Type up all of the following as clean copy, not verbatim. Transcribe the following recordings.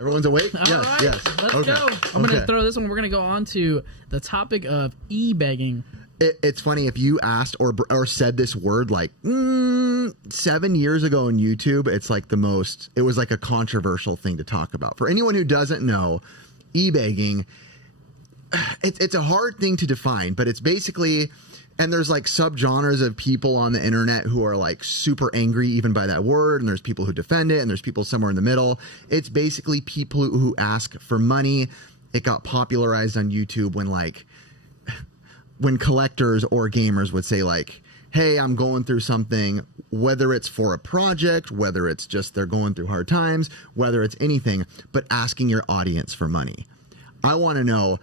Everyone's awake? All right, yes. Let's go. I'm going to throw this one. We're going to go on to the topic of e-begging. It's funny, if you asked or said this word like 7 years ago on YouTube, it's like it was like a controversial thing to talk about. For anyone who doesn't know, e-begging, it's a hard thing to define, but it's basically, and there's like subgenres of people on the internet who are like super angry even by that word, and there's people who defend it, and there's people somewhere in the middle. It's basically people who ask for money. It got popularized on YouTube when collectors or gamers would say like, hey, I'm going through something, whether it's for a project, whether it's just they're going through hard times, whether it's anything, but asking your audience for money. I want to know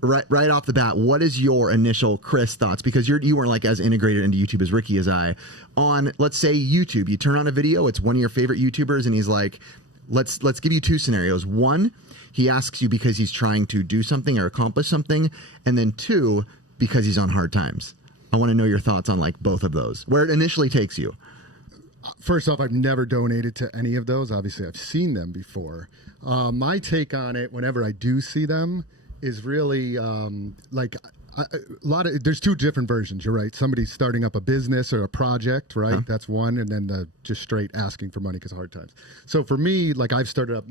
right off the bat, what is your initial, Chris, thoughts? Because you weren't like as integrated into YouTube as Ricky as I. On, let's say, YouTube, you turn on a video, it's one of your favorite YouTubers, and he's like, let's give you two scenarios. One, he asks you because he's trying to do something or accomplish something, and then two, because he's on hard times. I want to know your thoughts on like both of those, where it initially takes you. First off, I've never donated to any of those. Obviously, I've seen them before. My take on it, whenever I do see them, is really there's two different versions. You're right. Somebody's starting up a business or a project, right? Huh? That's one. And then the just straight asking for money because of hard times. So for me, like I've started up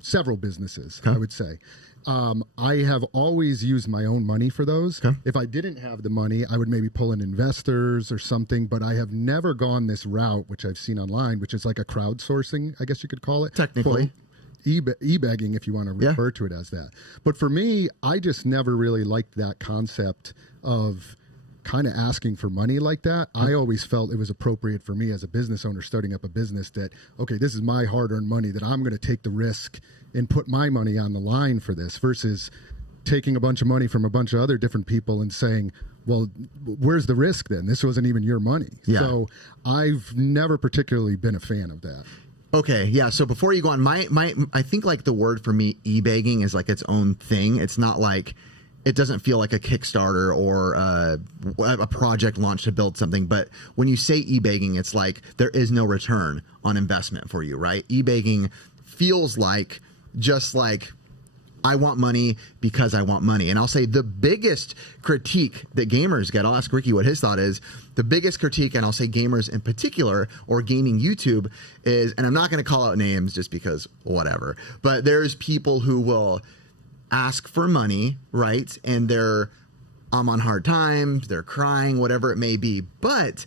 several businesses, I would say. I have always used my own money for those. Okay. If I didn't have the money, I would maybe pull in investors or something, but I have never gone this route, which I've seen online, which is like a crowdsourcing, I guess you could call it. Technically. E-begging, if you want to refer to it as that. But for me, I just never really liked that concept of kind of asking for money like that. I always felt it was appropriate for me as a business owner starting up a business that, okay, this is my hard-earned money that I'm going to take the risk and put my money on the line for this versus taking a bunch of money from a bunch of other different people and saying, well, where's the risk then? This wasn't even your money. Yeah. So I've never particularly been a fan of that. Okay, yeah. So before you go on, I think like the word for me, e-begging, is like its own thing. It's not like, it doesn't feel like a Kickstarter or a project launch to build something. But when you say e-begging, it's like there is no return on investment for you, right? E-begging feels like just like, I want money because I want money. And I'll say the biggest critique that gamers get, I'll ask Ricky what his thought is, the biggest critique, and I'll say gamers in particular, or gaming YouTube, is, and I'm not going to call out names just because whatever, but there's people who will ask for money, right? And I'm on hard times, they're crying, whatever it may be. But,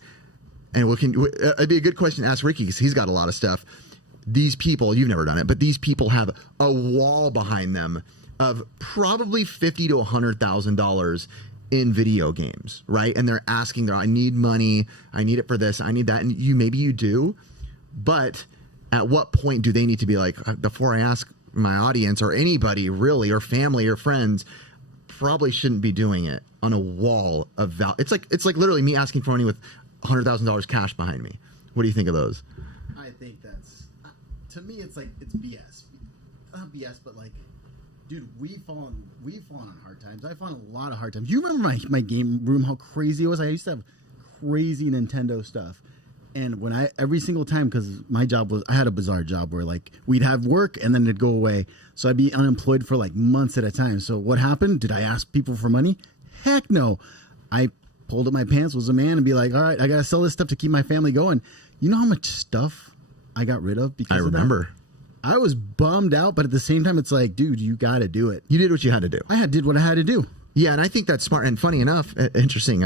and it'd be a good question to ask Ricky because he's got a lot of stuff. These people, you've never done it, but these people have a wall behind them of probably $50,000 to $100,000 in video games, right? And they're asking, I need money, I need it for this, I need that, and maybe you do, but at what point do they need to be like, before I ask my audience or anybody really, or family or friends, probably shouldn't be doing it on a wall of value. It's like literally me asking for money with $100,000 cash behind me. What do you think of those? I think that's, to me, it's like, it's BS. Not BS, but like, dude, we've fallen on hard times. I've fallen a lot of hard times. You remember my game room, how crazy it was? I used to have crazy Nintendo stuff. And when every single time, because my job was, I had a bizarre job where like we'd have work and then it'd go away. So I'd be unemployed for like months at a time. So what happened? Did I ask people for money? Heck no. I pulled up my pants, was a man, and be like, all right, I got to sell this stuff to keep my family going. You know how much stuff I got rid of because of that? I was bummed out, but at the same time, it's like, dude, you got to do it. You did what you had to do. Did what I had to do. Yeah, and I think that's smart. And funny enough, interesting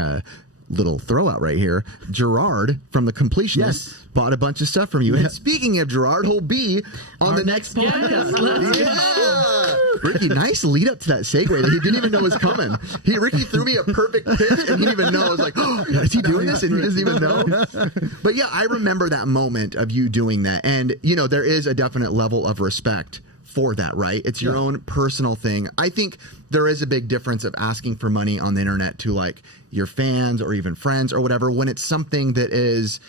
little throw out right here. Gerard from The Completionist bought a bunch of stuff from you. And speaking of Gerard, he'll be on the next podcast. Yeah. Ricky, nice lead up to that segue that he didn't even know was coming. Ricky threw me a perfect pitch and he didn't even know. I was like, oh, is he doing this? And he doesn't even know. But yeah, I remember that moment of you doing that. And, you know, there is a definite level of respect for that, right? It's your own personal thing. I think there is a big difference of asking for money on the internet to like your fans or even friends or whatever, when it's something that is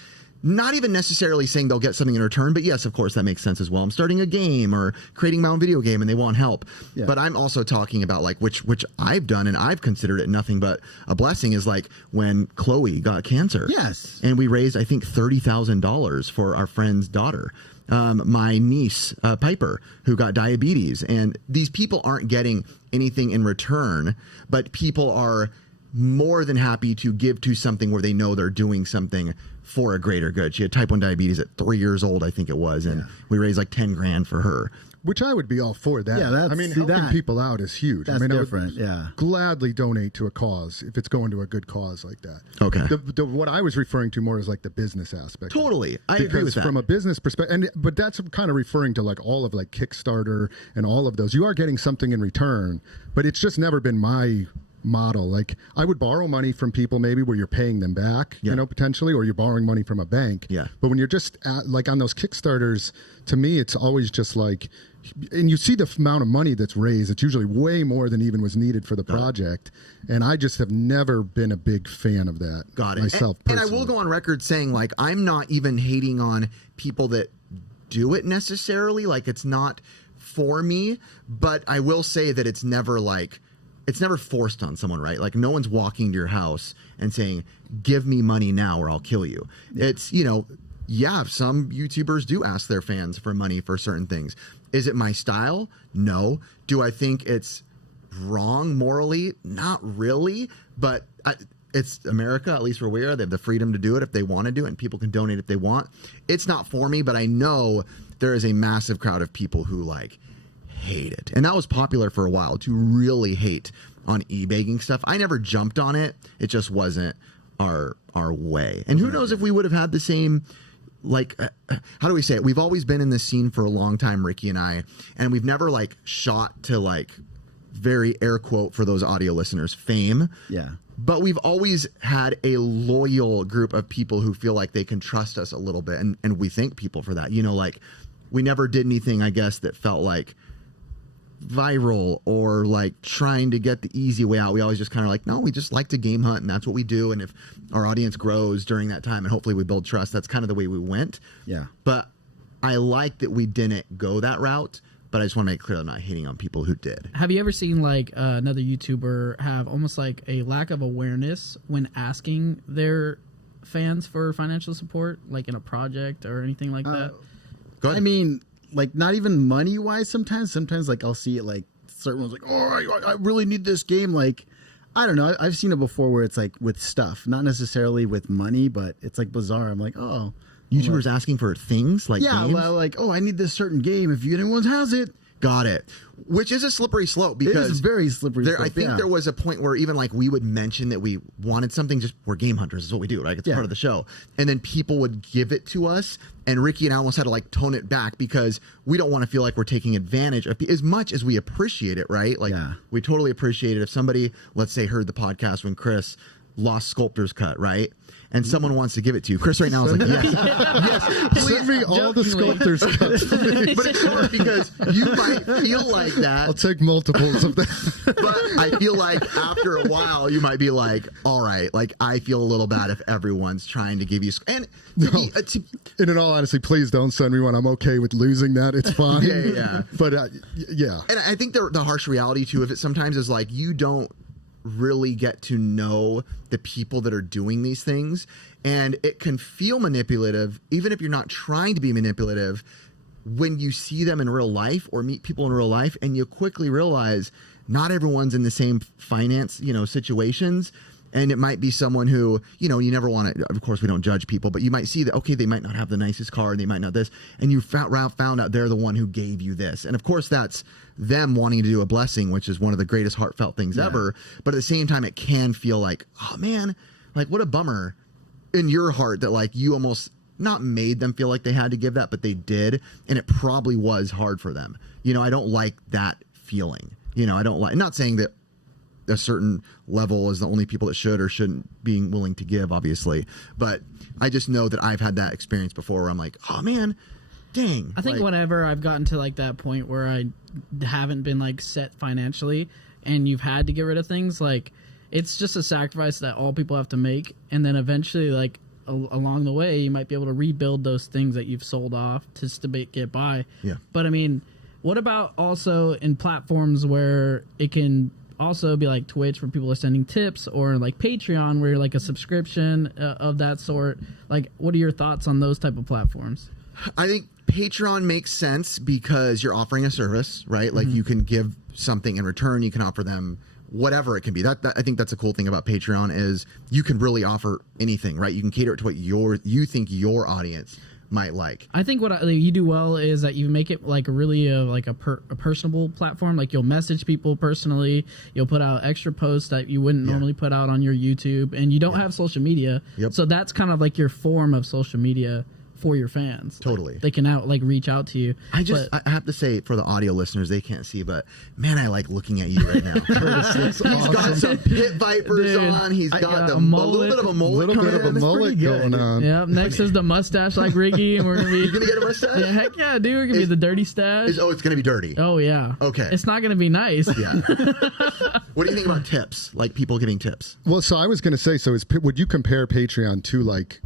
not even necessarily saying they'll get something in return, but yes, of course, that makes sense as well. I'm starting a game or creating my own video game and they want help. Yeah. But I'm also talking about like, which I've done and I've considered it nothing but a blessing, is like when Chloe got cancer. Yes. And we raised, I think, $30,000 for our friend's daughter. my niece, Piper, who got diabetes. And these people aren't getting anything in return, but people are more than happy to give to something where they know they're doing something for a greater good. She had type 1 diabetes at 3 years old, I think it was, and we raised like 10 grand for her. Which I would be all for that. Yeah, that's, I mean, helping people out is huge. That's I mean, different. I would gladly donate to a cause if it's going to a good cause like that. Okay. What I was referring to more is like the business aspect. Totally, I agree with that. From a business perspective, but that's kind of referring to like all of like Kickstarter and all of those. You are getting something in return, but it's just never been my model. Like I would borrow money from people maybe where you're paying them back, you know, potentially, or you're borrowing money from a bank. Yeah. But when you're just like on those Kickstarters, to me, it's always just like, and you see the amount of money that's raised, it's usually way more than even was needed for the project. And I just have never been a big fan of that. Got it. Myself and I personally. will go on record saying, like, I'm not even hating on people that do it necessarily. Like, it's not for me, but I will say that it's never like, it's never forced on someone, right? Like, no one's walking to your house and saying, give me money now or I'll kill you. It's, you know, yeah, some YouTubers do ask their fans for money for certain things. Is it my style? No. Do I think it's wrong morally? Not really, but it's America, at least where we are. They have the freedom to do it if they want to do it, and people can donate if they want. It's not for me, but I know there is a massive crowd of people who like hate it. And that was popular for a while, to really hate on e-bagging stuff. I never jumped on it. It just wasn't our way. And who knows if we would have had the same, like, how do we say it? We've always been in this scene for a long time, Ricky and I, and we've never like shot to like, very air quote for those audio listeners, fame. Yeah. But we've always had a loyal group of people who feel like they can trust us a little bit. And we thank people for that. You know, like, we never did anything, I guess, that felt like viral or like trying to get the easy way out. We always just kind of like, no, we just like to game hunt, and that's what we do. And if our audience grows during that time and hopefully we build trust, that's kind of the way we went. Yeah. But I like that we didn't go that route, but I just want to make clear I'm not hating on people who did. Have you ever seen like another YouTuber have almost like a lack of awareness when asking their fans for financial support, like in a project or anything like that? Go ahead. I mean, like, not even money wise. Sometimes like I'll see it like certain ones like, oh, I really need this game. Like, I don't know. I've seen it before where it's like with stuff, not necessarily with money, but it's like bizarre. I'm like, oh, YouTubers asking for things like games? well, like, oh, I need this certain game. If anyone has it, got it. Which is a slippery slope, because it is very slippery slope. I think there was a point where even like we would mention that we wanted something, just we're game hunters, is what we do, right? It's part of the show. And then people would give it to us, and Ricky and I almost had to like tone it back because we don't want to feel like we're taking advantage of, as much as we appreciate it, right? Like, we totally appreciate it. If somebody, let's say, heard the podcast when Chris lost Sculptor's Cut, right? And someone wants to give it to you. Chris right now is like, yes, yes, Send me all the Sculptor's Cuts. But it's hard because you might feel like that. I'll take multiples of that. But I feel like after a while, you might be like, all right, like, I feel a little bad if everyone's trying to give you. And and in all honesty, please don't send me one. I'm okay with losing that. It's fine. Yeah. But yeah. And I think the harsh reality, too, of it sometimes is like, you don't really get to know the people that are doing these things, and it can feel manipulative even if you're not trying to be manipulative when you see them in real life or meet people in real life, and you quickly realize not everyone's in the same finance, you know, situations. And it might be someone who, you know, you never want to, of course we don't judge people, but you might see that, okay, they might not have the nicest car and they might not this, and you found out they're the one who gave you this. And of course that's them wanting to do a blessing, which is one of the greatest heartfelt things ever. But at the same time, it can feel like, oh man, like what a bummer in your heart that like you almost not made them feel like they had to give that, but they did. And it probably was hard for them. You know, I don't like that feeling. You know, I don't like, not saying that a certain level is the only people that should or shouldn't being willing to give, obviously. But I just know that I've had that experience before where I'm like, oh man, dang. I think like, whenever I've gotten to like that point where I haven't been like set financially and you've had to get rid of things, like it's just a sacrifice that all people have to make. And then eventually, like along the way, you might be able to rebuild those things that you've sold off just to get by. Yeah. But I mean, what about also in platforms where it can also be like Twitch, where people are sending tips, or like Patreon, where you're like a subscription of that sort? Like, what are your thoughts on those type of platforms? I think Patreon makes sense because you're offering a service, right? Like you can give something in return. You can offer them whatever it can be. That I think that's a cool thing about Patreon is you can really offer anything, right? You can cater it to what you think your audience might like. I think what you do well is that you make it like really a personable platform. Like you'll message people personally. You'll put out extra posts that you wouldn't normally put out on your YouTube, and you don't have social media. So that's kind of like your form of social media for your fans. Totally. Like, they can reach out to you. I have to say, for the audio listeners, they can't see, but man, I like looking at you right now. He's got some pit vipers on. He's got a little bit of a mullet. Going on. Yeah. Next is the mustache like Ricky, and we're gonna be. You're gonna get a mustache? Yeah, heck yeah, dude. We're gonna be the dirty stash. It's gonna be dirty. Oh yeah. Okay. It's not gonna be nice. Yeah. What do you think about tips? Like people giving tips? Well, so I was going to say, would you compare Patreon to like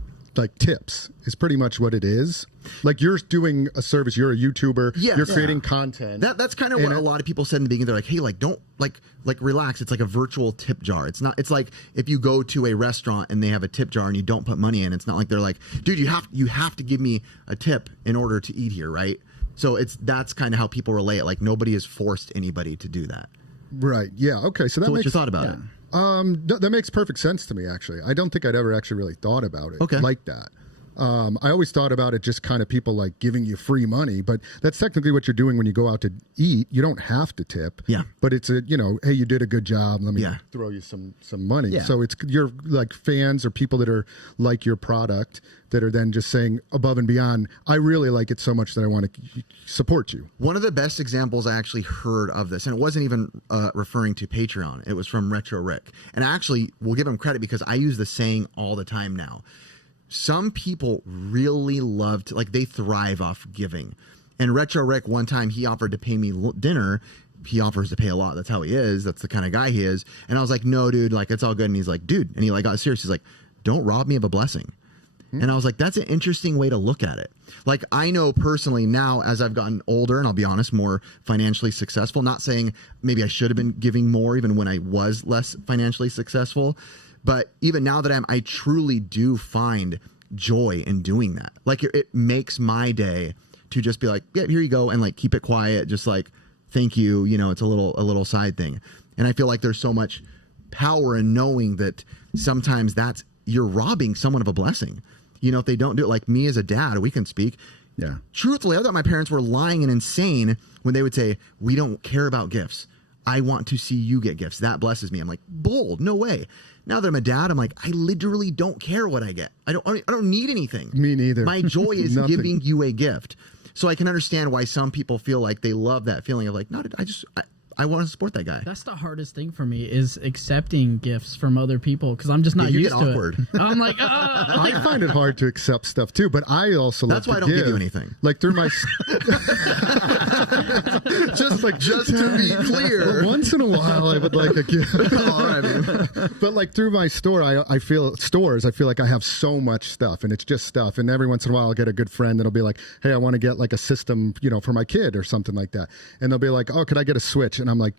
tips is pretty much what it is. Like you're doing a service, you're a YouTuber, you're creating content. That's kind of what a lot of people said in the beginning. They're like, hey, like don't like relax. It's like a virtual tip jar. It's not. It's like if you go to a restaurant and they have a tip jar and you don't put money in. It's not like they're like, dude, you have to give me a tip in order to eat here, right? So that's kind of how people relate it. Like nobody has forced anybody to do that. Right. Yeah. Okay. So what's your thought about it? That makes perfect sense to me, actually. I don't think I'd ever actually really thought about it like that. I always thought about it just kind of people like giving you free money, but that's technically what you're doing when you go out to eat. You don't have to tip. Yeah. But it's hey, you did a good job. Let me throw you some money. Yeah. So it's you're like fans or people that are like your product that are then just saying above and beyond, I really like it so much that I want to support you. One of the best examples I actually heard of this, and it wasn't even referring to Patreon. It was from Retro Rick. And actually, we'll give him credit because I use the saying all the time now. Some people really love to, like, they thrive off giving. And Retro Rick, one time, he offered to pay me dinner. He offers to pay a lot. That's how he is. That's the kind of guy he is. And I was like, no, dude, like, it's all good. And he's like, dude, and he like got serious. He's like, don't rob me of a blessing. And I was like, that's an interesting way to look at it. Like, I know personally now, as I've gotten older, and I'll be honest, more financially successful, not saying maybe I should have been giving more even when I was less financially successful. But even now that I truly do find joy in doing that. Like, it makes my day to just be like, yeah, here you go. And like, keep it quiet. Just like, thank you. You know, it's a little side thing. And I feel like there's so much power in knowing that sometimes you're robbing someone of a blessing. You know, if they don't do it, like me as a dad, we can speak. Yeah. Truthfully, I thought my parents were lying and insane when they would say, we don't care about gifts. I want to see you get gifts. That blesses me. I'm like, bold, no way. Now that I'm a dad, I'm like, I literally don't care what I get. I don't need anything. Me neither. My joy is giving you a gift. So I can understand why some people feel like they love that feeling of like, no, I want to support that guy. That's the hardest thing for me is accepting gifts from other people because I'm just not used to awkward. It. I'm like, I find it hard to accept stuff too, but I also that's why I don't give you anything. Like through my just to be clear, once in a while I would like a gift. But like through my store, I feel like I have so much stuff, and it's just stuff. And every once in a while, I'll get a good friend that'll be like, "Hey, I want to get like a system, for my kid or something like that," and they'll be like, "Oh, could I get a Switch?" And I'm like,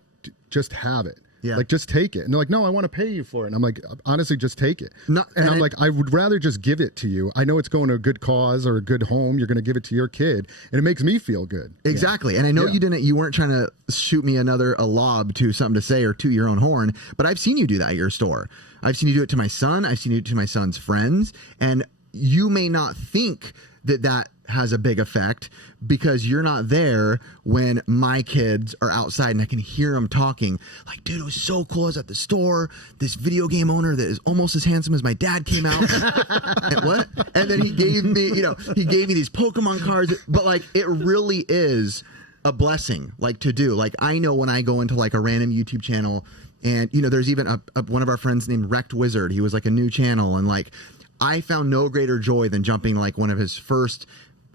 just have it. Yeah. Like, just take it. And they're like, no, I want to pay you for it. And I'm like, honestly, just take it. No, and I'm like, I would rather just give it to you. I know it's going to a good cause or a good home. You're going to give it to your kid. And it makes me feel good. Exactly. Yeah. And I know you weren't trying to shoot me a lob to something to say or toot your own horn, but I've seen you do that at your store. I've seen you do it to my son. I've seen you do it to my son's friends. And you may not think that has a big effect because you're not there when my kids are outside and I can hear them talking like, dude, it was so cool. I was at the store. This video game owner that is almost as handsome as my dad came out. And what? And then he gave me these Pokemon cards. But like, it really is a blessing, like, to do. Like, I know when I go into like a random YouTube channel and, there's even one of our friends named Wrecked Wizard. He was like a new channel. And like, I found no greater joy than jumping like one of his first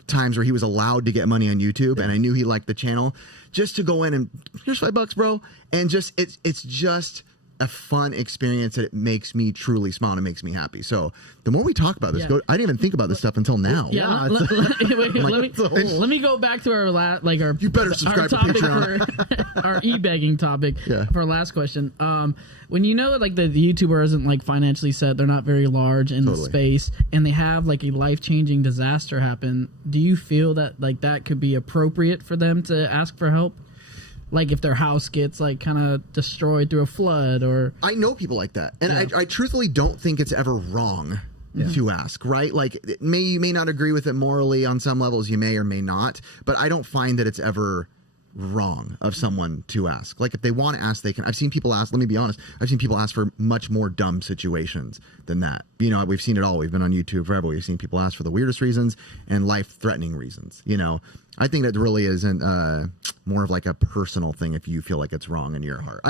times where he was allowed to get money on YouTube, and I knew he liked the channel, just to go in and here's $5, bro, and just it's just a fun experience that it makes me truly smile and it makes me happy. So the more we talk about this, I didn't even think about this stuff until now. Yeah, let me go back to our you better subscribe our topic to Patreon. for our e-begging topic for our last question. When you know like the YouTuber isn't like financially set, they're not very large in the space, and they have like a life-changing disaster happen, do you feel that like that could be appropriate for them to ask for help? Like if their house gets like kind of destroyed through a flood, or I know people like that, and I truthfully don't think it's ever wrong to ask, right? Like you may not agree with it morally on some levels, you may or may not, but I don't find that it's ever wrong of someone to ask. Like if they want to ask, they can. I've seen people ask, let me be honest, I've seen people ask for much more dumb situations than that. You know, we've seen it all. We've been on YouTube forever. We've seen people ask for the weirdest reasons and life-threatening reasons. You know, I think that really isn't more of like a personal thing if you feel like it's wrong in your heart.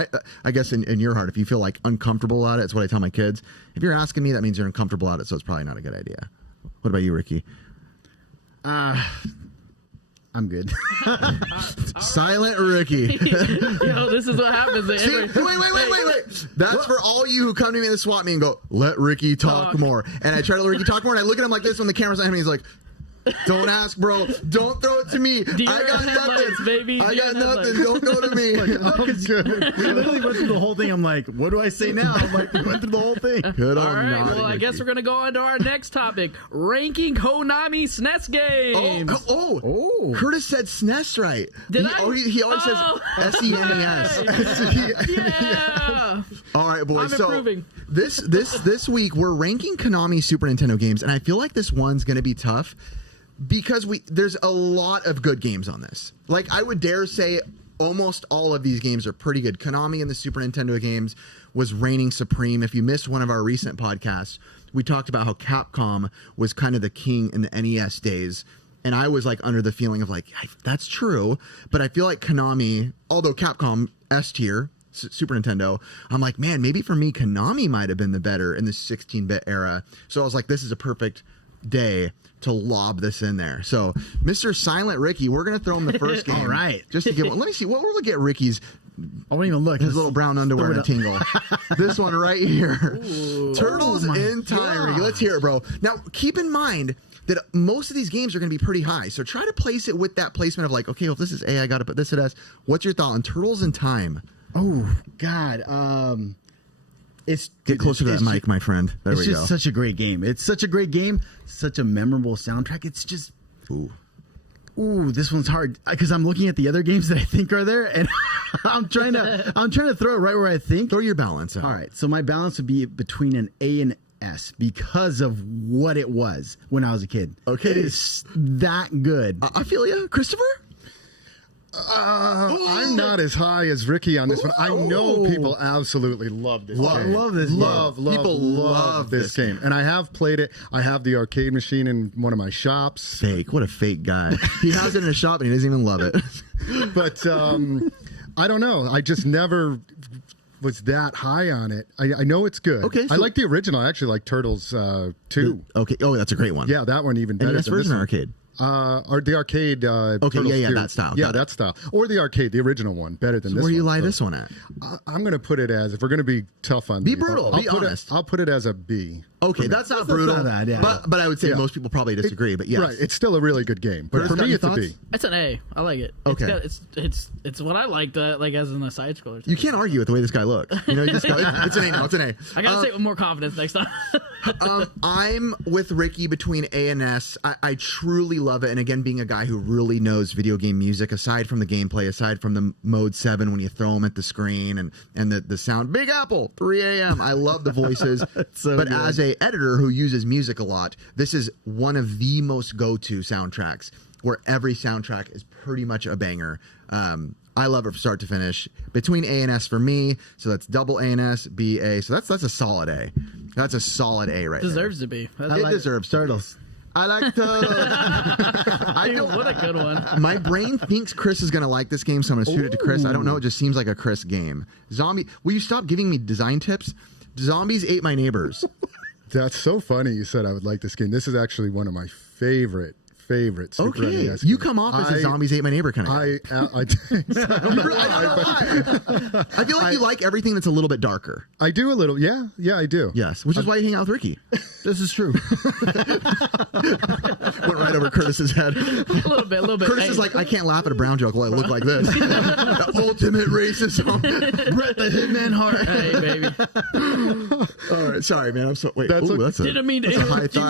I guess in your heart, if you feel like uncomfortable at it, it's what I tell my kids. If you're asking me, that means you're uncomfortable at it, so it's probably not a good idea. What about you, Ricky? I'm good. Silent Ricky. Yo, this is what happens. See, wait. That's for all you who come to me in the swap meet and go, let Ricky talk more. And I try to let Ricky talk more, and I look at him like this when the camera's on him, and he's like, don't ask, bro. Don't throw it to me. I got nothing, baby. I got nothing. Don't go to me. We literally went through the whole thing. I'm like, what do I say now? I'm like, we went through the whole thing. Good All on right, nodding, well, I Ricky. guess we're going to go on to our next topic, ranking Konami SNES games. Oh. Curtis said SNES right. Did I? He always says SENES. Yeah. All right, boys. I'm improving. This week we're ranking Konami Super Nintendo games, and I feel like this one's going to be tough because there's a lot of good games on this. Like I would dare say almost all of these games are pretty good. Konami and the Super Nintendo games was reigning supreme. If you missed one of our recent podcasts, we talked about how Capcom was kind of the king in the NES days. And I was like under the feeling of like, that's true. But I feel like Konami, although Capcom S tier, Super Nintendo, I'm like, man, maybe for me, Konami might have been the better in the 16-bit era. So I was like, this is a perfect day to lob this in there. So, Mr. Silent Ricky, we're going to throw him the first game. All right. Just to give let me see. We'll look at Ricky's. I won't even look. His little brown underwear and a tingle. This one right here. Ooh. Turtles in Time, Ricky. Let's hear it, bro. Now, keep in mind that most of these games are going to be pretty high. So try to place it with that placement of like, okay, well, if this is A, I got to put this at S. What's your thought on Turtles in Time? Oh, God. Get closer to that mic, my friend. There we go. It's just such a great game. It's such a great game. Such a memorable soundtrack. It's just... Ooh, this one's hard because I'm looking at the other games that I think are there, and I'm trying to throw it right where I think. Throw your balance out. All right, so my balance would be between an A and S because of what it was when I was a kid. Okay, it is that good. I feel you, Christopher. I'm not as high as Ricky on this one. I know people absolutely love this game. Love this game. People love this game. And I have played it. I have the arcade machine in one of my shops. Fake. What a fake guy. He has it in his shop and he doesn't even love it. But I don't know. I just never was that high on it. I know it's good. Okay, so I like the original. I actually like Turtles 2. Okay. Oh, that's a great one. Yeah, that one even better. NES than version this or one. arcade? Or the arcade. Okay, Turtles yeah, 2. that style. Yeah, Got that style. Or the arcade, the original one, better than this one. Where do you lie So this one at? I'm going to put it as, if we're going to be tough on Be these, brutal, be honest. I'll put it as a B. Okay, that's not brutal. not bad, yeah. But I would say Yeah. most people probably disagree. But yes, Right, it's still a really good game. But Curtis, for got me, any it's a B. thoughts? It's an A. I like it. Okay. It's what I liked, like as in a side scroller. You can't argue with the way this guy looks. You know, you just go, it's an A now. It's an A. I gotta say it with more confidence next time. I'm with Ricky between A and S. I truly love it. And again, being a guy who really knows video game music, aside from the gameplay, aside from the mode 7 when you throw them at the screen and the sound, Big Apple, 3 a.m. I love the voices. So but good. as a editor who uses music a lot, this is one of the most go-to soundtracks where every soundtrack is pretty much a banger. I love it from start to finish. Between A and S for me, so that's double A and S, B, A. So that's a solid A. That's a solid A right Deserves to be. there. It deserves Turtles. I like Turtles. I don't. What a good one. My brain thinks Chris is going to like this game, so I'm going to shoot it to Chris. I don't know. It just seems like a Chris game. Zombie. Will you stop giving me design tips? Zombies ate my neighbors. That's so funny you said I would like this game. This is actually one of my favorite favorite Super NES you game. come off as a Zombies Ate My Neighbor kind of guy. I don't know why, I feel like you like everything that's a little bit darker. I do a little. Yeah, I do. Yes, which is why you hang out with Ricky. This is true. Went right over Curtis's head. A little bit. Curtis is like, I can't laugh at a brown joke while I look like this. The ultimate racism. Brett the Hitman Hart. Hey, baby. All right, sorry, man. I'm so wait. That's That's a Didn't mean to high interrupt you,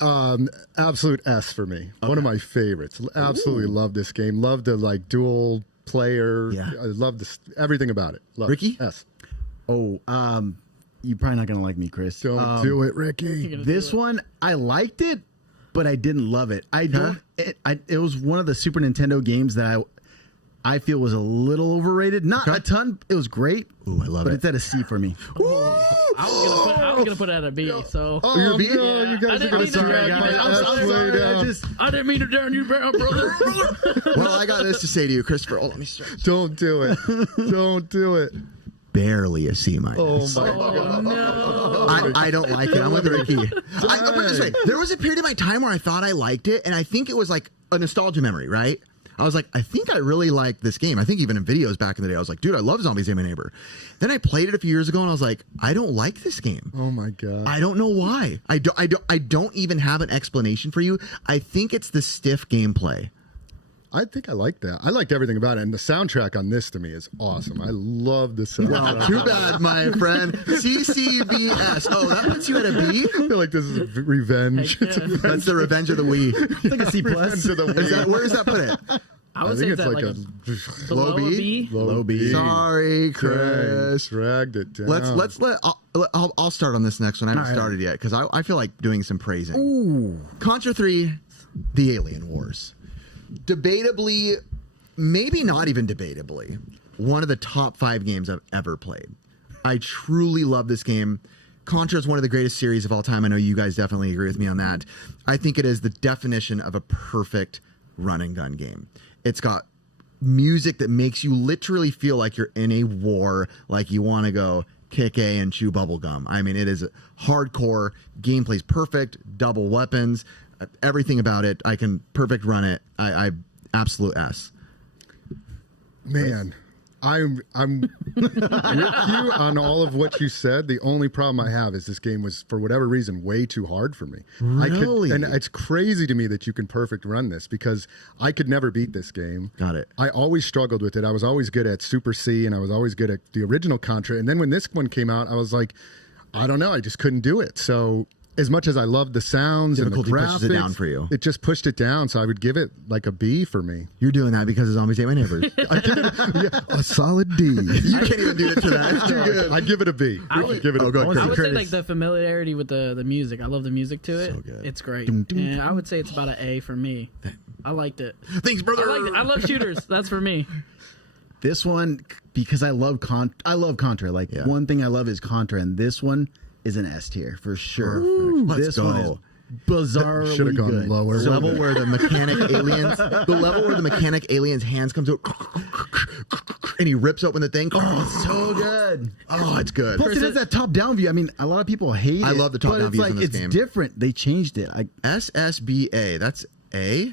thigh. Absolute S for me. One of my favorites. Absolutely love this game. Love the like dual player. Yeah. I love this everything about it. Love Ricky? S. Oh, you're probably not gonna like me, Chris. Don't do it, Ricky. This one, I liked it, but I didn't love it. I don't. It was one of the Super Nintendo games that I feel was a little overrated. Not a ton. It was great. Ooh, I love but it. it's at a C for me. I was gonna put it at a B. So Oh, you're no, you guys I are going didn't to mean to drag drag my you down. S way down. I didn't mean to down you down, brother. Well, I got this to say to you, Christopher. Hold on, let me stretch. Don't do it. Don't do it. Barely a C minus. Oh my God. No. I don't like it. I'm with Ricky. I put it this way. There was a period of my time where I thought I liked it, and I think it was like a nostalgia memory, right? I was like, I think I really like this game. I think even in videos back in the day, I was like, dude, I love Zombies Ate My Neighbor. Then I played it a few years ago, and I was like, I don't like this game. Oh my God. I don't know why. I don't even have an explanation for you. I think it's the stiff gameplay. I think I like that. I liked everything about it. And the soundtrack on this to me is awesome. I love the soundtrack. Well, too bad, my friend. CCBS. Oh, that puts you at a B? I feel like this is revenge. Heck yeah. That's the revenge of the Wii. It's like a C plus. To the Wii. Where does that put it? I would I say think it's it's at like a a below low a B? B. low B. Sorry, Chris. Dragged it down. I'll start on this next one. I haven't started yet because I feel like doing some praising. Ooh. Contra 3, The Alien Wars. Debatably, maybe not even debatably, one of the top 5 games I've ever played. I truly love this game. Contra is one of the greatest series of all time. I know you guys definitely agree with me on that. I think it is the definition of a perfect run and gun game. It's got music that makes you literally feel like you're in a war, like you want to go kick A and chew bubble gum. I mean, it is hardcore. Gameplay's perfect. Double weapons. Everything about it. I can perfect run it. I absolute S. Man, I'm with you on all of what you said. The only problem I have is this game was, for whatever reason, way too hard for me. Really? And it's crazy to me that you can perfect run this because I could never beat this game. Got it. I always struggled with it. I was always good at Super C, and I was always good at the original Contra. And then when this one came out, I was like, I don't know, I just couldn't do it. So as much as I love the sounds and the Difficulty graphics, pushes it down for you. It just pushed it down. So I would give it like a B for me. You're doing that because of Zombies Ate My Neighbors. I give it a solid D. You can't even do it to that. It's too good. I give it a B. Give it a go ahead, I would Chris. say like the familiarity with the music. I love the music to it. So good. It's great. And I would say it's about an A for me. I liked it. Thanks, brother. I liked it. I love shooters. That's for me. This one, because I love Contra. Like one thing I love is Contra, and this one is an S tier for sure. Let's This go. one is bizarrely Should have gone good. lower. The level where the mechanic alien's hands come to and he rips open the thing. So good. Oh, it's good. Plus, it has that top-down view. I mean, a lot of people hate it. I love the top-down but views it's in like, this game. It's different. They changed it. SSBA. That's A.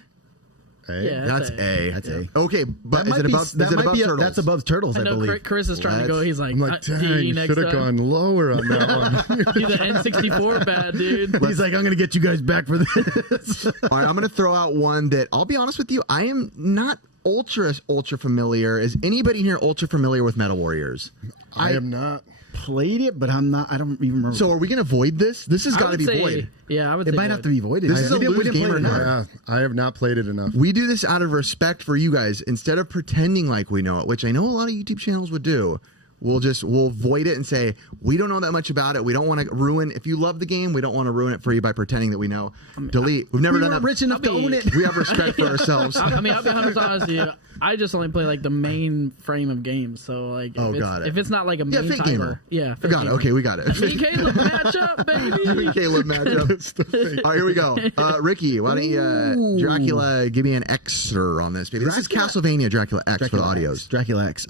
Yeah, That's A. That's A. Okay, but is it above? Is it above Turtles? That's above Turtles, I I know believe. Chris is trying to go. He's like, I'm like, D dang, next should have time. gone lower on that one. He's an N64 bad dude. He's like, I'm going to get you guys back for this. All right, I'm going to throw out one that I'll be honest with you. I am not ultra familiar. Is anybody here ultra familiar with Metal Warriors? I am not. Played it, but I'm not. I don't even remember. So are we going to void this? This has I got to would be say, void. yeah, I would. it say might have to be voided. This is a We lose didn't play gamer it enough. card. Yeah, I have not played it enough. We do this out of respect for you guys. Instead of pretending like we know it, which I know a lot of YouTube channels would do, we'll void it and say we don't know that much about it. We don't want to ruin. If you love the game, we don't want to ruin it for you by pretending that we know. Delete. We've never We done weren't that. rich enough to own it. We have respect for ourselves. I mean, I'll be honest with you. I just only play like the main frame of games. So like, Oh, got it. if it's not like a main Fake title, gamer. yeah, We got it. Okay, we got it. Me and Caleb match up, baby. Me and Caleb matchup. All right, here we go. Ricky, why don't you, Dracula, give me an Xer on this, baby. This is Castlevania Dracula X for the audios. Dracula X.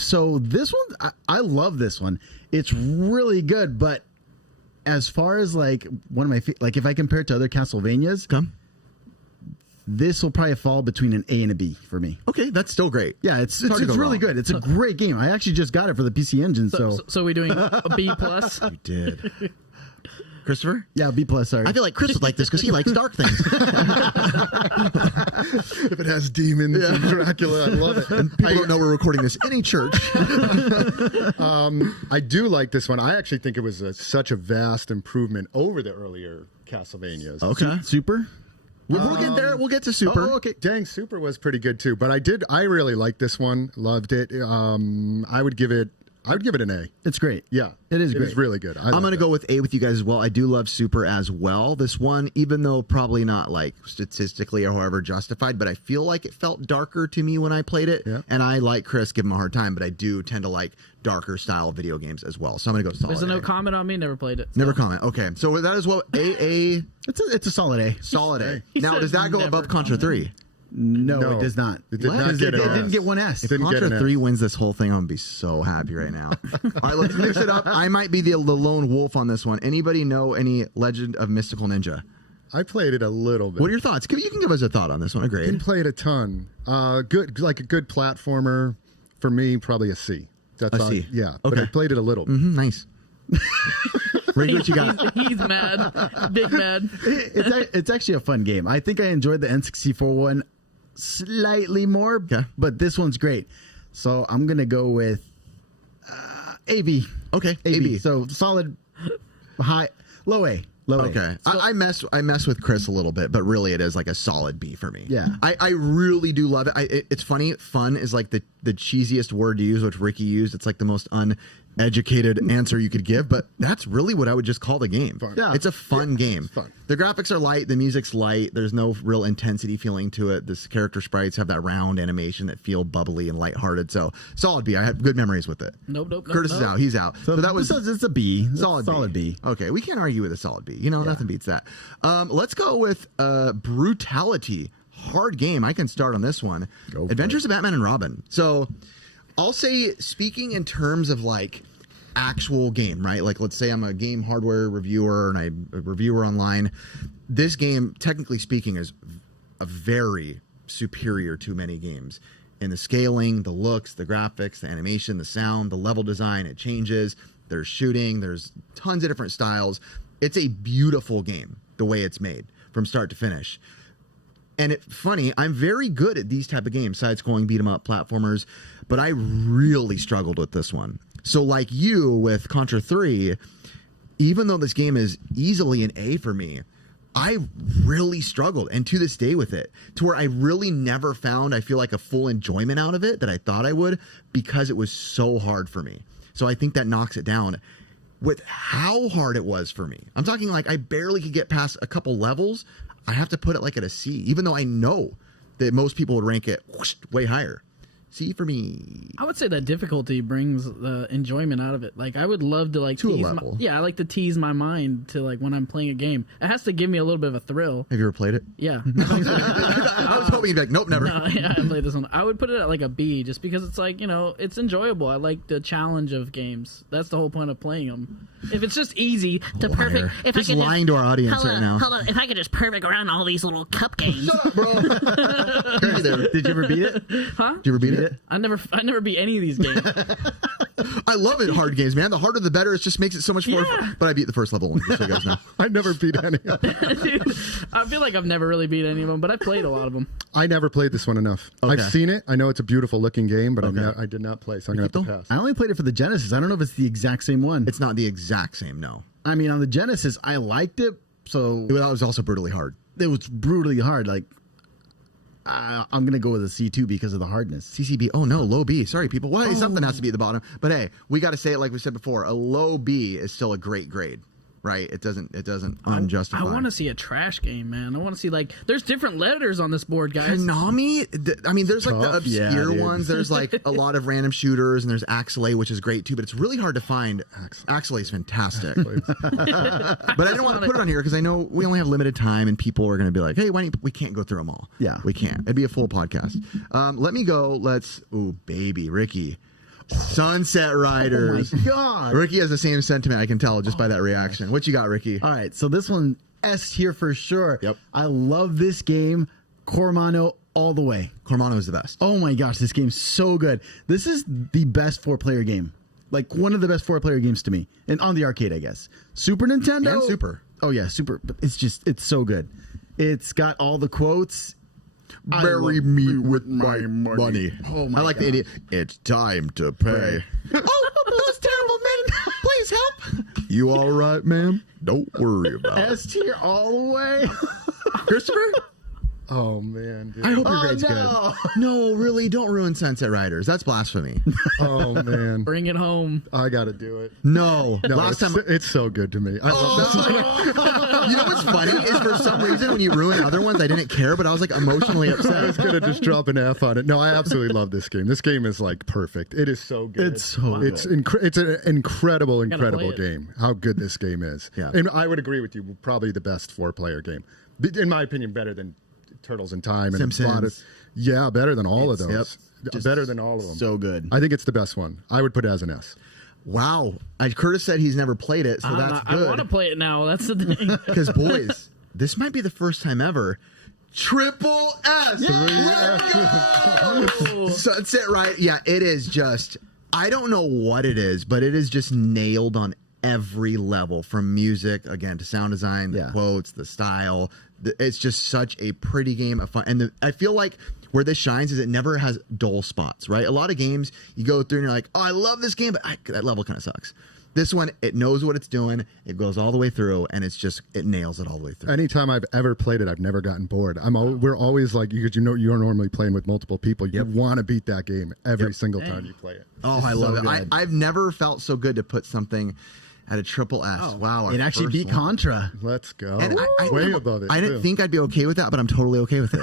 So this one, I love this one. It's really good, but as far as like one of my like if I compare it to other Castlevanias, this will probably fall between an A and a B for me. Okay, that's still great. Yeah, it's really good. It's a great game. I actually just got it for the PC Engine. So we're doing a B plus. You did. Christopher? Yeah, B plus. Sorry. I feel like Chris would like this because he likes dark things. If it has demons and Dracula, I love it. And people don't know we're recording this in a church. I do like this one. I actually think it was such a vast improvement over the earlier Castlevanias. Okay. Super. We'll get there. We'll get to Super. Oh, okay. Dang, Super was pretty good too. But I really liked this one. Loved it. I would give it an A. It's great. Yeah, it is great. It's really good. I'm going to go with A with you guys as well. I do love Super as well. This one, even though probably not like statistically or however justified, but I feel like it felt darker to me when I played it. Yeah. And I like Chris, give him a hard time, but I do tend to like darker style video games as well. So I'm going to go solid. There's a no A. comment on me. Never played it. So. Never comment. Okay, so with that as well, A. It's a solid A. Solid A. Now, does that go above Contra 3? No, it does not. It did not get it didn't get one S. If Contra 3 wins this whole thing, I'm going to be so happy right now. All right, let's mix it up. I might be the lone wolf on this one. Anybody know any Legend of Mystical Ninja? I played it a little bit. What are your thoughts? You can give us a thought on this one. A grade. Didn't play it a ton. Good, like a good platformer. For me, probably a C. That's a C. Yeah. Okay. But I played it a little. Nice. Ricky, what you got? He's mad. Big mad. It's actually a fun game. I think I enjoyed the N64 one slightly more, but this one's great. So I'm going to go with AB. Okay, AB. So solid, low A. Okay. So, I mess with Chris a little bit, but really it is like a solid B for me. Yeah. I really do love it. It's funny. Fun is like the cheesiest word to use, which Ricky used. It's like the most uneducated answer you could give, but that's really what I would just call the game. Fun. Yeah. It's a fun game. It's fun. The graphics are light. The music's light. There's no real intensity feeling to it. This character sprites have that round animation that feel bubbly and lighthearted. So solid B. I have good memories with it. Nope. Curtis is out. He's out. So that was it's a B. Solid B. Okay, we can't argue with a solid B. Nothing beats that. Let's go with Brutality. Hard game. I can start on this one. Adventures of Batman and Robin. So I'll say, speaking in terms of like actual game, right? Like, let's say I'm a game hardware reviewer and I'm a reviewer online. This game, technically speaking, is a very superior to many games in the scaling, the looks, the graphics, the animation, the sound, the level design. It changes. There's shooting. There's tons of different styles. It's a beautiful game, the way it's made from start to finish. And it's funny, I'm very good at these type of games, side-scrolling, beat-em-up platformers, but I really struggled with this one. So like you with Contra 3, even though this game is easily an A for me, I really struggled, and to this day with it, to where I really never found, I feel like, a full enjoyment out of it that I thought I would, because it was so hard for me. So I think that knocks it down. With how hard it was for me, I'm talking like I barely could get past a couple levels. I have to put it like at a C, even though I know that most people would rank it way higher. C for me. I would say that difficulty brings the enjoyment out of it. Like, I would love to like to tease a level. I like to tease my mind to like when I'm playing a game. It has to give me a little bit of a thrill. Have you ever played it? Yeah. I was hoping you'd be like, nope, never. No, yeah, I played this one. I would put it at like a B, just because it's like, it's enjoyable. I like the challenge of games. That's the whole point of playing them. If it's just easy to perfect, if just I could lying to our audience right now. Hold on, if I could just perfect around all these little cup games. Shut up, bro. Did you ever beat it? Huh? Did you ever beat it? I never beat any of these games. I love it, hard games, man. The harder the better. It just makes it so much more fun. But I beat the first level, just so you guys know. I never beat any of them. Dude, I feel like I've never really beat any of them, but I played a lot of them. I never played this one enough. Okay. I've seen it. I know it's a beautiful looking game, but I did not play, so I'm going to have to pass. I only played it for the Genesis. I don't know if it's the exact same one. It's not the exact same, no. I mean, on the Genesis, I liked it, so... That was also brutally hard. It was brutally hard. Like, I'm going to go with a C2 because of the hardness. CCB. Oh, no, low B. Sorry, people. Why? Something has to be at the bottom. But hey, we got to say it like we said before. A low B is still a great grade. Right? It doesn't unjustify. I want to see a trash game, man. I want to see, like, there's different letters on this board, guys. Konami? I mean, there's like the Tough. obscure ones. There's like a lot of random shooters, and there's Axelay, which is great too, but it's really hard to find. Axelay is fantastic. But I didn't want to put it on here because I know we only have limited time, and people are going to be like, hey, we can't go through them all. Yeah. We can't. It'd be a full podcast. Let me go. Ooh, baby, Ricky. Sunset Riders. Oh my God. Ricky has the same sentiment, I can tell just by that reaction. What you got, Ricky? All right, so this one, S tier for sure. Yep. I love this game. Cormano all the way. Cormano is the best. Oh my gosh, this game's so good. This is the best 4-player game. Like one of the best 4-player games to me. And on the arcade, I guess. Super Nintendo. And Super. Oh yeah, Super. But it's so good. It's got all the quotes. Bury me with my money. Oh my I like God. the idiot. It's time to pay. Oh, those terrible men. Please help. You all right, ma'am? Don't worry about it. S tier all the way. Christopher? Oh man, dude. I hope your Oh, grade's no. good. No, really, don't ruin Sunset Riders. That's blasphemy. Oh man, Bring it home. I got to do it. No. No, Last it's, time. it's so good to me. I love this. You know what's funny is for some reason when you ruin other ones, I didn't care, but I was like emotionally I was upset. gonna just drop an F on it. No, I absolutely love this game. This game is like perfect. It is so good. It's so It's good. it's an incredible Gotta play it. game. How good this game is. Yeah. And I would agree with you. Probably the best 4-player game, in my opinion. Better than Turtles in Time and Simpsons. a lot of, yeah, better than all of It's- those. Just Better than all of them. So good. I think it's the best one. I would put it as an S. Wow. Curtis said he's never played it, so that's I want to good. play it now. That's the thing. Because, boys, this might be the first time ever. Triple S! Let's go! Sunset Right. Yeah, it is just, I don't know what it is, but it is just nailed on every level, from music, again, to sound design, the Yeah. quotes, the style. It's just such a pretty game of fun. And I feel like where this shines is it never has dull spots, right? A lot of games, you go through and you're like, oh, I love this game, but that level kind of sucks. This one, it knows what it's doing. It goes all the way through, and it nails it all the way through. Anytime I've ever played it, I've never gotten bored. We're always like, because you're normally playing with multiple people. You want to beat that game every single time you play it. Oh, I love it. I've never felt so good to put something at a triple S. Wow. It actually beat Contra. Let's go. And Way above it. I didn't too. think I'd be okay with that, but I'm totally okay with it.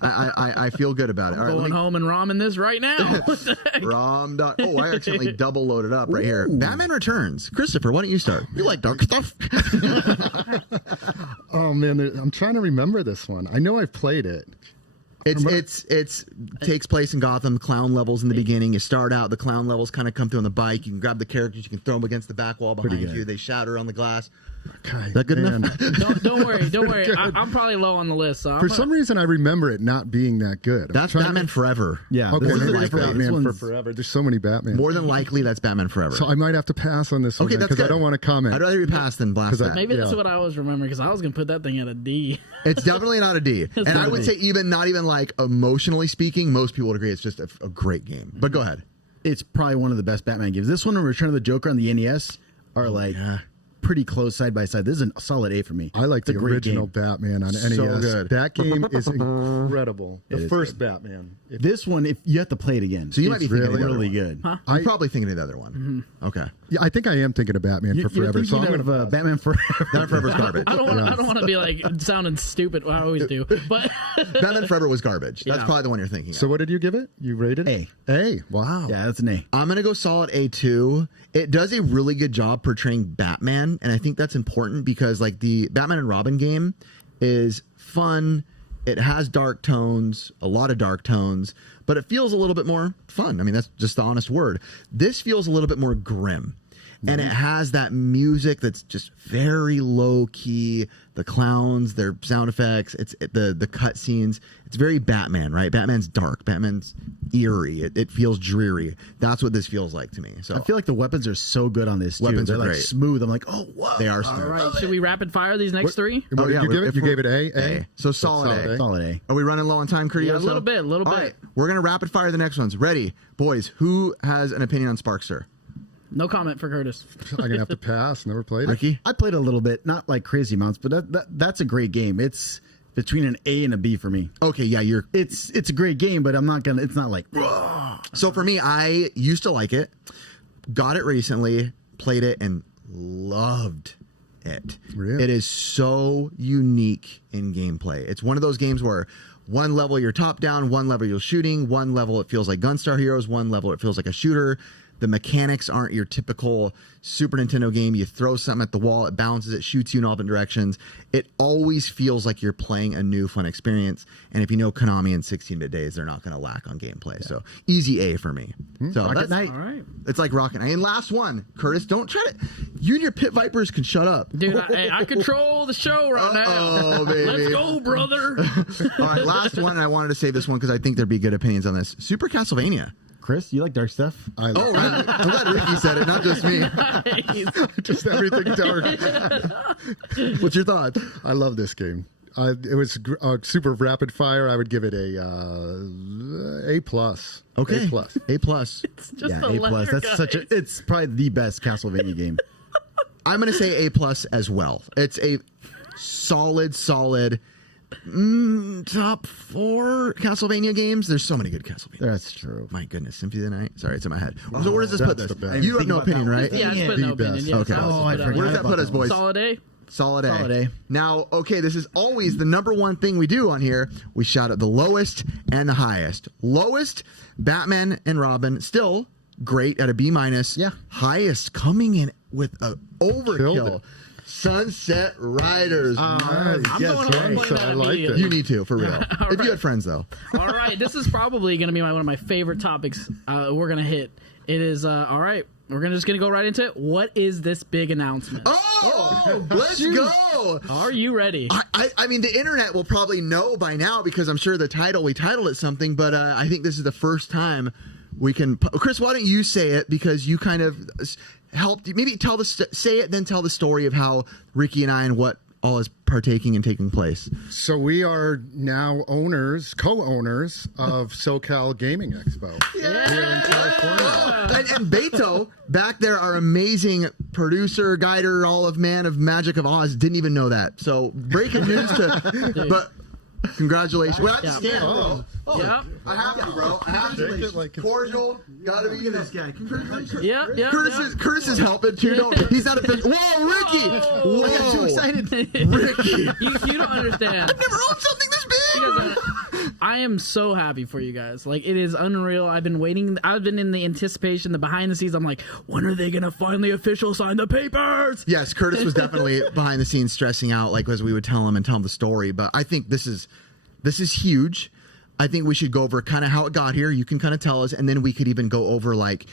I feel good about it. All right, Going home and ramen this right now. What the heck? Oh, I accidentally double loaded up right here. Batman Returns. Christopher, why don't you start? You like dark stuff? Oh man, I'm trying to remember this one. I know I've played it. It's takes place in Gotham. Clown levels in the beginning. You start out, the clown levels kind of come through on the bike. You can grab the characters, you can throw them against the back wall behind you. They shatter on the glass. Okay, Is that good man. enough? Don't worry. I'm probably low on the list. So For some reason, I remember it not being that good. I'm That's trying Batman Forever. Yeah. Okay, This maybe is it's like Batman this for one's- forever. There's so many Batman. More than likely, that's Batman Forever. So I might have to pass on this one Okay, that's because I good. don't want to comment. I'd rather you pass than blast 'Cause I- that. maybe that's Yeah. what I always remember because I was gonna put that thing at a D. It's definitely not a D. And I would say not even like emotionally speaking, most people would agree it's just a great game. But go ahead. It's probably one of the best Batman games. This one and Return of the Joker on the NES are like pretty close side by side. This is a solid A for me. I like It's a the great original game. Batman on So NES. good. That game is incredible. The is first Batman. This one, if you have to play it again, So you might be it's thinking of the other really one. good. You're probably thinking of the other one. Okay. Yeah, I think I am thinking of Batman for You're forever. So I'm thinking gonna of Batman Forever. Batman Forever's garbage. I don't want to be like sounding stupid. I always do, but Batman Forever was garbage. That's Yeah. probably the one you're thinking So of. what did you give it? You rated it? A. Wow. Yeah, that's an A. I'm going to go solid A2. It does a really good job portraying Batman, and I think that's important because like the Batman and Robin game is fun. It has dark tones, a lot of dark tones, but it feels a little bit more fun. I mean, that's just the honest word. This feels a little bit more grim. And it has that music that's just very low key. The clowns, their sound effects, the cut scenes. It's very Batman, right? Batman's dark. Batman's eerie. It feels dreary. That's what this feels like to me. So I feel like the weapons are so good on this too. Weapons They're are like great. smooth. I'm like, oh, whoa. they are smooth. all right. Should we rapid fire these next three? What did you give it? You gave it A. So solid A. Solid A. Are we running low on time, Curtis? Yeah, a little bit. All right, we're gonna rapid fire the next ones. Ready, boys? Who has an opinion on Sparkster? No comment for Curtis. I'm gonna have to pass. Never played it. Ricky? I played a little bit, not like crazy amounts, but that's a great game. It's between an A and a B for me. Okay, yeah, you're. It's a great game, but I'm not gonna. It's not like. So for me, I used to like it, got it recently, played it, and loved it. Really? It is so unique in gameplay. It's one of those games where one level you're top down, one level you're shooting, one level it feels like Gunstar Heroes, one level it feels like a shooter. The mechanics aren't your typical Super Nintendo game. You throw something at the wall, it bounces, it shoots you in all different directions. It always feels like you're playing a new fun experience. And if you know Konami in 16-bit days, they're not going to lack on gameplay. Yeah. So easy A for me. So Rocket Knight. All right. It's like Rocket Knight. And last one, Curtis, don't try to. You and your Pit Vipers can shut up. Dude, I control the show right now. Oh, baby. Let's go, brother. All right, last one. I wanted to save this one because I think there'd be good opinions on this. Super Castlevania. Chris, you like dark stuff? Oh, right. I'm glad Ricky said it, not just me. Just everything dark. What's your thoughts? I love this game. It was super rapid fire. I would give it A plus. Okay, A plus. A plus. It's just Yeah, a A plus. letter, That's such a. guys. It's probably the best Castlevania game. I'm going to say A plus as well. It's a solid top 4 Castlevania games. There's so many good Castlevania. That's true. My goodness, Symphony of the Night. Sorry, it's in my head. So where does this that's put this? the best. You have no opinion, right? Yeah, it's put The no opinion. best. Yeah, Okay. I forgot. Where does that about put us, that boys? Solid A. Solid A. Solid A. Now, okay, this is always the number one thing we do on here. We shout out the lowest and the highest. Lowest, Batman and Robin, still great at a B minus. Yeah. Highest, coming in with a Killed overkill. it. Sunset Riders. Nice. I'm Yes, going home right. playing that I like immediately. You need to, for real. All If you right. had friends, though. All right, this is probably going to be one of my favorite topics we're going to hit. It is, all right, we're just going to go right into it. What is this big announcement? Oh, let's go. Are you ready? I mean, the internet will probably know by now because I'm sure we titled it something, but I think this is the first time we can. Chris, why don't you say it because you kind of helped. Maybe say it, then tell the story of how Ricky and I and what all is partaking and taking place. So we are now co-owners of SoCal Gaming Expo here in California. And Beto back there, our amazing producer, guider, all of man of Magic of Oz, didn't even know that. So breaking news but congratulations. Well, I have to scan, bro. Yeah. I have to, bro. I have to. Drink it like it's- Cordial. Gotta be in this guy. Congratulations. Yeah, yeah. Curtis is helping too. He's not a big. Whoa, Ricky! Oh, Whoa, I got too excited. Ricky! You don't understand. I've never owned something this big. I am so happy for you guys. Like, it is unreal. I've been waiting. I've been in the anticipation, the behind the scenes. I'm like, when are they going to finally official sign the papers? Yes, Curtis was definitely behind the scenes stressing out, like as we would tell him and tell him the story. But I think this is huge. I think we should go over kind of how it got here. You can kind of tell us, and then we could even go over light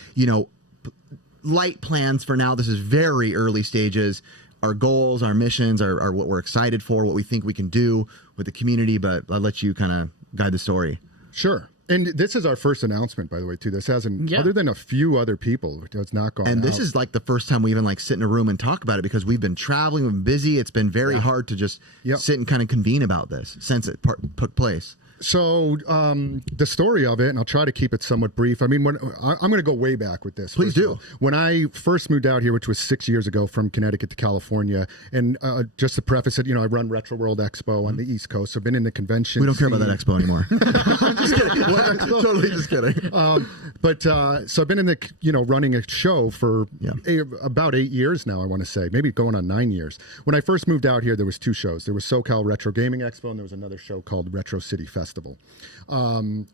plans for now. This is very early stages. Our goals, our missions, are what we're excited for, what we think we can do with the community. But I'll let you kind of guide the story. Sure. And this is our first announcement, by the way, too. This hasn't, other than a few other people, it's not gone And this out. is like the first time we even sit in a room and talk about it because we've been traveling, we've been busy. It's been very hard to just sit and kind of convene about this since it took place. So the story of it, and I'll try to keep it somewhat brief. I mean, I'm going to go way back with this. Please do. When I first moved out here, which was 6 years ago from Connecticut to California, and just to preface it, I run Retro World Expo on the East Coast. So I've been in the convention. We don't care about scene. that expo anymore. I'm just kidding. Totally just kidding. So I've been in the running a show for about 8 years now. I want to say maybe going on 9 years. When I first moved out here, there was 2 shows. There was SoCal Retro Gaming Expo, and there was another show called Retro City Festival. And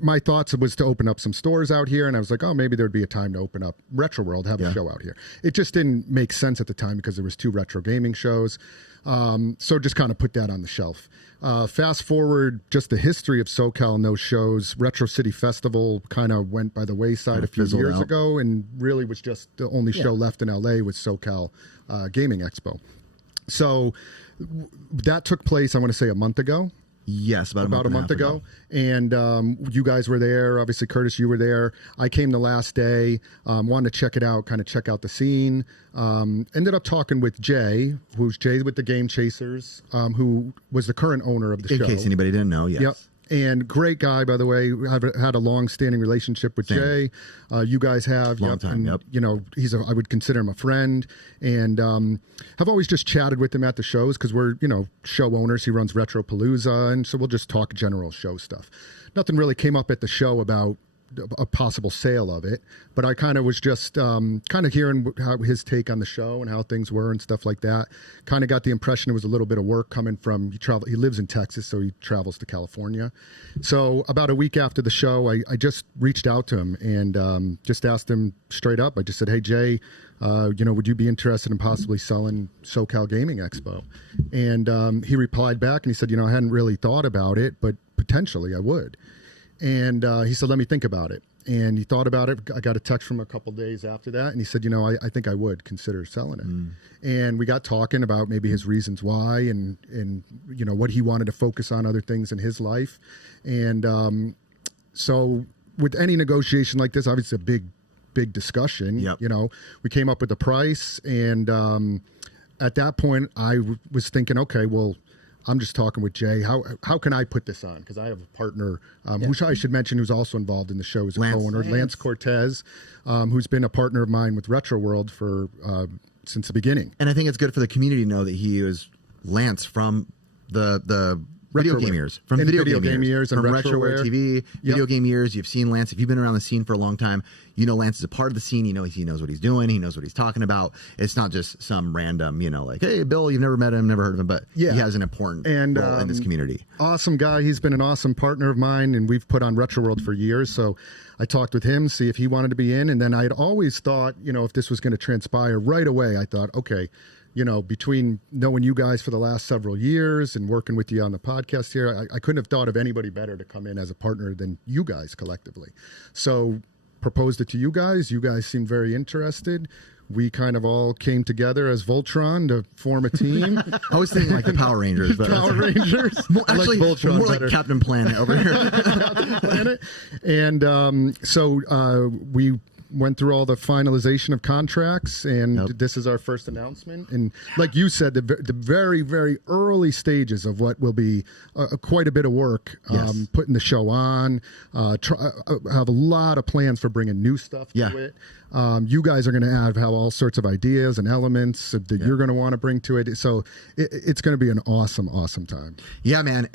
my thoughts was to open up some stores out here, and I was like, oh, maybe there'd be a time to open up Retro World, have a show out here. It just didn't make sense at the time because there was 2 retro gaming shows. So just kind of put that on the shelf. Fast forward, just the history of SoCal and those shows. Retro City Festival kind of went by the wayside a few years ago, and really was just the only show left in LA was SoCal Gaming Expo. So that took place, I want to say, a month ago. Yes, about a month ago. And you guys were there. Obviously, Curtis, you were there. I came the last day, wanted to check it out, kind of check out the scene. Ended up talking with Jay, who's Jay with the Game Chasers, who was the current owner of the show. In case anybody didn't know, yes. Yep. And great guy, by the way. I've had a long-standing relationship with Jay. You guys have. Long time, and, I would consider him a friend. And I've always just chatted with him at the shows because we're, show owners. He runs Retropalooza, and so we'll just talk general show stuff. Nothing really came up at the show about a possible sale of it, but I kind of was just kind of hearing how his take on the show and how things were and stuff like that. Kind of got the impression it was a little bit of work coming from he lives in Texas, so he travels to California. So about a week after the show, I just reached out to him and just asked him straight up. I just said, "Hey Jay, would you be interested in possibly selling SoCal Gaming Expo?" And he replied back and he said, I hadn't really thought about it, but potentially I would. And he said, "Let me think about it." And he thought about it. I got a text from him a couple days after that, and he said, I think I would consider selling it. And we got talking about maybe his reasons why and what he wanted to focus on, other things in his life. And so with any negotiation like this, obviously a big discussion. Yep. We came up with the price, and at that point I was thinking, okay, well, I'm just talking with Jay. How can I put this on? Because I have a partner, who I should mention, who's also involved in the show as a co-owner, Lance Cortez, who's been a partner of mine with Retro World since the beginning. And I think it's good for the community to know that he is Lance from the video game years, from video game years, and from Retroware TV, video game years. You've seen Lance. If you've been around the scene for a long time, Lance is a part of the scene. He knows what he's doing. He knows what he's talking about. It's not just some random, like, hey, Bill, you've never met him, never heard of him, but he has an important role in this community. Awesome guy. He's been an awesome partner of mine, and we've put on Retro World for years. So I talked with him, see if he wanted to be in, and then I had always thought, if this was going to transpire right away, I thought, okay, between knowing you guys for the last several years and working with you on the podcast here, I couldn't have thought of anybody better to come in as a partner than you guys collectively. So proposed it to you guys. You guys seemed very interested. We kind of all came together as Voltron to form a team. I was thinking like the Power Rangers. But Power Rangers. Actually, like Voltron more better. Like Captain Planet over here. Captain Planet. And so we went through all the finalization of contracts, and this is our first announcement. And like you said, the very, very early stages of what will be quite a bit of work, putting the show on, have a lot of plans for bringing new stuff to it. You guys are going to have all sorts of ideas and elements that you're going to want to bring to it. So it's going to be an awesome, awesome time. Yeah, man.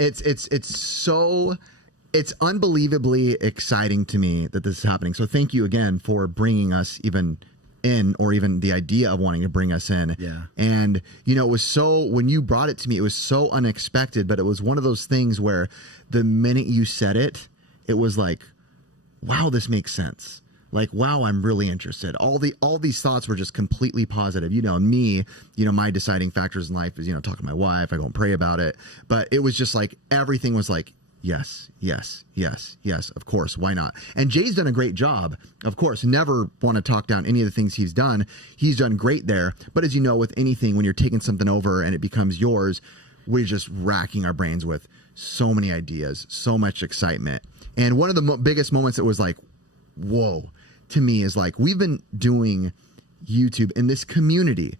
It's unbelievably exciting to me that this is happening. So thank you again for bringing us even in, or even the idea of wanting to bring us in. Yeah. And, it was when you brought it to me, it was so unexpected, but it was one of those things where the minute you said it, it was like, wow, this makes sense. Like, wow, I'm really interested. All these thoughts were just completely positive. Me, my deciding factors in life is, talking to my wife, I go and pray about it. But it was just like, everything was like, yes, yes, yes, yes, of course, why not? And Jay's done a great job, of course. Never want to talk down any of the things he's done. He's done great there. But as you know, with anything, when you're taking something over and it becomes yours, we're just racking our brains with so many ideas, so much excitement. And one of the biggest moments that was like, whoa, to me is like, we've been doing YouTube in this community,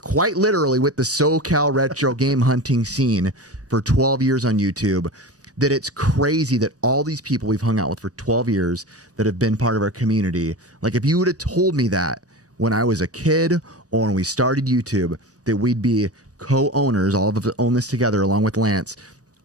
quite literally with the SoCal retro game hunting scene for 12 years on YouTube, that it's crazy that all these people we've hung out with for 12 years that have been part of our community, like if you would have told me that when I was a kid or when we started YouTube, that we'd be co-owners, all of us own this together along with Lance,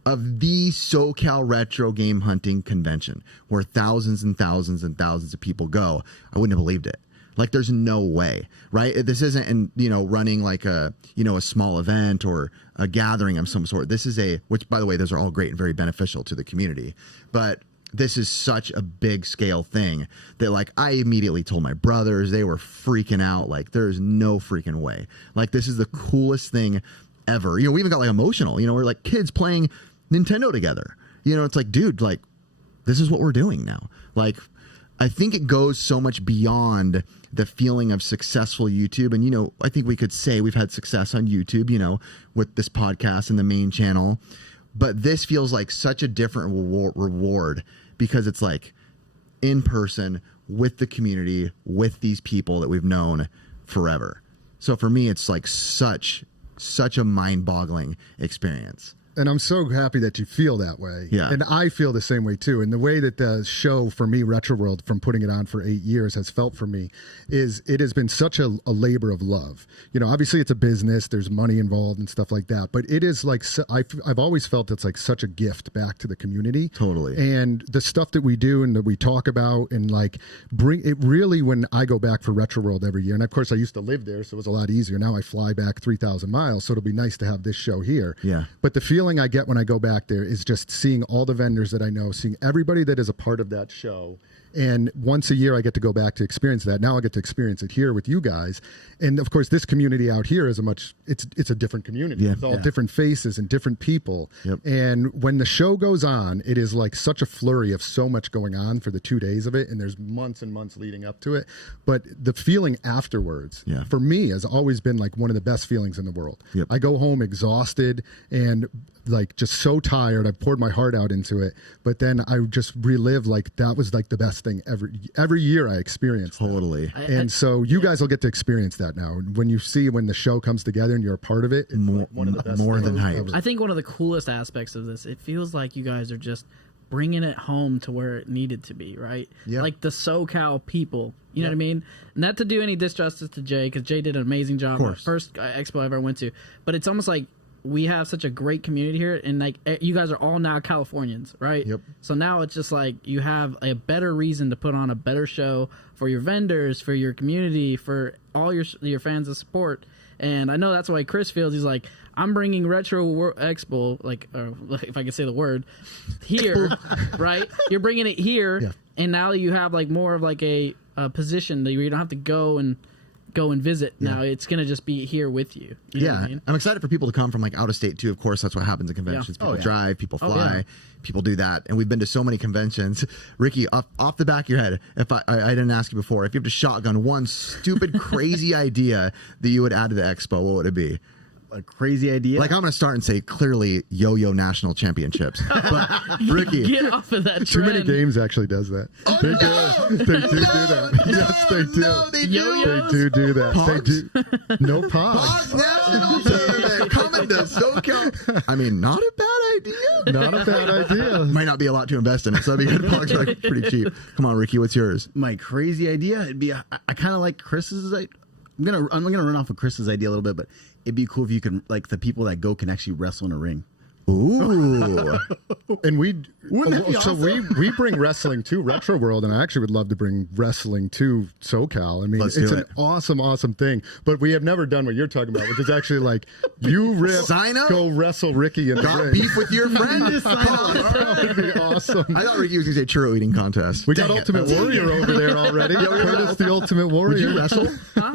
of the SoCal retro game hunting convention where thousands and thousands and thousands of people go, I wouldn't have believed it. Like, there's no way, right? This isn't, running like a small event or a gathering of some sort. This is which, by the way, those are all great and very beneficial to the community. But this is such a big scale thing that, like, I immediately told my brothers. They were freaking out. Like, there's no freaking way. Like, this is the coolest thing ever. We even got like emotional. We're like kids playing Nintendo together. It's like, dude, like, this is what we're doing now. Like, I think it goes so much beyond the feeling of successful YouTube. And, I think we could say we've had success on YouTube, with this podcast and the main channel. But this feels like such a different reward because it's like in person with the community, with these people that we've known forever. So for me, it's like such a mind-boggling experience. And I'm so happy that you feel that way. Yeah. And I feel the same way too. And the way that the show for me, Retro World, from putting it on for 8 years has felt for me is it has been such a labor of love. You know, obviously it's a business, there's money involved and stuff like that, but it is like, I've always felt it's like such a gift back to the community. Totally. And the stuff that we do and that we talk about and like bring it really, when I go back for Retro World every year, and of course I used to live there, so it was a lot easier. Now I fly back 3,000 miles, so it'll be nice to have this show here. Yeah. But the feeling I get when I go back there is just seeing all the vendors that I know, seeing everybody that is a part of that show. And once a year I get to go back to experience that. Now I get to experience it here with you guys. And of course this community out here is it's a different community. Yeah. It's all different faces and different people. Yep. And when the show goes on, it is like such a flurry of so much going on for the 2 days of it. And there's months and months leading up to it. But the feeling afterwards, for me, has always been like one of the best feelings in the world. Yep. I go home exhausted and like just so tired. I poured my heart out into it. But then I just relive like that was like the best thing every year I experience. Totally. And so you guys will get to experience that now. When you see when the show comes together and you're a part of it, it's More- like one of the best more things than hype. ever. I think one of the coolest aspects of this, it feels like you guys are just bringing it home to where it needed to be, right? Yep. Like the SoCal people, you know what I mean? Not to do any disjustice to Jay, because Jay did an amazing job. course. First expo I ever went to, but it's almost like we have such a great community here, and like you guys are all now Californians, right? Yep. So now it's just like you have a better reason to put on a better show for your vendors, for your community, for all your fans to support. And I know that's why Chris feels he's like, I'm bringing Retro Expo, like if I can say the word, here, right? You're bringing it here, and now you have like more of like a position that you don't have to go and visit. Now it's gonna just be here with you. You know what I mean? I'm excited for people to come from like out of state too. Of course, that's what happens at conventions. People drive, people fly, people do that, and we've been to so many conventions. Ricky, off the back of your head, if I didn't ask you before, if you have to shotgun one stupid crazy idea that you would add to the expo, what would it be? A crazy idea. Like I'm going to start and say clearly yo-yo national championships. But Ricky, Get off of that Too trend. Many Games actually does that. Oh, They no! do that. Yes, they do. No, they do. Yo-yos? They do that. Pogs? They do. No pogs. Pogs National Tournament coming to SoCal. I mean, not a bad idea. Not a bad idea. Might not be a lot to invest in it, so that'd be good. Pogs are like pretty cheap. Come on, Ricky, what's yours? My crazy idea, it'd be I kind of like Chris's. I'm gonna run off of Chris's idea a little bit, but it'd be cool if you can, like, the people that go can actually wrestle in a ring. Ooh. And Wouldn't that be so awesome? we bring wrestling to Retro World, and I actually would love to bring wrestling to SoCal. I mean, Let's it's do an it. awesome thing. But we have never done what you're talking about, which is actually like you rip, Sign up. go wrestle Ricky in the Got ring. beef with your friend? That would be awesome. I thought Ricky was going to say churro eating contest. We got Dang it. Ultimate Warrior over there already. Curtis the Ultimate Warrior. Would you wrestle?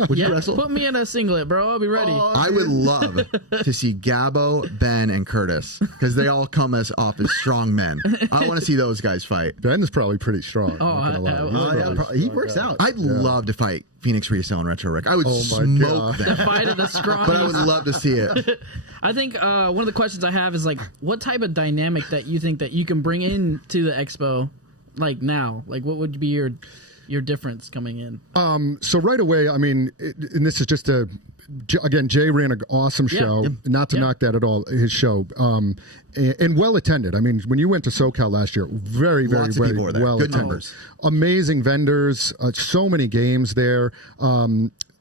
Would you wrestle? Put me in a singlet, bro. I'll be ready. I would love to see Gabbo, Ben, and Curtis because they all come off as strong men. I want to see those guys fight. Ben is probably pretty strong. Oh, not gonna lie. He's yeah, probably he strong works guy. out. I'd love to fight Phoenix Resale and Retro Rick. I would Oh my smoke God. The them, fight of the strong. but I would love to see it. I think one of the questions I have is like, what type of dynamic that you think that you can bring into the expo, like now? Like, what would be your difference coming in? So right away, I mean, and this is just again, Jay ran an awesome show. Not to knock that at all, his show, and well attended. I mean, when you went to SoCal last year, very Lots of people were there. well Good attended. numbers. Amazing vendors, so many games there.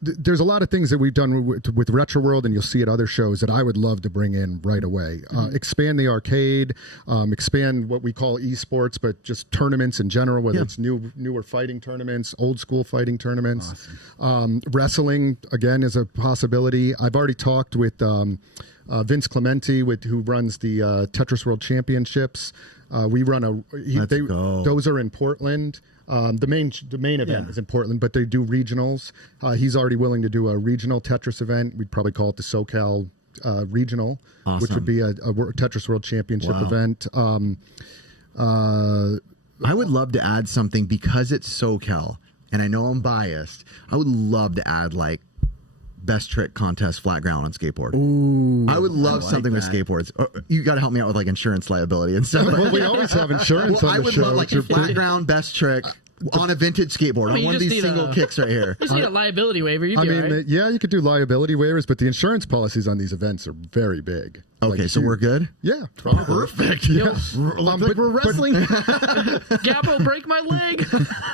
There's a lot of things that we've done with Retro World, and you'll see at other shows that I would love to bring in right away. Expand the arcade, expand what we call esports, but just tournaments in general, whether it's newer fighting tournaments, old school fighting tournaments. Wrestling, again, is a possibility. I've already talked with Vince Clementi, who runs the Tetris World Championships. We run those are in Portland. The main event is in Portland, but they do regionals. He's already willing to do a regional Tetris event. We'd probably call it the SoCal Regional, which would be a Tetris World Championship event. I would love to add something because it's SoCal, and I know I'm biased. I would love to add like best trick contest flat ground on skateboard. Ooh, I would love something with skateboards. You got to help me out with like insurance liability and stuff. Well, we always have insurance on I the would show. love like a flat ground best trick on a vintage skateboard, I mean, on one of these single kicks right here. You just need a liability waiver. You'd I be mean, all right. yeah, you could do liability waivers, but the insurance policies on these events are very big. Okay, so we're good? Yeah. Perfect. Yeah. Looks like we're wrestling. Gabbo, break my leg.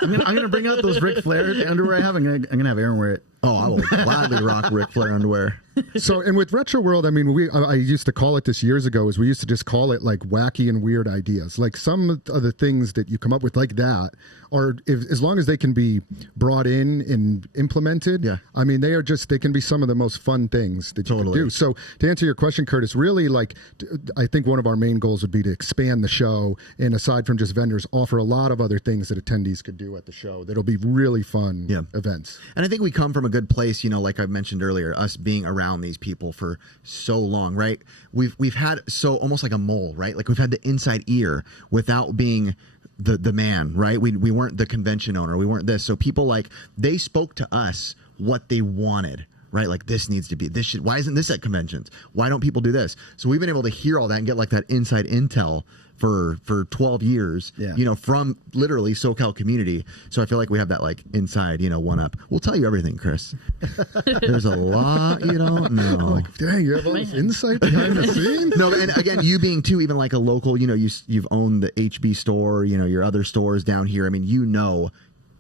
I'm gonna bring out those Ric Flair underwear I have. I'm gonna have Aaron wear it. Oh, I will gladly rock Ric Flair underwear. So, and with Retro World, I mean, I used to call it this years ago, is we used to just call it like wacky and weird ideas. Like some of the things that you come up with like that are, as long as they can be brought in and implemented, I mean, they can be some of the most fun things that you can do. So to answer your question, Curtis, really like, I think one of our main goals would be to expand the show, and aside from just vendors, offer a lot of other things that attendees could do at the show that'll be really fun events. And I think we come from a good place, you know, like I mentioned earlier, us being around these people for so long, right? We've had almost like a mole, right? Like we've had the inside ear without being the man, right? We weren't the convention owner, we weren't this. So people like, they spoke to us what they wanted, right? Like this needs to be, this should, why isn't this at conventions? Why don't people do this? So we've been able to hear all that and get like that inside intel for 12 years, you know, from literally SoCal community. So I feel like we have that like inside, you know, one up. We'll tell you everything, Chris. There's a lot you don't know. Like, dang, you have all this insight behind the scenes? No, and again, you being too, even like a local, you know, you've owned the HB store, you know, your other stores down here. I mean, you know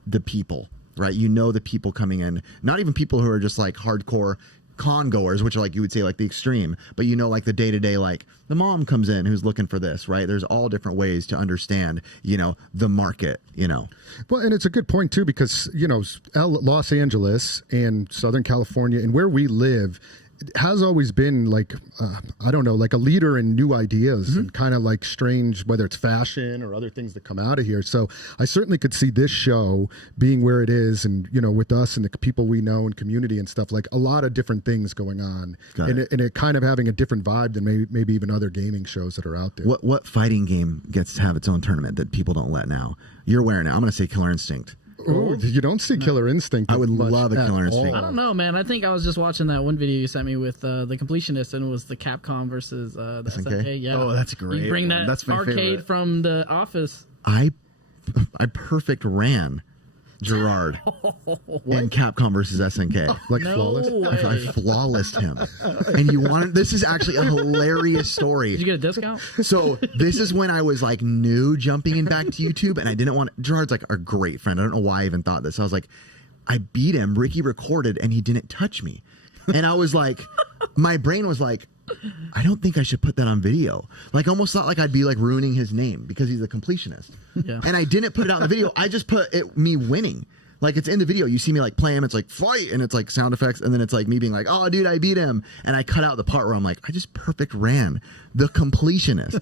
the people, right? You know the people coming in, not even people who are just like hardcore con goers, which are like, you would say like the extreme, but you know, like the day-to-day, like the mom comes in who's looking for this, right? There's all different ways to understand, you know, the market, you know. Well, and it's a good point too, because, you know, Los Angeles and Southern California and where we live, it has always been like, I don't know, like a leader in new ideas and kind of like strange, whether it's fashion or other things that come out of here. So I certainly could see this show being where it is, and, you know, with us and the people we know and community and stuff, like a lot of different things going on, and it kind of having a different vibe than maybe even other gaming shows that are out there. What fighting game gets to have its own tournament that people don't let now? You're wearing it. I'm going to say Killer Instinct. Oh, you don't see Killer Instinct. I would love a Killer Instinct. I don't know, man. I think I was just watching that one video you sent me with the Completionist, and it was the Capcom versus the SNK. Yeah. Oh, that's great. You bring that That's my arcade favorite. from the office. I perfect ran Gerard in Capcom versus SNK. Like No flawless. way. I flawlessed him. And you want this is actually a hilarious story. Did you get a discount? So this is when I was like new jumping in back to YouTube, and I didn't want Gerard's like a great friend. I don't know why I even thought this. I was like, I beat him. Ricky recorded and he didn't touch me. And I was like, my brain was like, I don't think I should put that on video. Like almost thought like I'd be like ruining his name because he's a completionist. Yeah. And I didn't put it out in the video. I just put me winning. Like it's in the video. You see me like play him. It's like fight, and it's like sound effects, and then it's like me being like, "Oh, dude, I beat him." And I cut out the part where I'm like, "I just perfect ran the completionist."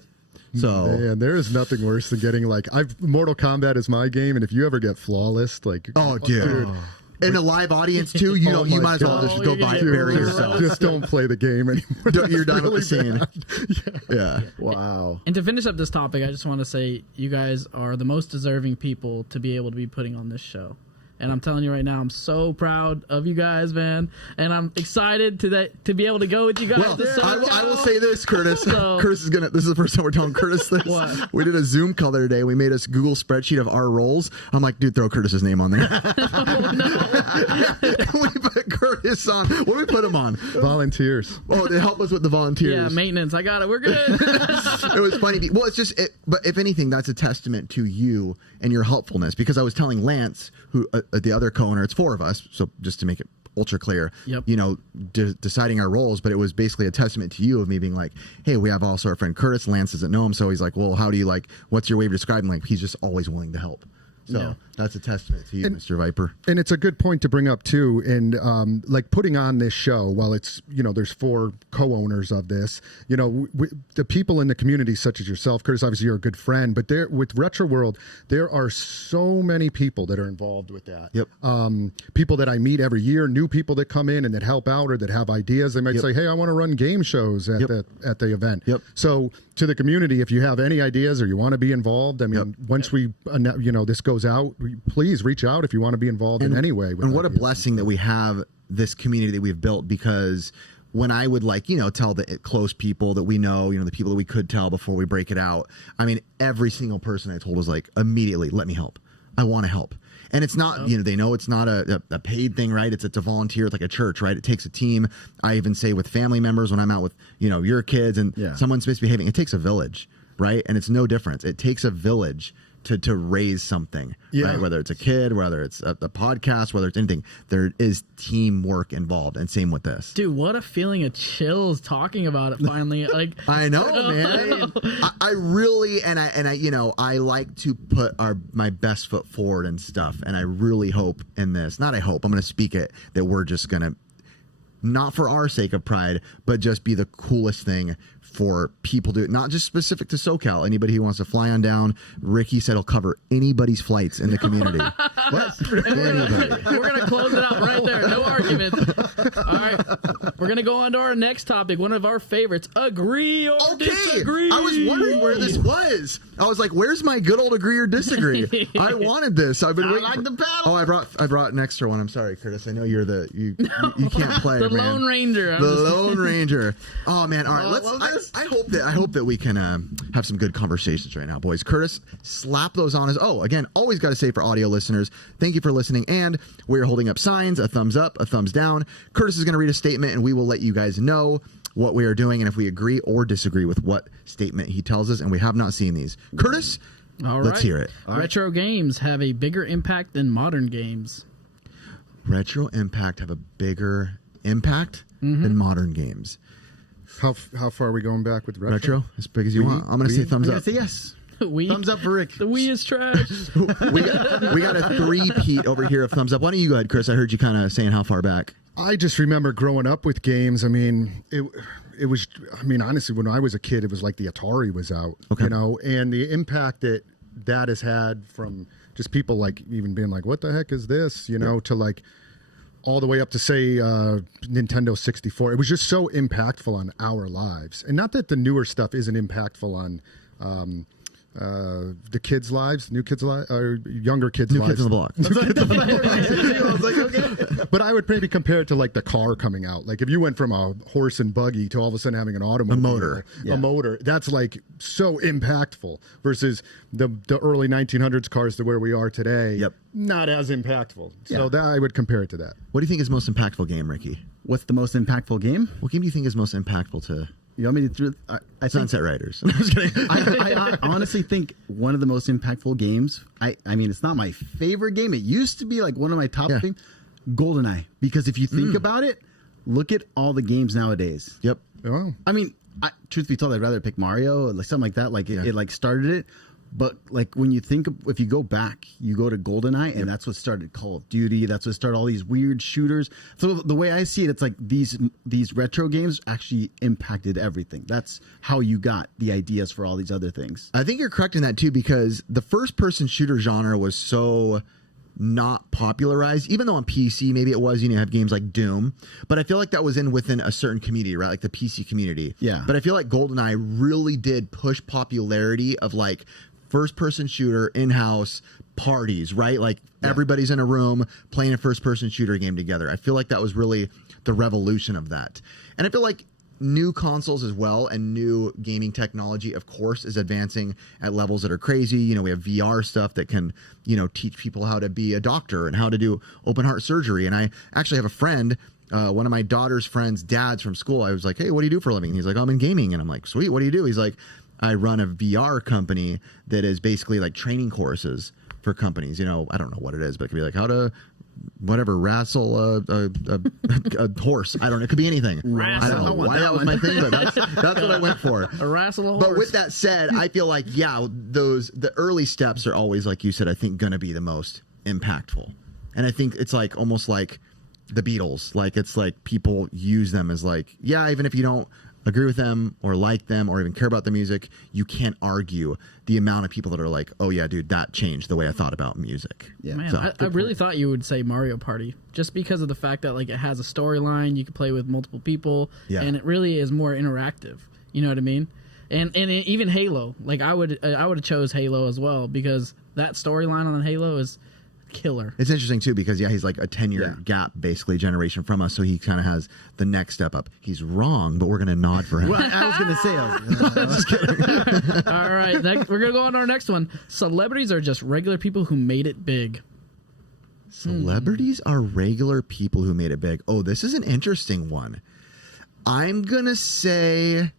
So man, there is nothing worse than getting like Mortal Kombat is my game, and if you ever get flawless, like dude. In a live audience too, you know, you might as well just go buy it, bury yourself. Just don't play the game anymore. You're done with the scene. Yeah. Wow. And to finish up this topic, I just want to say you guys are the most deserving people to be able to be putting on this show. And I'm telling you right now, I'm so proud of you guys, man. And I'm excited to be able to go with you guys. Well, I will say this, Curtis. So, Curtis is gonna. This is the first time we're telling Curtis this. What? We did a Zoom call the other day. We made a Google spreadsheet of our roles. I'm like, dude, throw Curtis's name on there. We put Curtis on. What do we put him on? Volunteers. Oh, they help us with the volunteers. yeah, maintenance. I got it. We're good. It was funny. Well, it's just. But if anything, that's a testament to you and your helpfulness. Because I was telling Lance, who the other co-owner, it's 4 of us. So just to make it ultra clear, Yep. you know, deciding our roles. But it was basically a testament to you of me being like, hey, we have also our friend Curtis. Lance doesn't know him, so he's like, well, how do you like? What's your way of describing? Like, he's just always willing to help. So Yeah. that's a testament to you, Mr. Viper. And it's a good point to bring up too. And like putting on this show, while it's, you know, there's 4 co-owners of this, you know, the people in the community such as yourself, Curtis, obviously you're a good friend, but there with Retro World, there are so many people that are involved with that. Yep. People that I meet every year, new people that come in and that help out or that have ideas. They might Yep. say, hey, I want to run game shows at the event. Yep. So to the community, if you have any ideas or you want to be involved, I mean, once we, you know, this goes out, please reach out if you want to be involved in any way. And what a blessing that we have this community that we've built, because when I would like, you know, tell the close people that we know, you know, the people that we could tell before we break it out, I mean, every single person I told was like, immediately, let me help. I want to help. And it's not, they know it's not a paid thing, right? It's a volunteer. It's like a church, right? It takes a team. I even say with family members when I'm out with, your kids and someone's misbehaving, it takes a village, right? And it's no difference. It takes a village to raise something, right? Whether it's a kid, whether it's a podcast, whether it's anything, there is teamwork involved. And same with this. Dude, what a feeling of chills talking about it finally. Like I know, man. I really, and I like to put my best foot forward and stuff. And I really hope in this, I'm going to speak it, that we're just going to, not for our sake of pride, but just be the coolest thing for people to, not just specific to SoCal. Anybody who wants to fly on down, Ricky said he'll cover anybody's flights in the community. Anybody. We're going to close it out right there. No arguments. All right. We're going to go on to our next topic. One of our favorites, agree or disagree. I was wondering where this was. I was like, where's my good old agree or disagree? I wanted this. I've been waiting. I like the battle. Oh, I brought an extra one. I'm sorry, Curtis. I know you're you can't play, the man. Lone Ranger. The Lone Ranger. Oh, man. All right. I hope that we can have some good conversations right now, boys. Curtis, slap those on us. Oh, again, always got to say for audio listeners, thank you for listening. And we're holding up signs, a thumbs up, a thumbs down. Curtis is going to read a statement, and we will let you guys know what we are doing and if we agree or disagree with what statement he tells us. And we have not seen these. Curtis, let's hear it. Retro games have a bigger impact than modern games. Retro impact have a bigger impact than modern games. How far are we going back with retro? Retro, as big as you want. I'm going to say thumbs up. I'm going to say yes. Wii? Thumbs up for Rick. The Wii is trash. we got a three-peat over here of thumbs up. Why don't you go ahead, Chris? I heard you kind of saying how far back. I just remember growing up with games. I mean, it was. I mean, honestly, when I was a kid, it was like the Atari was out. Okay. And the impact that has had from just people like even being like, "What the heck is this?" To like all the way up to say Nintendo 64. It was just so impactful on our lives, and not that the newer stuff isn't impactful on the kids' lives, new kids' lives, or younger kids' lives. Kids on the block. I was like, okay. But I would maybe compare it to like the car coming out. Like if you went from a horse and buggy to all of a sudden having an automobile, a motor, that's like so impactful versus the early 1900s cars to where we are today. Yep. Not as impactful. So that I would compare it to that. What do you think is the most impactful game, Ricky? What's the most impactful game? What game do you think is most impactful to? You want me to? I think, Sunset Riders. I'm just kidding. I honestly think one of the most impactful games. I mean, it's not my favorite game. It used to be like one of my top things. GoldenEye, because if you think about it, look at all the games nowadays. Yep. Oh. I mean, truth be told, I'd rather pick Mario or like something like that. Like it like started it. But like when you think, if you go back, you go to GoldenEye, and that's what started Call of Duty. That's what started all these weird shooters. So the way I see it, it's like these retro games actually impacted everything. That's how you got the ideas for all these other things. I think you're correct in that too, because the first-person shooter genre was so not popularized, even though on PC maybe it was, you have games like Doom, but I feel like that was within a certain community, right? Like the PC community. Yeah. But I feel like GoldenEye really did push popularity of like first-person shooter in-house parties, right? Like everybody's in a room playing a first-person shooter game together. I feel like that was really the revolution of that. And I feel like new consoles as well and new gaming technology, of course, is advancing at levels that are crazy. We have VR stuff that can, teach people how to be a doctor and how to do open heart surgery. And I actually have a friend, one of my daughter's friends' dads from school. I was like, hey, what do you do for a living? He's like, I'm in gaming. And I'm like, sweet, what do you do? He's like, I run a VR company that is basically like training courses for companies. I don't know what it is, but it could be like how to wrestle a horse. I don't know. It could be anything. I don't know why that was my thing, but that's what I went for. Wrestle a horse. But with that said, I feel like, the early steps are always, like you said, I think going to be the most impactful. And I think it's like almost like the Beatles. Like it's like people use them as like, even if you don't agree with them or like them or even care about the music, you can't argue the amount of people that are like, oh yeah, dude, that changed the way I thought about music. Yeah. Man, So, I really thought you would say Mario Party just because of the fact that like it has a storyline, you can play with multiple people, and it really is more interactive. You know what I mean? And even Halo, like I would have chose Halo as well because that storyline on Halo is killer. It's interesting too because he's like a 10-year gap, basically generation from us, so he kind of has the next step up. He's wrong, but we're gonna nod for him. Well, I was gonna say, Just kidding. All right, we're gonna go on to our next one. Celebrities are just regular people who made it big. Celebrities are regular people who made it big. Oh, this is an interesting one. I'm gonna say,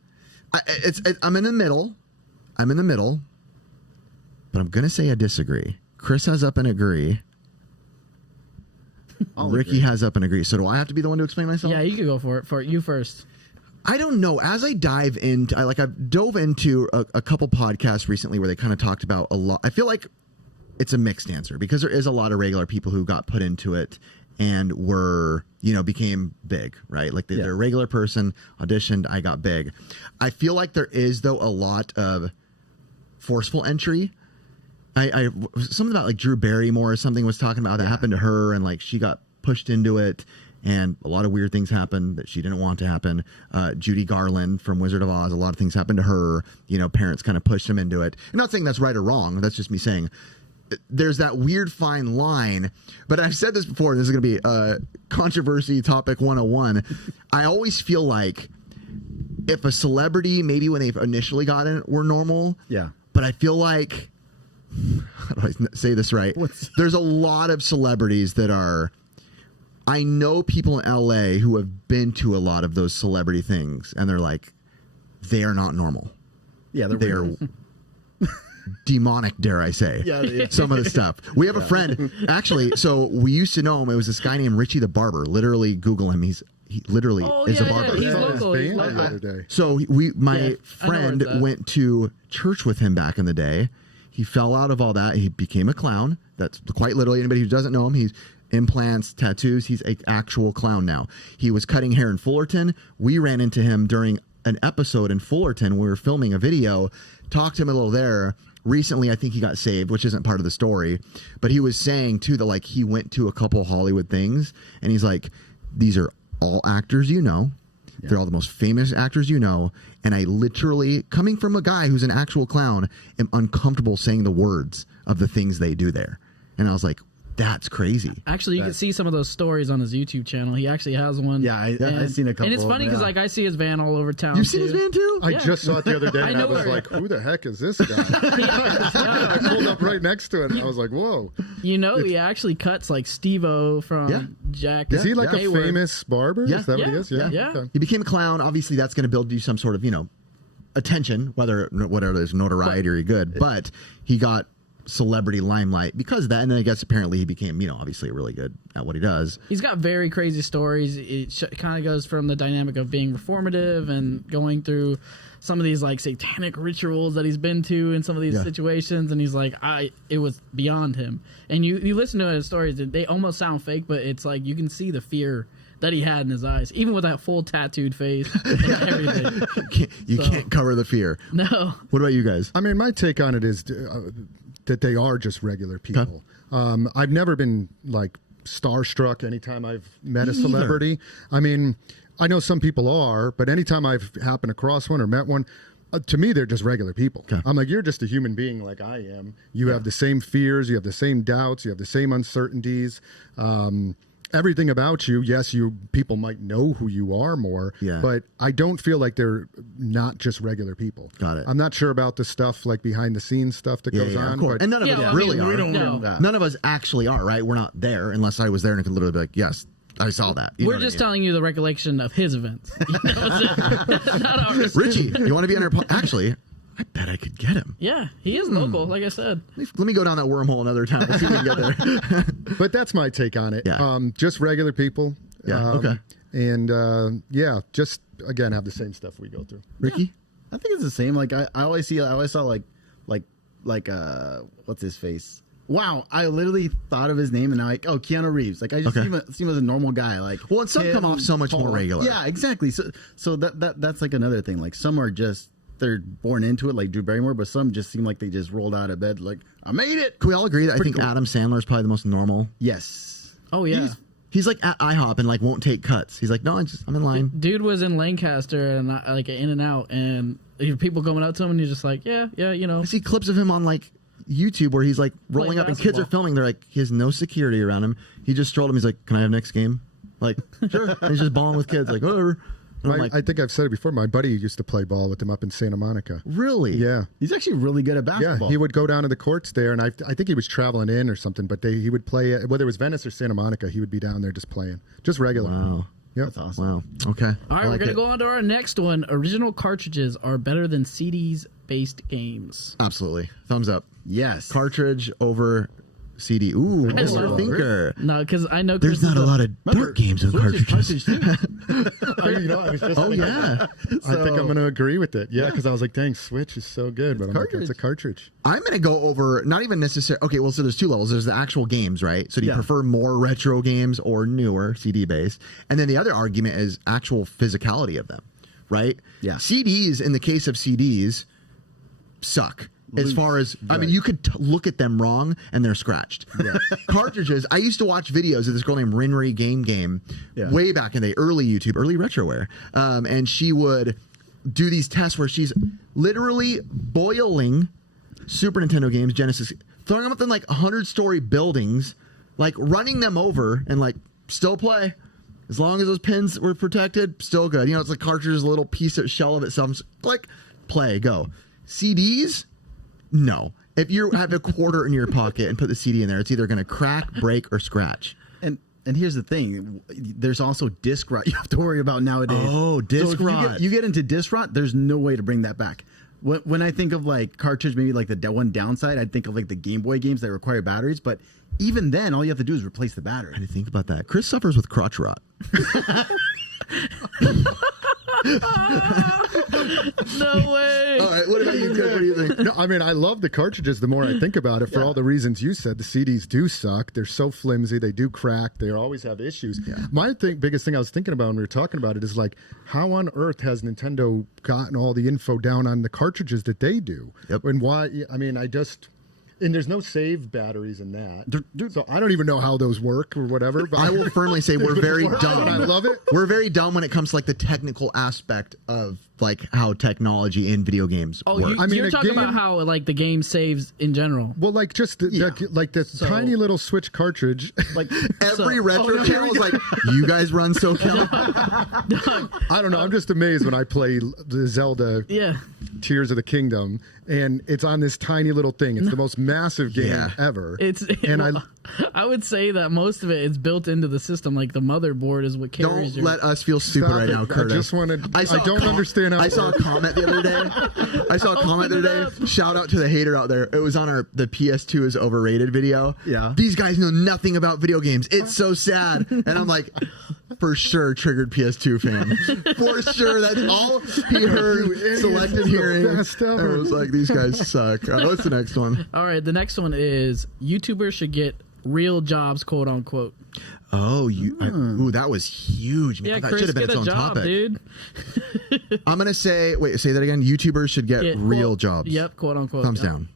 I'm in the middle. But I'm gonna say I disagree. Chris has up and agree. Ricky has up and agree. So do I have to be the one to explain myself? Yeah, you can go for it. For you first. I don't know. As I dive into, I've dove into a couple podcasts recently where they kind of talked about a lot. I feel like it's a mixed answer because there is a lot of regular people who got put into it and were, became big, right? Like they're a regular person, auditioned, I got big. I feel like there is, though, a lot of forceful entry. I something about like Drew Barrymore or something was talking about that happened to her, and like she got pushed into it, and a lot of weird things happened that she didn't want to happen. Judy Garland from Wizard of Oz, a lot of things happened to her. Parents kind of pushed them into it. I'm not saying that's right or wrong. That's just me saying there's that weird fine line. But I've said this before, and this is going to be controversy topic 101. I always feel like if a celebrity, maybe when they initially got in, were normal. Yeah. But I feel like, how do I say this right? There's a lot of celebrities that are, I know people in LA who have been to a lot of those celebrity things, and they're like, they are not normal. Yeah, they're demonic, dare I say. Some of the stuff. We have a friend, actually, so we used to know him. It was this guy named Richie the Barber. Literally Google him. He literally is a barber. He's local. So my friend went to church with him back in the day. He fell out of all that. He became a clown. That's quite literally. Anybody who doesn't know him, he's implants, tattoos. He's an actual clown now. He was cutting hair in Fullerton. We ran into him during an episode in Fullerton. We were filming a video. Talked to him a little there. Recently, I think he got saved, which isn't part of the story. But he was saying, too, that like he went to a couple Hollywood things. And he's like, these are all actors you know. They're all the most famous actors you know. And I literally, coming from a guy who's an actual clown, am uncomfortable saying the words of the things they do there. And I was like, that's crazy. Actually, you can see some of those stories on his YouTube channel. He actually has one. Yeah, I've seen a couple. And it's funny because like I see his van all over town. You've seen his van too? I just saw it the other day, and I was like, "Who the heck is this guy?" I pulled up right next to it, and I was like, "Whoa!" He actually cuts like Steve-O from Jack. Is he like a famous barber? Yeah. Is that what he is? Yeah. Okay. He became a clown. Obviously, that's going to build you some sort of attention, whatever there's notoriety or good. But he got celebrity limelight because of that, and then I guess apparently he became obviously really good at what he does. He's got very crazy stories. It kind of goes from the dynamic of being reformative and going through some of these like satanic rituals that he's been to in some of these situations, and he's like, it was beyond him. And you listen to his stories, they almost sound fake, but it's like you can see the fear that he had in his eyes, even with that full tattooed face and everything. You can't cover the fear. No. What about you guys? I mean, my take on it is that they are just regular people. I've never been like starstruck anytime I've met a celebrity. I mean, I know some people are, but anytime I've happened across one or met one, to me, they're just regular people. I'm like, you're just a human being like I am. You have the same fears, you have the same doubts, you have the same uncertainties. Everything about you, yes, people might know who you are more, but I don't feel like they're not just regular people. Got it. I'm not sure about the stuff like behind the scenes stuff that goes on. Of course. And none of us really are. No. None of us actually are, right? We're not there unless I was there and I could literally be like, yes, I saw that. We're just telling you the recollection of his events. Not ours. Richie, you want to be on our actually, I bet I could get him. Yeah, he is local, like I said. Let me go down that wormhole another time. We'll see if we can get there. But that's my take on it. Yeah. Just regular people. Yeah. Okay. And just again have the same stuff we go through. Ricky, I think it's the same. Like I always saw like what's his face? Wow, I literally thought of his name and now Keanu Reeves. Like I just see him as a normal guy. Like and some come off so much more regular. Yeah, exactly. So that's like another thing. Like some are just they're born into it, like Drew Barrymore, but some just seem like they just rolled out of bed like, I made it. Can we all agree that I think Adam Sandler is probably the most normal? Yes. Oh yeah. He's like at IHOP and like won't take cuts. He's like, no, I'm in line. Dude was in Lancaster and like In and Out, and people going up to him and he's just like, yeah, I see clips of him on like YouTube where he's like rolling Playing up and kids are basketball. filming. They're like, he has no security around him. He just strolled him. He's like, can I have next game? Like, sure. And he's just balling with kids, like, whatever. And I'm like, I think I've said it before. My buddy used to play ball with him up in Santa Monica. really? Yeah. He's actually really good at basketball. Yeah, he would go down to the courts there, and I think he was traveling in or something, but he would play, whether it was Venice or Santa Monica, he would be down there just playing. Just regular. Wow. Yep. That's awesome. Wow. Okay. All right, I we're like gonna it. go on to our next one. Original cartridges are better than CDs-based games. Absolutely. Thumbs up. Yes. Cartridge over CD. Ooh, Mr. love Thinker. No, because I know There's Chris not is a lot of dark games with cartridges. I was just Oh, yeah. I think I'm going to agree with it. Yeah, because I was like, dang, Switch is so good, but I'm like, it's a cartridge. I'm going to go over, not even necessarily, okay, well, so there's two levels. There's the actual games, right? So do you Yeah. prefer more retro games or newer CD-based? And then the other argument is actual physicality of them, right? Yeah. CDs, in the case of CDs, suck. As far as, I mean, you could look at them wrong and they're scratched. Yeah. Cartridges, I used to watch videos of this girl named Rinri Game Yeah. way back in the early YouTube, early retroware. And she would do these tests where she's literally boiling Super Nintendo games, Genesis, throwing them up in like 100-story buildings, like running them over and like still play. As long as those pins were protected, still good. You know, it's like cartridges, a little piece of shell of itself. It's like, play, go. CDs? No. If you have a quarter in your pocket and put the CD in there, it's either going to crack, break, or scratch. And here's the thing: there's also disc rot you have to worry about nowadays. Oh, disc if rot. You get into disc rot, there's no way to bring that back. When I think of like cartridge, maybe like the one downside, I think of like the Game Boy games that require batteries. But even then, all you have to do is replace the battery. I didn't think about that. Chris suffers with crotch rot. No way. All right, what about you, Chris? What do you think? No, I mean, I love the cartridges the more I think about it for all the reasons you said. The CDs do suck. They're so flimsy. They do crack. They always have issues. Yeah. My biggest thing I was thinking about when we were talking about it is like, how on earth has Nintendo gotten all the info down on the cartridges that they do? Yep. And why? I mean, and there's no save batteries in that. So I don't even know how those work or whatever. But I will firmly say we're very dumb. I love it. We're very dumb when it comes to like the technical aspect of like how technology in video games Oh, work. I mean, you're a talking game- about how like the game saves in general. Well, like just the tiny little Switch cartridge. Like Every retro channel is like, you guys run SoCal? I don't know. I'm just amazed when I play the Zelda Yeah. Tears of the Kingdom, and it's on this tiny little thing. It's the most massive game Yeah. ever. And and I would say that most of it is built into the system. Like the motherboard is what carries Don't your. let us feel stupid Stop right it. now, Curtis. I just wanted. I saw a don't understand how. I saw a comment the other day. I saw a comment the Open it other day. up. Shout out to the hater out there. It was on the PS2 is overrated video. Yeah. These guys know nothing about video games. It's so sad. And I'm like, for sure, triggered PS2 fan. For sure, that's all he heard. Selected hearing. best ever. And it was like, these guys suck. All right, what's the next one? All right, the next one is YouTubers should get real jobs, quote unquote. Oh, ooh, that was huge. Man. Yeah, That Chris, should have been get its a own job, topic. dude. I'm gonna say, wait, say that again. YouTubers should get real jobs. Yep, quote unquote. Thumbs Yep. down.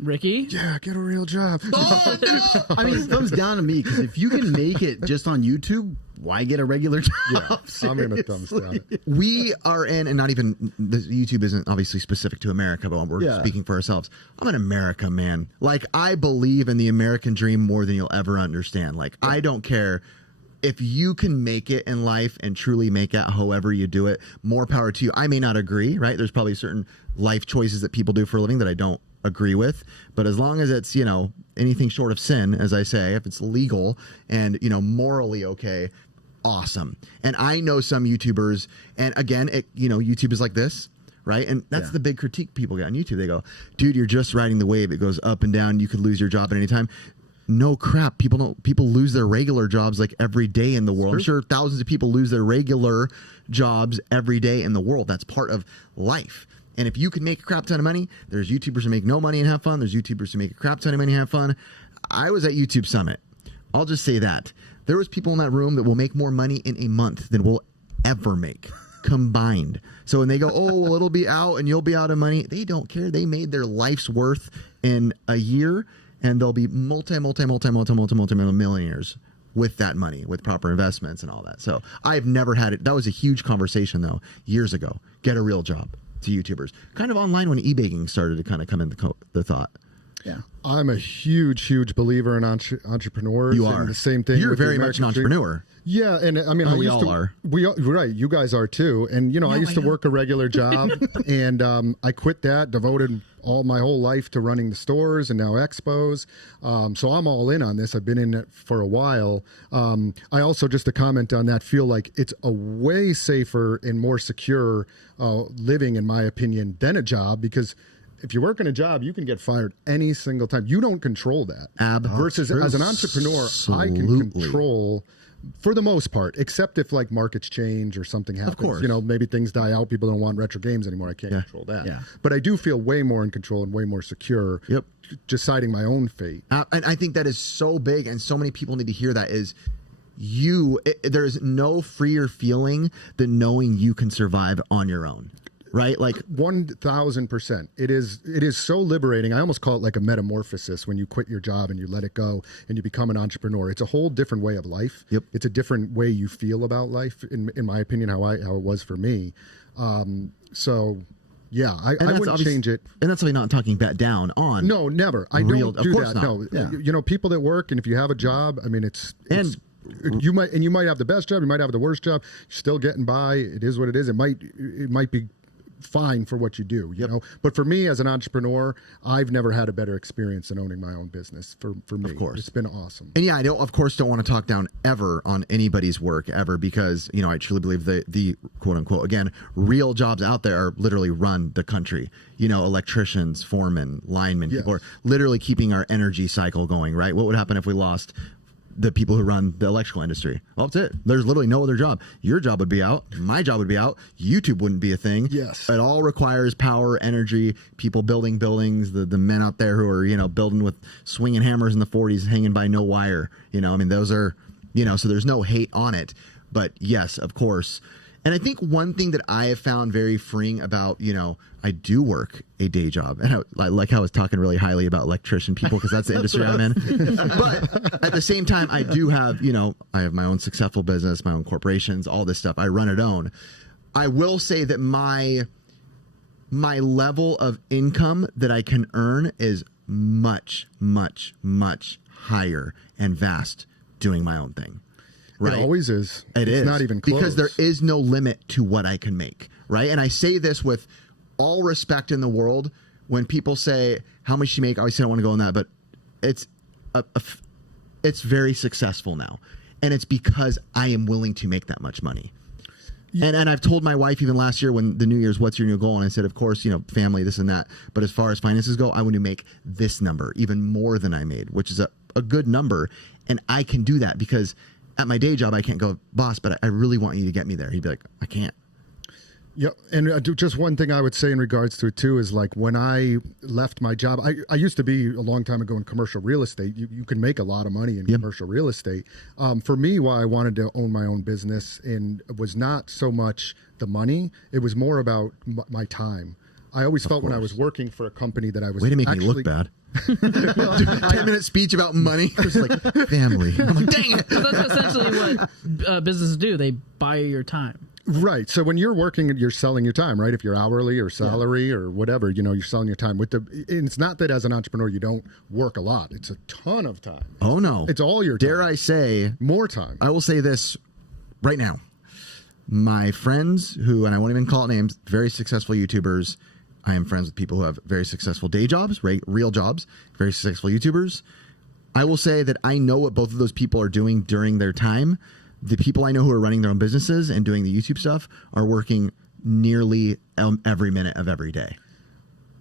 Ricky? Yeah, get a real job. Oh no! I mean, it comes down to me because if you can make it just on YouTube, why get a regular job? Yeah, I'm gonna thumbs down it. We are in, and not even YouTube isn't obviously specific to America, but we're Yeah. speaking for ourselves. I'm an America man. Like, I believe in the American dream more than you'll ever understand. Like, I don't care. If you can make it in life and truly make it however you do it, more power to you. I may not agree, right? There's probably certain life choices that people do for a living that I don't agree with. But as long as it's, you know, anything short of sin, as I say, if it's legal and, you know, morally okay, awesome. And I know some YouTubers, and again, YouTube is like this, right? And that's the big critique people get on YouTube. They go, dude, you're just riding the wave. It goes up and down. You could lose your job at any time. No crap. People lose their regular jobs like every day in the world. I'm sure thousands of people lose their regular jobs every day in the world. That's part of life. And if you can make a crap ton of money, there's YouTubers who make no money and have fun. There's YouTubers who make a crap ton of money and have fun. I was at YouTube Summit. I'll just say that. There was people in that room that will make more money in a month than we'll ever make combined. So when they go, oh, well, it'll be out and you'll be out of money, they don't care. They made their life's worth in a year, and they'll be multi-millionaires with that money, with proper investments and all that. So I've never had it. That was a huge conversation, though, years ago. Get a real job. to YouTubers. Kind of online when e-bagging started to kind of come into the thought. Yeah. I'm a huge believer in entrepreneurs. You are. And the same thing. You're very much an entrepreneur. Yeah, and I mean, we all are. Right, you guys are too. And I used to work a regular job, and I quit that, devoted my whole life to running the stores and now expos. So I'm all in on this. I've been in it for a while. I also, just to comment on that, feel like it's a way safer and more secure living, in my opinion, than a job, because if you work in a job, you can get fired any single time. You don't control that. Versus as an entrepreneur, I can control, for the most part, except if like markets change or something happens. Of course. Maybe things die out. People don't want retro games anymore. I can't control that. Yeah. But I do feel way more in control and way more secure. Yep. Deciding my own fate. And I think that is so big, and so many people need to hear that. There's no freer feeling than knowing you can survive on your own. Right, like 1,000%. It is so liberating. I almost call it like a metamorphosis when you quit your job and you let it go and you become an entrepreneur. It's a whole different way of life. Yep. It's a different way you feel about life. In my opinion, how it was for me. So, yeah, I wouldn't change it. And that's really not talking back down on. No, never. I don't do that. Not. No, Yeah. People that work, and if you have a job, I mean, you might have the best job, you might have the worst job. You're still getting by. It is what it is. It might be fine for what you do, But for me as an entrepreneur, I've never had a better experience than owning my own business. For me, of course, it's been awesome. And yeah, I don't want to talk down ever on anybody's work ever, because I truly believe the quote unquote, again, real jobs out there are literally run the country. Electricians, foremen, linemen, people are literally keeping our energy cycle going. Right? What would happen if we lost the people who run the electrical industry? Well, that's it. There's literally no other job. Your job would be out. My job would be out. YouTube wouldn't be a thing. Yes. It all requires power, energy, people building buildings, the men out there who are, building with swinging hammers in the 40s, hanging by no wire. Those are, so there's no hate on it. But yes, of course. And I think one thing that I have found very freeing about, I do work a day job. And I like how I was talking really highly about electrician people, because that's the industry I'm in. But at the same time, I do have, I have my own successful business, my own corporations, all this stuff. I run it own. I will say that my level of income that I can earn is much, much, much higher and vast doing my own thing. Right. It always is. It's not even close. Because there is no limit to what I can make, right? And I say this with all respect in the world. When people say, how much you make, I always say I don't want to go on that, but it's very successful now. And it's because I am willing to make that much money. Yeah. And I've told my wife even last year when the New Year's, what's your new goal? And I said, of course, family, this and that. But as far as finances go, I want to make this number, even more than I made, which is a good number. And I can do that because at my day job, I can't go, boss, but I really want you to get me there. He'd be like, I can't. Yeah, and just one thing I would say in regards to it too is, like, when I left my job, I used to be a long time ago in commercial real estate. You can make a lot of money in commercial real estate. For me, why I wanted to own my own business and was not so much the money, it was more about my time. I always felt when I was working for a company that I was way to make me look bad. 10-minute speech about money. It's like family. I'm like, dang it. Well, that's essentially what businesses do. They buy your time. Right. So when you're working, you're selling your time, right? If you're hourly or salary or whatever, you're selling your time. And it's not that as an entrepreneur you don't work a lot. It's a ton of time. Oh no, it's all your time. Dare I say more time? I will say this right now. My friends who, and I won't even call it names, very successful YouTubers. I am friends with people who have very successful day jobs, real jobs, very successful YouTubers. I will say that I know what both of those people are doing during their time. The people I know who are running their own businesses and doing the YouTube stuff are working nearly every minute of every day,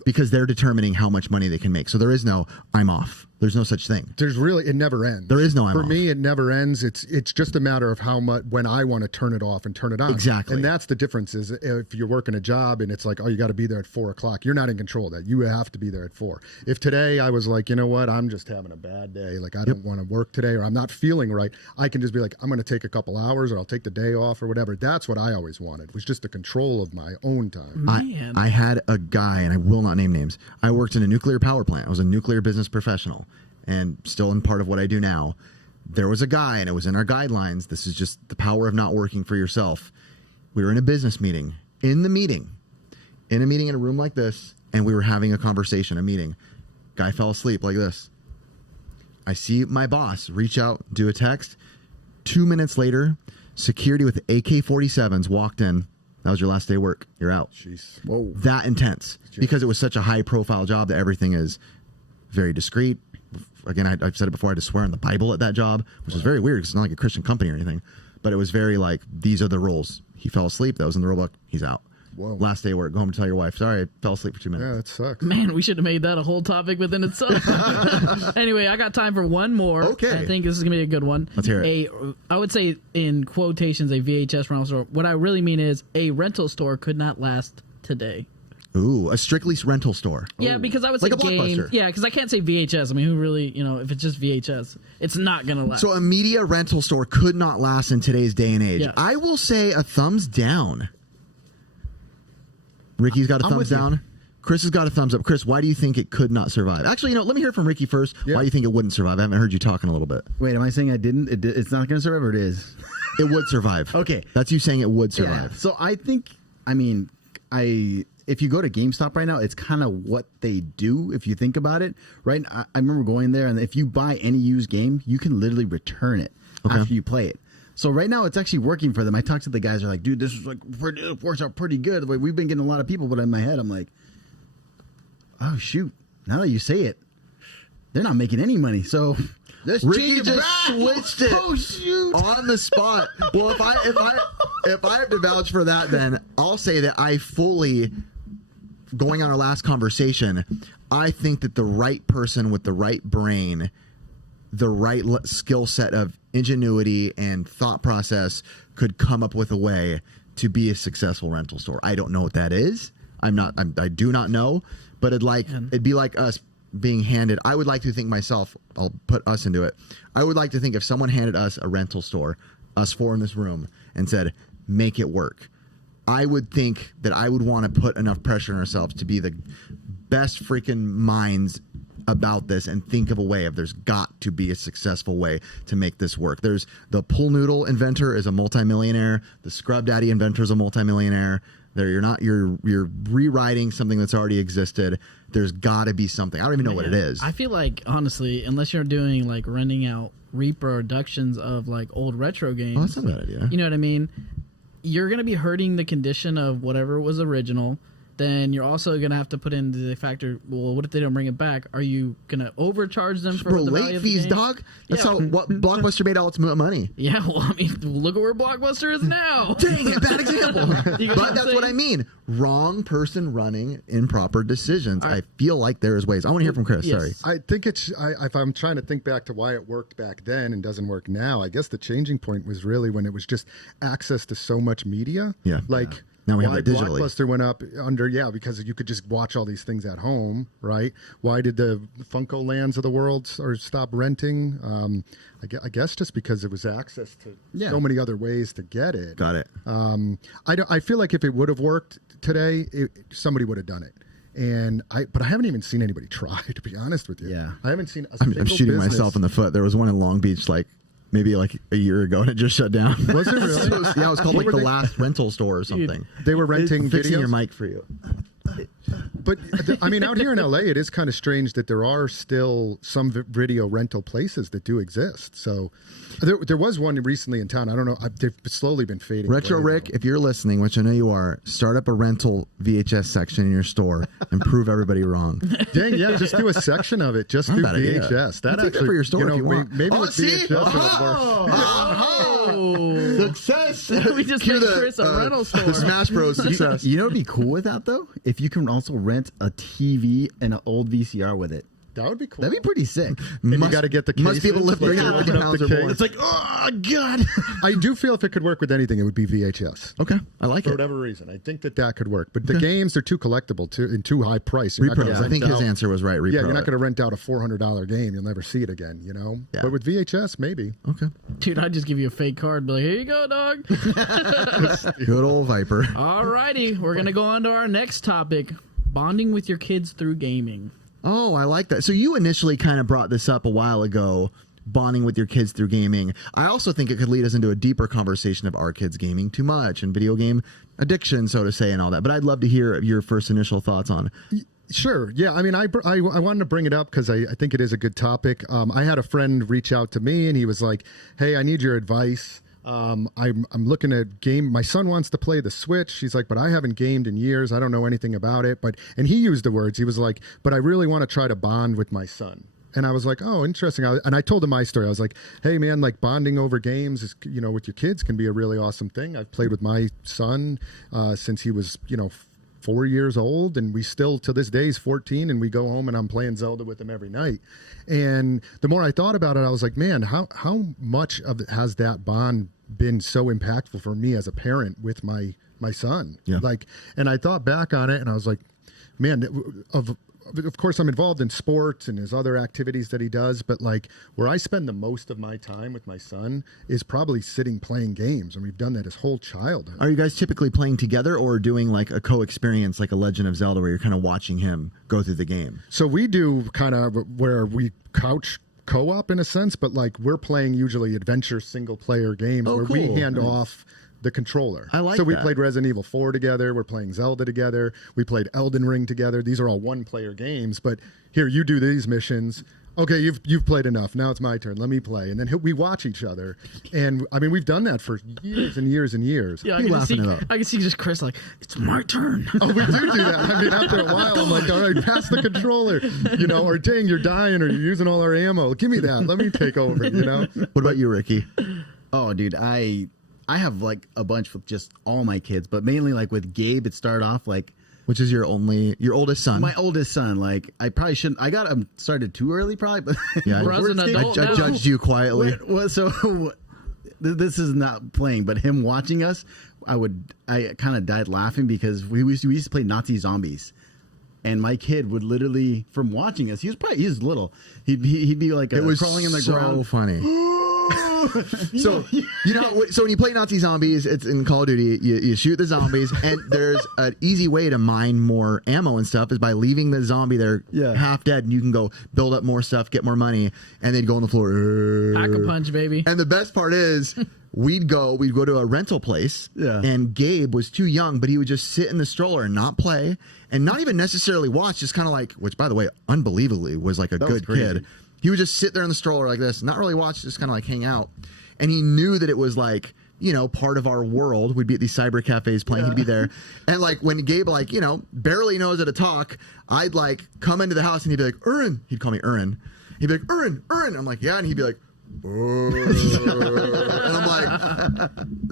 because they're determining how much money they can make. So there is no, I'm off. There's no such thing. It never ends. There is no I'm For off. me, it never ends. It's just a matter of how much, when I want to turn it off and turn it on. Exactly. And that's the difference, is if you're working a job and it's like, oh, you got to be there at 4 o'clock. You're not in control of that. You have to be there at 4. If today I was like, you know what, I'm just having a bad day. Like, I don't want to work today, or I'm not feeling right. I can just be like, I'm going to take a couple hours, or I'll take the day off or whatever. That's what I always wanted, was just the control of my own time. I had a guy, and I will not name names. I worked in a nuclear power plant. I was a nuclear business professional, and still in part of what I do now. There was a guy, and it was in our guidelines. This is just the power of not working for yourself. We were in a business meeting. In the meeting, in a meeting in a room like this, and we were having a conversation, a meeting. Guy fell asleep like this. I see my boss reach out, do a text. 2 minutes later, security with AK-47s walked in. That was your last day of work. You're out. Jeez. Whoa. That intense. Because it was such a high-profile job that everything is very discreet. Again, I've said it before, I had to swear in the Bible at that job, which is very weird because it's not like a Christian company or anything. But it was very like, these are the rules. He fell asleep. That was in the rule book. He's out. Whoa. Last day of work. Go home and tell your wife, sorry, I fell asleep for 2 minutes. Yeah, that sucks. Man, we should have made that a whole topic within itself. Anyway, I got time for one more. Okay. I think this is going to be a good one. Let's hear it. I would say, in quotations, a VHS rental store. What I really mean is a rental store could not last today. Ooh, a strictly rental store. Yeah, because I would say Like a games. Blockbuster. Yeah, because I can't say VHS. I mean, who really, if it's just VHS, it's not going to last. So a media rental store could not last in today's day and age. Yes. I will say a thumbs down. Ricky's got a thumbs down. Chris has got a thumbs up. Chris, why do you think it could not survive? Actually, let me hear from Ricky first. Yeah. Why do you think it wouldn't survive? I haven't heard you talking a little bit. Wait, am I saying I didn't? It's not going to survive, or it is? It would survive. Okay. That's you saying it would Yeah. survive. So I think, if you go to GameStop right now, it's kind of what they do. If you think about it, right? I remember going there, and if you buy any used game, you can literally return it after you play it. So right now, it's actually working for them. I talked to the guys. They're like, dude, this is it works out pretty good. We've been getting a lot of people, but in my head, I'm like, oh shoot! Now that you say it, they're not making any money. So let's Ricky change it just back. switched it Oh shoot! on the spot. Well, if I have to vouch for that, then I'll say that I fully, going on our last conversation, I think that the right person with the right brain, the right skill set of ingenuity and thought process could come up with a way to be a successful rental store. I don't know what that is. I do not know, but it'd be like us being handed. I would like to think myself, I'll put us into it. I would like to think if someone handed us a rental store, us four in this room, and said, make it work. I would think that I would want to put enough pressure on ourselves to be the best freaking minds about this and think of a way there's got to be a successful way to make this work. There's the pool noodle inventor is a multimillionaire. The scrub daddy inventor is a multimillionaire. You're rewriting something that's already existed. There's got to be something. I don't even know what it is. I feel like, honestly, unless you're doing like renting out reproductions of like old retro games. Oh, that's not a bad idea. You know what I mean? You're going to be hurting the condition of whatever was original. Then you're also going to have to put into the factor, well, what if they don't bring it back? Are you going to overcharge them for the value late of the fees, game? dog. That's Yeah. what Blockbuster made all its money. Yeah, well, I mean, look at where Blockbuster is now. Dang it, bad example. You know But that's what I mean. Wrong person running improper decisions. I feel like there is ways. I want to hear from Chris. Yes. Sorry. I think if I'm trying to think back to why it worked back then and doesn't work now, I guess the changing point was really when it was just access to so much media. Yeah. Like, Now we have why it digitally. Blockbuster went up because you could just watch all these things at home, right? Why did the Funko Lands of the world stop renting? I guess just because it was access to so many other ways to get it. Got it. I feel like if it would have worked today, somebody would have done it. But I haven't even seen anybody try, to be honest with you. Yeah. I haven't seen a I'm single shooting business. myself in the foot. There was one in Long Beach, maybe a year ago, and it just shut down. Was it really? Yeah, it was called What were the they- last rental store or something. They were renting Fixing videos? your mic for you. But I mean, out here in LA, it is kind of strange that there are still some video rental places that do exist. So there was one recently in town. I don't know. They've slowly been fading. Retro away, Rick, though. if you're listening, which I know you are, start up a rental VHS section in your store and prove everybody wrong. Dang, yeah, just do a section of it. Just Not do a bad idea. VHS. That Take that actually for your store if you want. Maybe Oh, with see? VHS it would work. Success. We just made Chris a rental store. The Smash Bros. success. You know what'd be cool with that though? If you can also rent a TV and an old VCR with it. That would be cool. That'd be pretty sick. And you got to get the cases. Must be able to lift like, 350 open up pounds the or more. case. It's like, oh, God. I do feel if it could work with anything, it would be VHS. Okay, I like For it. whatever reason, I think that could work. But the games are too collectible, and too high price. You're not Repros. gonna I rent think his out- answer was right. Repro. Yeah, you're not going to rent out a $400 game. You'll never see it again, Yeah. But with VHS, maybe. Okay. Dude, I'd just give you a fake card. Be like, here you go, dog. Good old Viper. Alrighty, we're going to go on to our next topic. Bonding with your kids through gaming. Oh, I like that. So you initially kind of brought this up a while ago bonding with your kids through gaming. I also think it could lead us into a deeper conversation of our kids gaming too much and video game addiction, so to say, and all that. But I'd love to hear your first initial thoughts on it. Sure. Yeah. I mean, I wanted to bring it up because I think it is a good topic. I had a friend reach out to me and he was like, hey, I need your advice. I'm looking at game. My son wants to play the Switch. He's like, but I haven't gamed in years. I don't know anything about it. And he used the words. He was like, but I really want to try to bond with my son. And I was like, oh, interesting. And I told him my story. I was like, hey, man, like bonding over games is, with your kids can be a really awesome thing. I've played with my son since he was, 4 years old, and we still to this day he's 14, and we go home and I'm playing Zelda with him every night. And the more I thought about it, I was like, man, how much of it has that bond been so impactful for me as a parent with my son? Yeah. And I thought back on it and I was like, man, of course I'm involved in sports and his other activities that he does, but like where I spend the most of my time with my son is probably sitting playing games, and we've done that his whole childhood. Are you guys typically playing together or doing like a co-experience like a Legend of Zelda where you're kind of watching him go through the game? So we do kind of where we couch co-op in a sense, but like we're playing usually adventure single player games where we hand off the controller. I like So we that. played Resident Evil 4 together. We're playing Zelda together. We played Elden Ring together. These are all one-player games. But here, you do these missions. Okay, you've played enough. Now it's my turn. Let me play. And then we watch each other. And I mean, we've done that for years and years and years. Yeah, You laughing it up. I can see just Chris like, it's my turn. Oh, we do that. I mean, after a while, I'm like, all right, pass the controller. Or dang, you're dying or you're using all our ammo. Give me that. Let me take over, What about you, Ricky? Oh, dude, I have like a bunch with just all my kids, but mainly like with Gabe, it started off like, Which is your oldest son? my oldest son. Like I probably shouldn't. I got him started too early, probably. But Yeah, We're as an adult I now. judged you quietly. So this is not playing, but him watching us, I kind of died laughing because we used to play Nazi zombies. And my kid would literally, from watching us, he was little. He'd be like It was crawling in the so ground. funny. So so when you play Nazi zombies, it's in Call of Duty. You shoot the zombies, and there's an easy way to mine more ammo and stuff is by leaving the zombie there half dead, and you can go build up more stuff, get more money, and they'd go on the floor. Pack a punch, baby. And the best part is, we'd go to a rental place, and Gabe was too young, but he would just sit in the stroller and not play, and not even necessarily watch, just kind of like, which by the way, unbelievably was like a good kid. He would just sit there in the stroller like this, not really watch, just kind of like hang out. And he knew that it was like, part of our world. We'd be at these cyber cafes playing. He'd be there. And like when Gabe barely knows how to talk, I'd like come into the house and he'd be like, Urin. He'd call me Urin. He'd be like, Urin. I'm like, yeah. And he'd be like, and I'm like,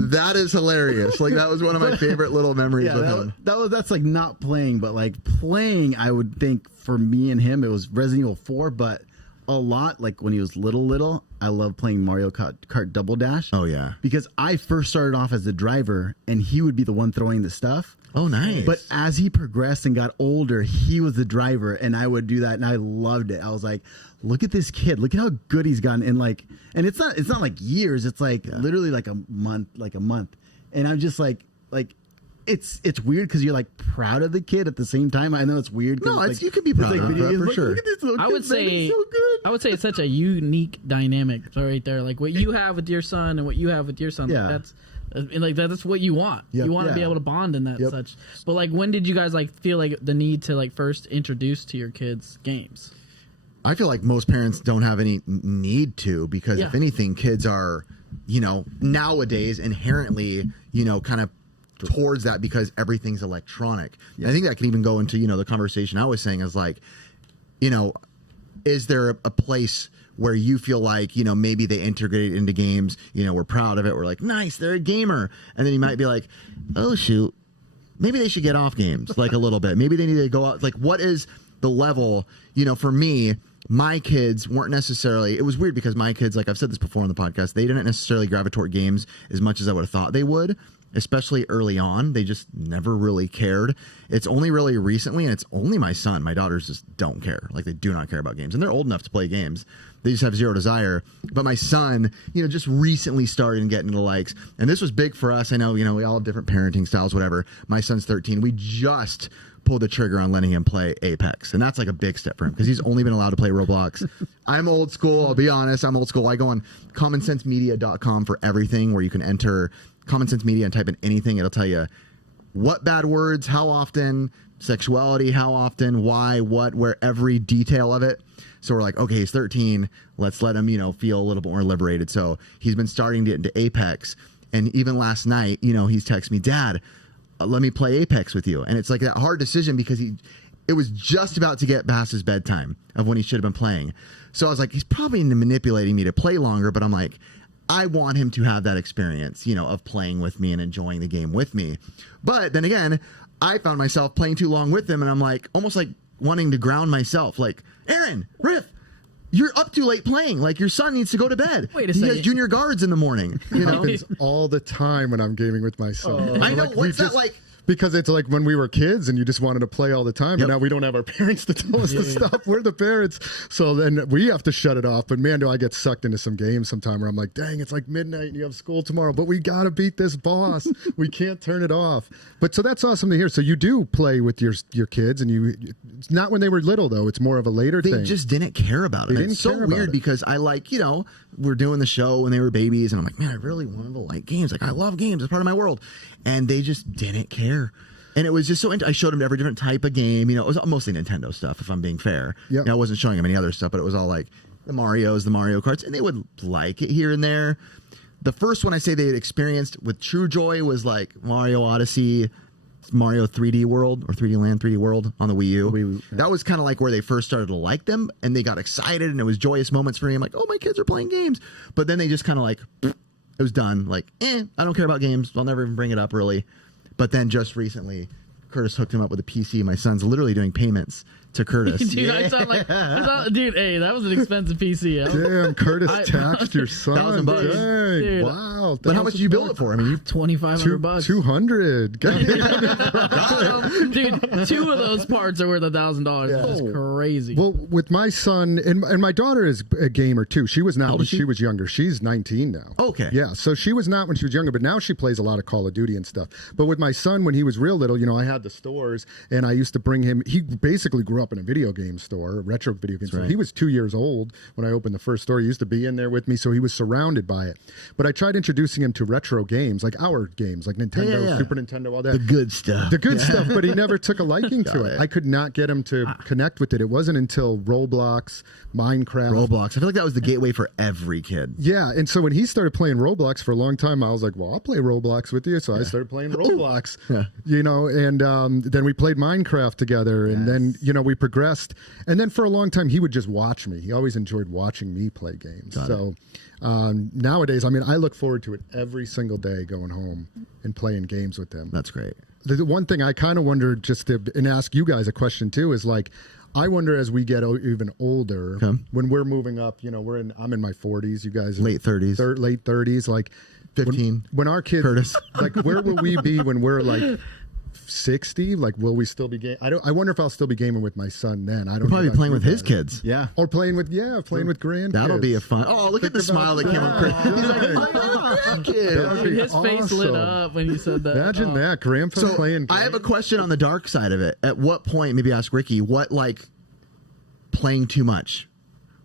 that is hilarious. Like that was one of my favorite little memories with him. That's like not playing, but like playing, I would think for me and him, it was Resident Evil 4, but a lot like when he was little, I love playing Mario Kart Double Dash. Oh yeah. Because I first started off as the driver and he would be the one throwing the stuff. Oh, nice. But as he progressed and got older, he was the driver and I would do that and I loved it. I was like, look at this kid. Look at how good he's gotten. And it's not like years. It's like literally like a month. And I'm just like it's weird because you're like proud of the kid at the same time. I know it's weird. No, it's you can be proud of him for sure. Look at this little I kid, would man, say he's so good. I would say it's such a unique dynamic right there. Like what you have with your son and what you have with your son. Yeah. That's what you want. Yep. You want to be able to bond in that such. But like when did you guys like feel like the need to like first introduce to your kids games? I feel like most parents don't have any need to, because if anything, kids are, nowadays inherently, kind of towards that because everything's electronic. I think that can even go into, the conversation I was saying is like, is there a place where you feel like, maybe they integrate it into games, we're proud of it. We're like, nice, they're a gamer. And then you might be like, oh, shoot, maybe they should get off games like a little bit. Maybe they need to go out. Like, what is the level, for me, my kids weren't necessarily, it was weird because my kids, like I've said this before on the podcast, they didn't necessarily gravitate toward games as much as I would have thought they would, especially early on. They just never really cared. It's only really recently, and it's only my son. My daughters just don't care. Like, they do not care about games. And they're old enough to play games. They just have zero desire. But my son, just recently started and getting into likes. And this was big for us. I know, we all have different parenting styles, whatever. My son's 13. We just pulled the trigger on letting him play Apex. And that's like a big step for him because he's only been allowed to play Roblox. I'm old school. I'll be honest. I'm old school. I go on commonsensemedia.com for everything where you can enter Common Sense Media and type in anything. It'll tell you what bad words, how often, sexuality, how often, why, what, where, every detail of it. So we're like, okay, he's 13. Let's let him, feel a little bit more liberated. So he's been starting to get into Apex. And even last night, he's texted me, Dad, let me play Apex with you. And it's like that hard decision because it was just about to get past his bedtime of when he should have been playing. So I was like, he's probably manipulating me to play longer, but I'm like, I want him to have that experience, of playing with me and enjoying the game with me. But then again, I found myself playing too long with him, and I'm like, almost like wanting to ground myself. Like, Aaron, Riff, you're up too late playing. Like, your son needs to go to bed. Wait a second. second. He has junior guards in the morning. It happens all the time when I'm gaming with my son. I know. What's that like? Because it's like when we were kids and you just wanted to play all the time, and now we don't have our parents to tell us to stop. We're the parents. So then we have to shut it off. But man, do I get sucked into some games sometime where I'm like, dang, it's like midnight and you have school tomorrow, but we got to beat this boss. We can't turn it off. But so that's awesome to hear. So you do play with your kids, and it's not when they were little, though. It's more of a later thing. They just didn't care about it. It's so weird because I we're doing the show when they were babies, and I'm like, man, I really want to like games. Like, I love games. It's part of my world. And they just didn't care. And it was just so I showed them every different type of game. It was mostly Nintendo stuff, if I'm being fair. Yep. I wasn't showing them any other stuff, but it was all like the Marios, the Mario Karts, and they would like it here and there. The first one I say they had experienced with true joy was like Mario Odyssey, Mario 3D World, or 3D Land 3D World on the Wii U. That was kind of like where they first started to like them, and they got excited, and it was joyous moments for me. I'm like, oh, my kids are playing games. But then they just kind of like, it was done. Like, I don't care about games. I'll never even bring it up, really. But then just recently, Curtis hooked him up with a PC. My son's literally doing payments to Curtis. Dude, I thought, dude, hey, that was an expensive PC. Damn, Curtis taxed your son. $1,000. Dang, Dude. wow. But how much did you build it for? I mean, $2,500. 200. Dude, 2 of those parts are worth $1,000. That's crazy. Well, with my son, and my daughter is a gamer too. She was not when she was younger. She's 19 now. Okay. Yeah, so she was not when she was younger, but now she plays a lot of Call of Duty and stuff. But with my son, when he was real little, I had the stores, and I used to bring him. He basically grew up in a video game store, a retro video game store. Right. He was 2 years old when I opened the first store. He used to be in there with me, so he was surrounded by it. But I tried introducing him to retro games, like our games, like Nintendo, Super Nintendo, all that. The good stuff. The good stuff, but he never took a liking to it. I could not get him to connect with it. It wasn't until Roblox, Minecraft. Roblox. I feel like that was the gateway for every kid. Yeah, and so when he started playing Roblox for a long time, I was like, well, I'll play Roblox with you. So I started playing Roblox, and then we played Minecraft together, and then, we progressed. And then for a long time, he would just watch me. He always enjoyed watching me play games. Nowadays, I look forward to it every single day, going home and playing games with him. That's great. The one thing I kind of wonder, and ask you guys a question too, is like, I wonder as we get even older, when we're moving up, I'm in my 40s, you guys are late 30s, late 30s, like 15. When our kids, Curtis. like, where will we be when we're like 60? Like, will we still be gaming? I wonder if I'll still be gaming with my son then. I don't know. Probably playing with his kids. Yeah. Or playing with grandkids. That'll be a fun. Oh, look at the smile that came on Chris. He's like, His face lit up when you said that. Imagine that, grandpa playing games. I have a question on the dark side of it. At what point, maybe ask Ricky, what like playing too much?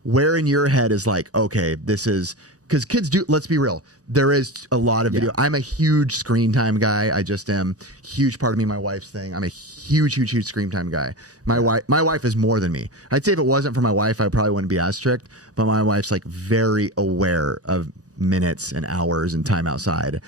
Where in your head is like, okay, this is... Because kids do, let's be real, there is a lot of video. I'm a huge screen time guy. I just am. Huge part of me, my wife's thing. I'm a huge screen time guy. My wife is more than me. I'd say if it wasn't for my wife, I probably wouldn't be as strict. But my wife's like very aware of minutes and hours and time outside.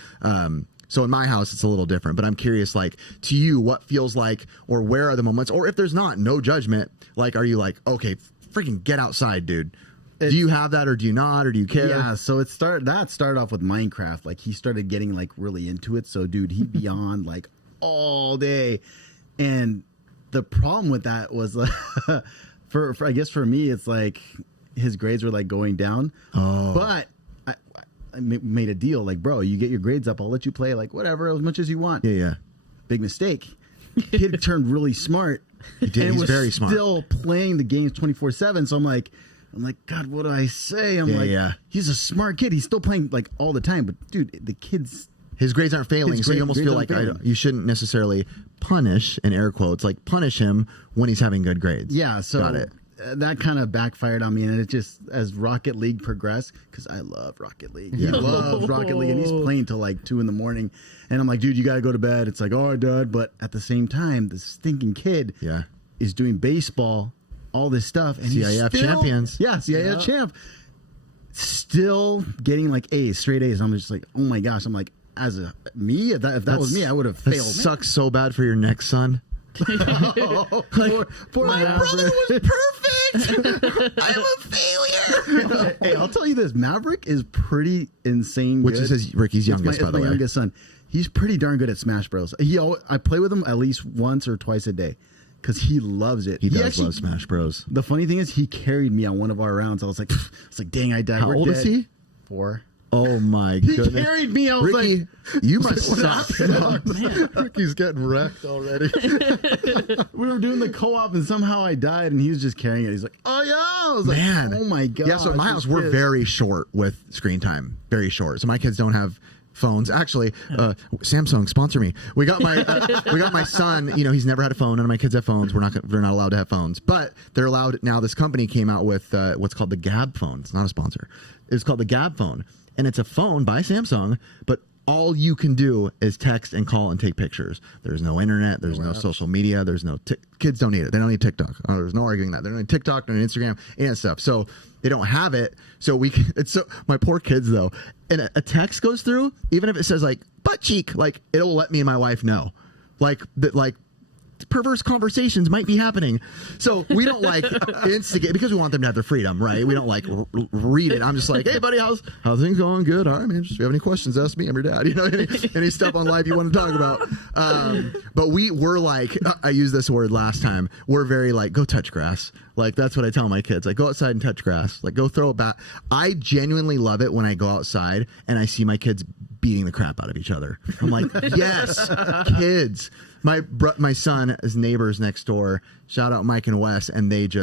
So in my house, it's a little different. But I'm curious, like, to you, what feels like, or where are the moments, or if there's not, no judgment, like, are you like, okay, freaking get outside, dude? Do you have that, or do you not, or do you care? Yeah, so that started off with Minecraft. Like, he started getting like really into it. So, dude, he'd be on like all day, and the problem with that was, for I guess for me, it's like his grades were like going down. Oh, but I made a deal, like, bro, you get your grades up, I'll let you play like whatever as much as you want. Yeah. Big mistake. Kid turned really smart. He did. He's very smart. Still playing the games 24/7. So I'm like, God, what do I say? He's a smart kid. He's still playing like all the time. But dude, the kids, his grades aren't failing, so you almost feel like you shouldn't necessarily punish, in air quotes, like punish him when he's having good grades. Yeah, so got it. That kind of backfired on me, and it just, as Rocket League progressed, because I love Rocket League. He loves Rocket League, and he's playing till like 2 a.m. And I'm like, dude, you gotta go to bed. It's like, all right, Dad. But at the same time, the stinking kid is doing baseball, all this stuff, and CIF he's still, champions. Yeah, CIF champ. Still getting like A's, straight A's. I'm just like, oh my gosh. I'm like, if that was me, I would have failed. That sucks so bad for your next son. Poor my brother was perfect. I'm a failure. Hey, I'll tell you this: Maverick is pretty insane. Which is Ricky's youngest, by the way. My youngest son. He's pretty darn good at Smash Bros. I play with him at least once or twice a day because he loves it. He does love Smash Bros. The funny thing is, he carried me on one of our rounds. I was like, dang, I died. How old is he? 4. Oh my goodness! He carried me. I was Ricky, like, you must stop. Ricky's getting wrecked already. We were doing the co-op, and somehow I died, and he was just carrying it. He's like, "Oh yeah!" I was Man. like, "Oh my god!" Yeah. So at my house, we're very short with screen time. Very short. So my kids don't have phones. Actually, Samsung sponsor me. We got my son. You know, he's never had a phone. None of my kids have phones. They're not allowed to have phones, but they're allowed now. This company came out with what's called the Gab phone. It's not a sponsor. It's called the Gab phone. And it's a phone by Samsung, but all you can do is text and call and take pictures. There's no internet. There's no social media. There's no kids don't need it. They don't need TikTok. Oh, there's no arguing that. They don't need TikTok, don't need Instagram, any of that stuff. So they don't have it. So my poor kids though. And a text goes through, even if it says like butt cheek, like it'll let me and my wife know, like that, like perverse conversations might be happening. So we don't like instigate because we want them to have their freedom, right? We don't like read it. I'm just like, hey buddy, how's things going? Good. All right, man. Just if you have any questions, ask me. I'm your dad. You know, any stuff on life you want to talk about. But we're like, I used this word last time. We're very like, go touch grass. Like that's what I tell my kids. Like go outside and touch grass. Like go throw a bat. I genuinely love it when I go outside and I see my kids beating the crap out of each other. I'm like, yes, kids. My son is neighbors next door. Shout out Mike and Wes, and they're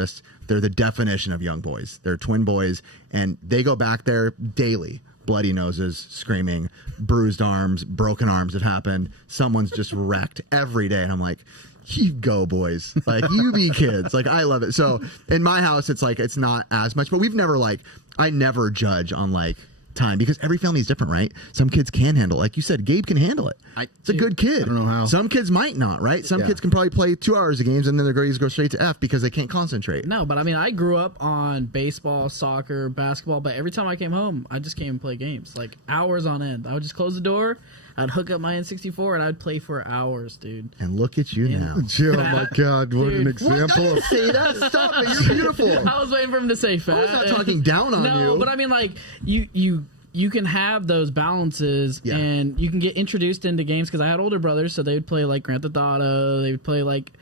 the definition of young boys. They're twin boys, and they go back there daily. Bloody noses, screaming, bruised arms, broken arms have happened. Someone's just wrecked every day, and I'm like, you go, boys. Like, you be kids. Like, I love it. So in my house, it's like it's not as much, but we've never I never judge on time because every family is different, right? Some kids can handle it. Like you said, Gabe can handle it. It's a good kid. I don't know how. Some kids might not, right? Some kids can probably play 2 hours of games and then their grades go straight to F because they can't concentrate. No, but I mean, I grew up on baseball, soccer, basketball, but every time I came home, I just came and play games, like hours on end. I would just close the door, I'd hook up my N64, and I'd play for hours, dude. And look at you now. Oh my God, what an example. Say that. Stop it. You're beautiful. I was waiting for him to say fat. I was not talking down on you. No, but I mean, like, you can have those balances and you can get introduced into games because I had older brothers, so they would play like Grand Theft Auto, they would play like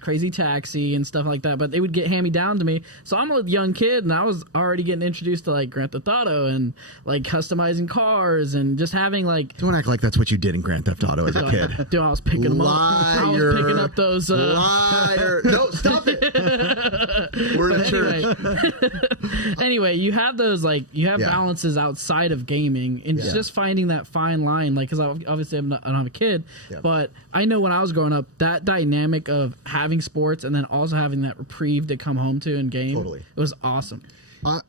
Crazy Taxi and stuff like that, but they would get hand-me-down to me. So I'm a young kid, and I was already getting introduced to like Grand Theft Auto and like customizing cars and just having like. Don't act like that's what you did in Grand Theft Auto as a kid. Dude, I was picking them up. I was picking up those. Liar! No, stop it. We're in church. Anyway, you have those balances outside of gaming, and it's just finding that fine line. Like, because obviously I don't have a kid, but I know when I was growing up, that dynamic of having sports and then also having that reprieve to come home to and game, it was awesome.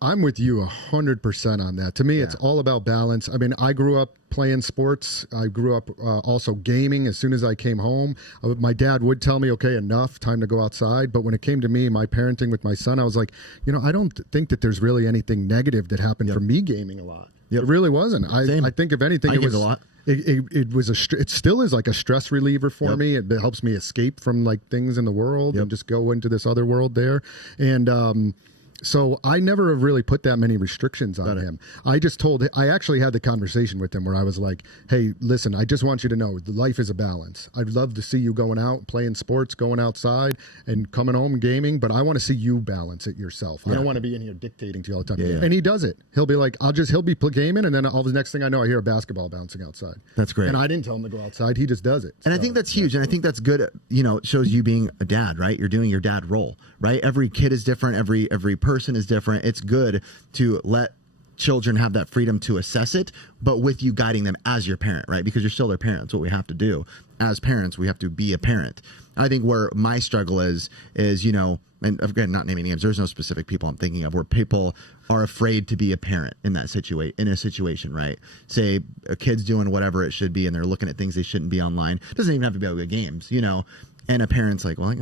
I'm with you 100% on that. To me, it's all about balance. I mean, I grew up playing sports. I grew up also gaming. As soon as I came home, my dad would tell me, okay, enough, time to go outside. But when it came to me, my parenting with my son, I was like, I don't think that there's really anything negative that happened from me gaming a lot. It really wasn't. I think if anything, it was a lot. It still is like a stress reliever for me. It helps me escape from like things in the world and just go into this other world there. And so I never really put that many restrictions on him. I actually had the conversation with him where I was like, hey, listen, I just want you to know life is a balance. I'd love to see you going out, playing sports, going outside and coming home gaming, but I want to see you balance it yourself. I don't want to be in here dictating to you all the time. And he does it. He'll be like, he'll be gaming, and then all the next thing I know, I hear a basketball bouncing outside. That's great. And I didn't tell him to go outside. He just does it. And I think that's huge. And I think that's good. It shows you being a dad, right? You're doing your dad role, right? Every kid is different. Every person is different. It's good to let children have that freedom to assess it, but with you guiding them as your parent, right? Because you're still their parent. That's what we have to do. As parents, we have to be a parent. I think where my struggle is, you know, and again, not naming names, there's no specific people I'm thinking of, where people are afraid to be a parent in that situation, right? Say a kid's doing whatever it should be and they're looking at things they shouldn't be online. It doesn't even have to be about games, you know? And a parent's like, well,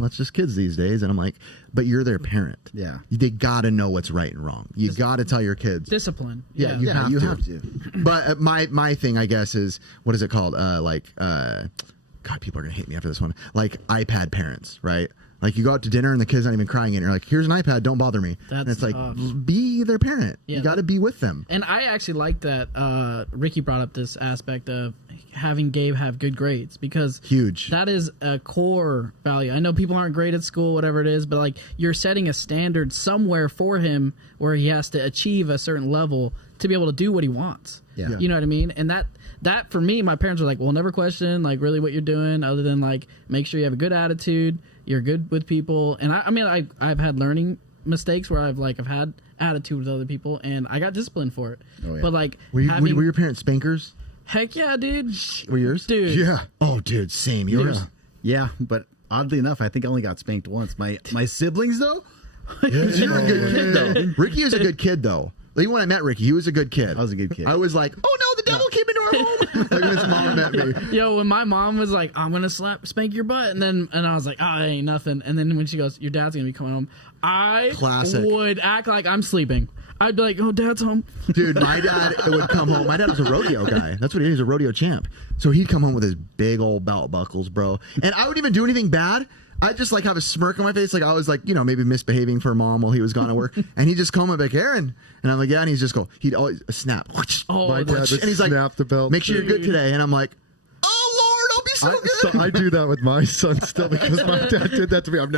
that's just kids these days. And I'm like, but you're their parent. Yeah. They got to know what's right and wrong. You got to tell your kids. Discipline. Yeah, you have to. But my thing, I guess, is, what is it called? God, people are going to hate me after this one. Like iPad parents, right? Like you go out to dinner and the kid's not even crying and you're like, here's an iPad, don't bother me. And it's like, be their parent. Yeah, you got to be with them. And I actually like that Ricky brought up this aspect of having Gabe have good grades, because huge. That is a core value. I know people aren't great at school, whatever it is, but like you're setting a standard somewhere for him where he has to achieve a certain level to be able to do what he wants. Yeah. You know what I mean? And that for me, my parents were like, well, never question like really what you're doing, other than like make sure you have a good attitude, you're good with people. And I mean I've had learning mistakes where I've had attitude with other people and I got disciplined for it. Oh, yeah. But like were your parents spankers? Heck yeah, dude. Were yours? Dude. Yeah. Oh, dude, same. Yours? Yeah, but oddly enough, I think I only got spanked once. My siblings though. You're a good kid though. Ricky is a good kid though. Like when I met Ricky, he was a good kid. I was a good kid. I was like, oh no, the devil came into our home. Like when his mom met me. Yo, when my mom was like, I'm gonna spank your butt, and I was like, oh, it ain't nothing. And then when she goes, your dad's gonna be coming home, I would act like I'm sleeping. I'd be like, oh, dad's home. Dude, my dad would come home. My dad was a rodeo guy. That's what he is, a rodeo champ. So he'd come home with his big old belt buckles, bro. And I wouldn't even do anything bad. I'd just like have a smirk on my face, like I was like, you know, maybe misbehaving for mom while he was gone at work. And he'd just come up like, Aaron. And I'm like, yeah. And he'd just go, he'd always snap. Oh, my dad would and he's like, snap the belt. Make sure you're good today. And I'm like, oh Lord, I'll be so good. So I do that with my son still, because my dad did that to me. I've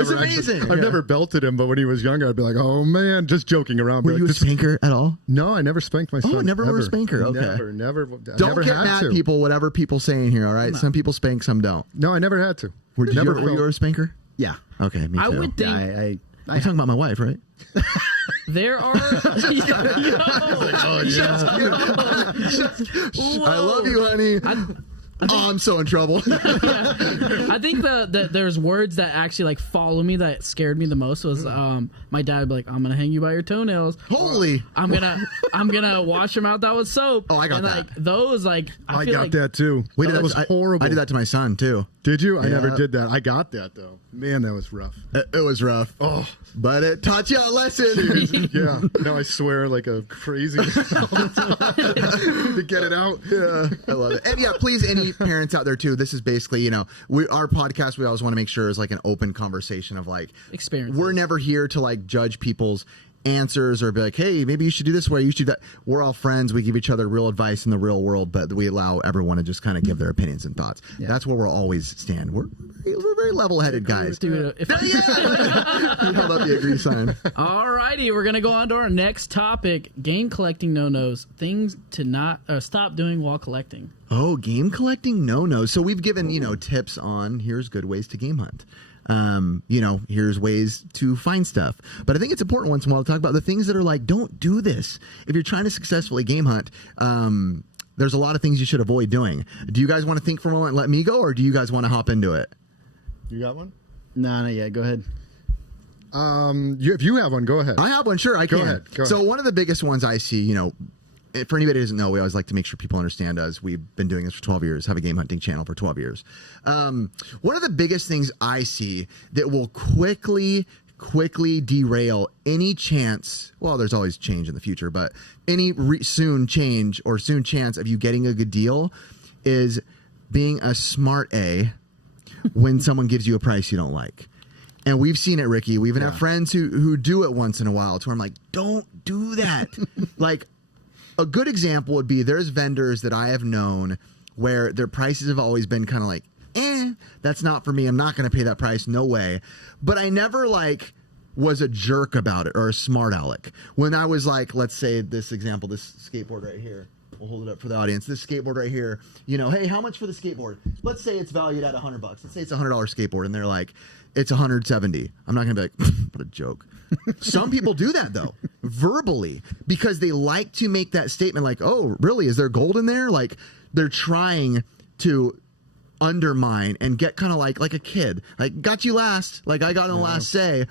never belted him, but when he was younger, I'd be like, oh man, just joking around. Were you a spanker at all? No, I never spanked my son. Oh, never were a spanker. Okay. Never. Don't get mad, people, whatever people say in here, all right? No. Some people spank, some don't. No, I never had to. Were you a spanker? Yeah. Okay, me too. I would think. I'm talking about my wife, right? There are. I love you, honey. I'm so in trouble. I think there's words that actually like follow me that scared me the most was my dad would be like, I'm gonna hang you by your toenails. Holy! I'm gonna wash them out with soap. Oh, I got that. Like those, like I got that too. Wait, that was horrible. I did that to my son too. Did you? I never did that. I got that though. Man, that was rough. It was rough. Oh, but it taught you a lesson. Yeah. Now I swear like a crazy all the time to get it out. Yeah, I love it. And yeah, please, any parents out there too. This is basically, you know, our podcast. We always want to make sure is like an open conversation of like experience. We're never here to like judge people's answers or be like, hey, maybe you should do this way, you should do that. We're all friends. We give each other real advice in the real world, but we allow everyone to just kind of give their opinions and thoughts. Yeah. That's where we'll always stand. We're very level-headed guys. Dude, he held up the agree sign. All righty, we're gonna go on to our next topic: game collecting no-nos, things to not stop doing while collecting. Oh, game collecting no-nos. So we've given tips on here's good ways to game hunt. Here's ways to find stuff. But I think it's important once in a while to talk about the things that are like, don't do this. If you're trying to successfully game hunt, there's a lot of things you should avoid doing. Do you guys want to think for a moment and let me go, or do you guys want to hop into it? You got one? No, not yet. Go ahead. If you have one, go ahead. I have one. Sure, I can. Go ahead. So one of the biggest ones I see, for anybody who doesn't know, we always like to make sure people understand us. We've been doing this for 12 years, have a game hunting channel for 12 years. One of the biggest things I see that will quickly derail any chance, well, there's always change in the future, but any soon change or soon chance of you getting a good deal is being a smart A when someone gives you a price you don't like. And we've seen it, Ricky. We even have friends who do it once in a while to where I'm like, don't do that. Like, a good example would be there's vendors that I have known where their prices have always been kind of like, that's not for me. I'm not going to pay that price. No way. But I never was a jerk about it or a smart aleck. When I was like, let's say this example, this skateboard right here. we'll hold it up for the audience. This skateboard right here, you know, hey, how much for the skateboard? Let's say it's valued at $100. Let's say it's a $100 skateboard, and they're like, it's 170. I'm not gonna be like, what a joke. Some people do that though, verbally, because they like to make that statement like, oh, really? Is there gold in there? Like they're trying to undermine and get kind of like a kid, like got you last, like I got in the last say.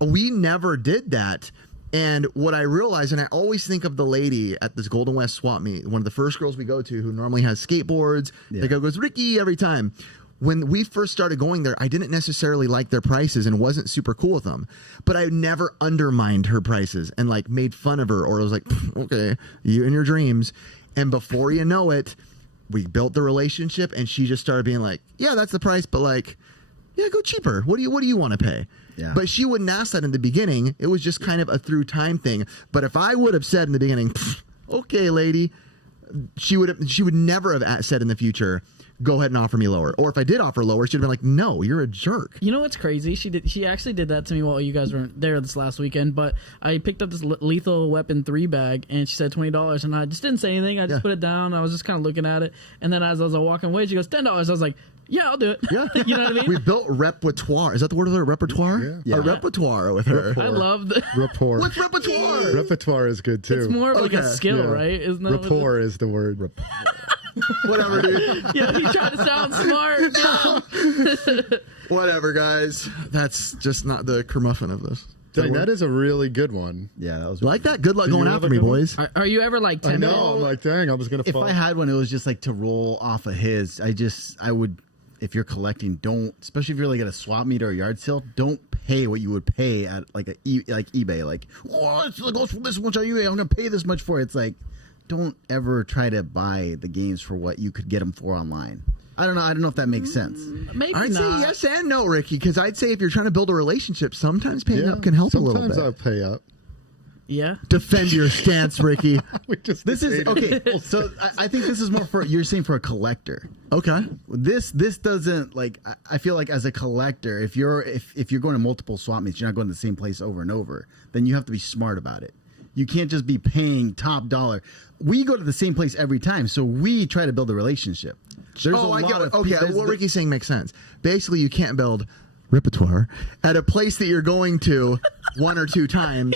We never did that. And what I realized, and I always think of the lady at this Golden West swap meet, one of the first girls we go to who normally has skateboards. The guy goes, Ricky, every time. When we first started going there, I didn't necessarily like their prices and wasn't super cool with them. But I never undermined her prices and like made fun of her, or I was like, okay, you and your dreams. And before you know it, we built the relationship, and she just started being like, yeah, that's the price, but like, yeah, go cheaper. What do you want to pay? Yeah. But she wouldn't ask that in the beginning. It was just kind of a through time thing. But if I would have said in the beginning, okay, lady, she would never have said in the future, go ahead and offer me lower. Or if I did offer lower, she'd have been like, no, you're a jerk. You know what's crazy? She actually did that to me while you guys weren't there this last weekend. But I picked up this Lethal Weapon 3 bag, and she said $20, and I just didn't say anything. I just put it down. I was just kind of looking at it. And then as I was walking away, she goes, $10. I was like, yeah, I'll do it. Yeah. You know what I mean? We built repertoire. Is that the word of the repertoire? Yeah. A repertoire with her. I love the rapport. What's repertoire? Repertoire is good too. It's more of like a skill, right? Isn't that rapport is the word. Whatever, dude. Yeah, he tried to sound smart. Whatever, guys. That's just not the curmudgeon of this. Dang, that is a really good one. Yeah, that was like that. Good luck going after me, boys. Are you ever like 10? I know. I'm like, dang, I was gonna. If fall. I had one, it was just like to roll off of his. I would. If you're collecting, don't, especially if you're like at a swap meet or a yard sale, don't pay what you would pay at like eBay. Like, oh, it goes for this much on eBay. I'm gonna pay this much for it. It's like, don't ever try to buy the games for what you could get them for online. I don't know if that makes sense. Maybe I'd not. say yes and no, Ricky, because I'd say if you're trying to build a relationship, sometimes paying up can help a little bit. Sometimes I'll pay up. Yeah. Defend your stance, Ricky. This is okay. So I think this is more for, you're saying for a collector. Okay. This doesn't, like, I feel like as a collector, if you're going to multiple swap meets, you're not going to the same place over and over, then you have to be smart about it. You can't just be paying top dollar. We go to the same place every time, so we try to build a relationship. I get it. Okay, what Ricky's saying makes sense. Basically, you can't build repertoire at a place that you're going to one or two times.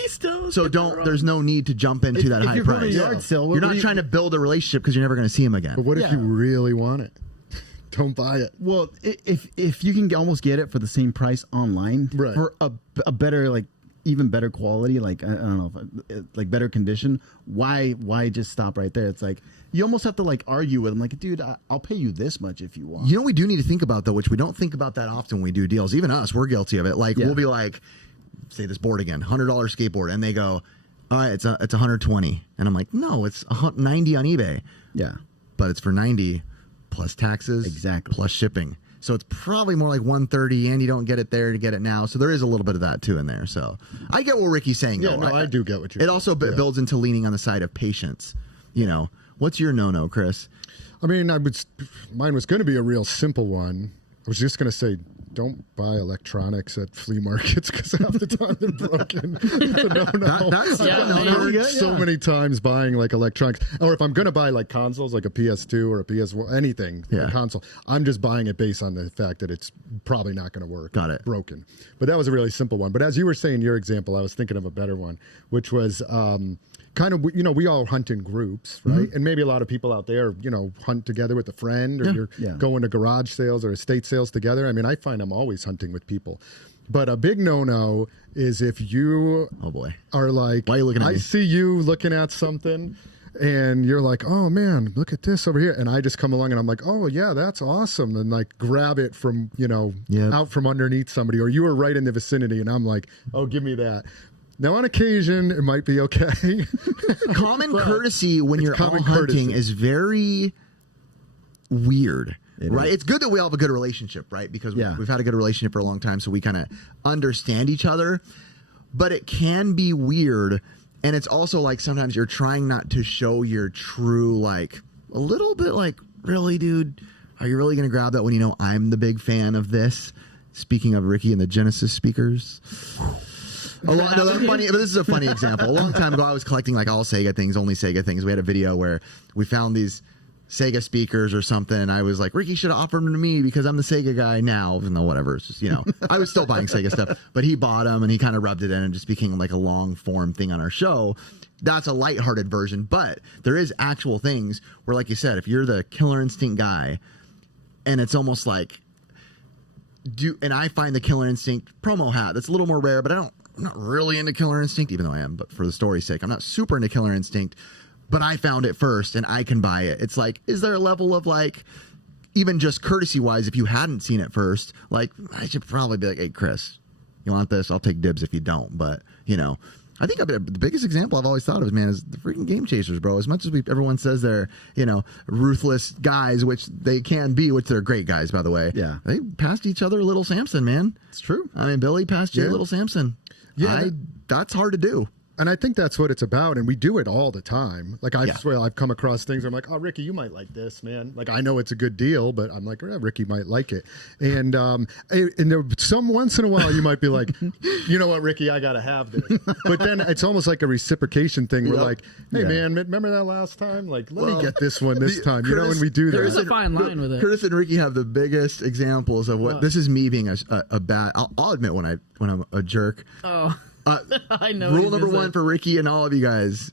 So there's no need to jump into that high price. You're not trying to build a relationship because you're never going to see him again. But what if you really want it? Don't buy it. Well, if you can almost get it for the same price online, for a better, like, even better quality, like, I don't know, like better condition, why just stop right there? It's like, you almost have to like argue with them, like, dude, I'll pay you this much if you want. You know, we do need to think about though, which we don't think about that often when we do deals. Even us, we're guilty of it. Like, we'll be like, say this board again, $100 skateboard, and they go, all right, it's 120, and I'm like, no, it's 90 on eBay. Yeah, but it's for 90 plus taxes, exactly, plus shipping. So it's probably more like 130, and you don't get it there to get it now. So there is a little bit of that too in there. So I get what Ricky's saying. Yeah, though. no, I do get what you're saying. It also builds into leaning on the side of patience. You know, what's your no-no, Chris? I mean, mine was going to be a real simple one. I was just going to say, don't buy electronics at flea markets because half the time they're broken. That's I've heard so many times buying like electronics, or if I'm going to buy like consoles, like a PS2 or a PS1, anything, a console, I'm just buying it based on the fact that it's probably not going to work. Got it. Broken. But that was a really simple one. But as you were saying your example, I was thinking of a better one, which was kind of, you know, we all hunt in groups, right? Mm-hmm. And maybe a lot of people out there, you know, hunt together with a friend, or you're going to garage sales or estate sales together. I mean, I find I'm always hunting with people. But a big no-no is if you are like, why are you looking at me? I see you looking at something and you're like, oh man, look at this over here. And I just come along and I'm like, oh yeah, that's awesome. And like grab it from, you know, out from underneath somebody, or you were right in the vicinity and I'm like, oh, give me that. Now, on occasion, it might be okay. Common courtesy when you're all hunting is very weird, right? It's good that we all have a good relationship, right? Because we've had a good relationship for a long time, so we kind of understand each other. But it can be weird, and it's also like sometimes you're trying not to show your true, like, a little bit like, really, dude, are you really going to grab that when you know I'm the big fan of this? Speaking of Ricky and the Genesis speakers. Funny, but this is a funny example. A long time ago, I was collecting like all Sega things, only Sega things. We had a video where we found these Sega speakers or something, and I was like, Ricky should have offered them to me because I'm the Sega guy now, even though whatever. It's just, I was still buying Sega stuff, but he bought them and he kind of rubbed it in and just became like a long form thing on our show. That's a lighthearted version, but there is actual things where, like you said, if you're the Killer Instinct guy, and it's almost like, and I find the Killer Instinct promo hat that's a little more rare, but I'm not really into Killer Instinct, even though I am, but for the story's sake, I'm not super into Killer Instinct, but I found it first and I can buy it. It's like, is there a level of like, even just courtesy wise, if you hadn't seen it first, like, I should probably be like, hey, Chris, you want this? I'll take dibs if you don't, but, I think the biggest example I've always thought of, man, is the freaking Game Chasers, bro. As much as everyone says they're, ruthless guys, which they can be, which they're great guys, by the way. Yeah. They passed each other a Little Samson, man. It's true. I mean, Billy passed Jay Little Samson. Yeah. That's hard to do. And I think that's what it's about, and we do it all the time. Like, I swear, I've come across things where I'm like, oh, Ricky, you might like this, man. Like, I know it's a good deal, but I'm like, yeah, Ricky might like it. And there, once in a while, you might be like, you know what, Ricky, I got to have this. But then it's almost like a reciprocation thing. We're like, hey, man, remember that last time? Like, let me get this one this time. Curtis, and we do that. There's a fine line with it. Curtis and Ricky have the biggest examples of what this is me being a bad. I'll admit when I'm a jerk. Oh. I know. Rule number one for Ricky and all of you guys: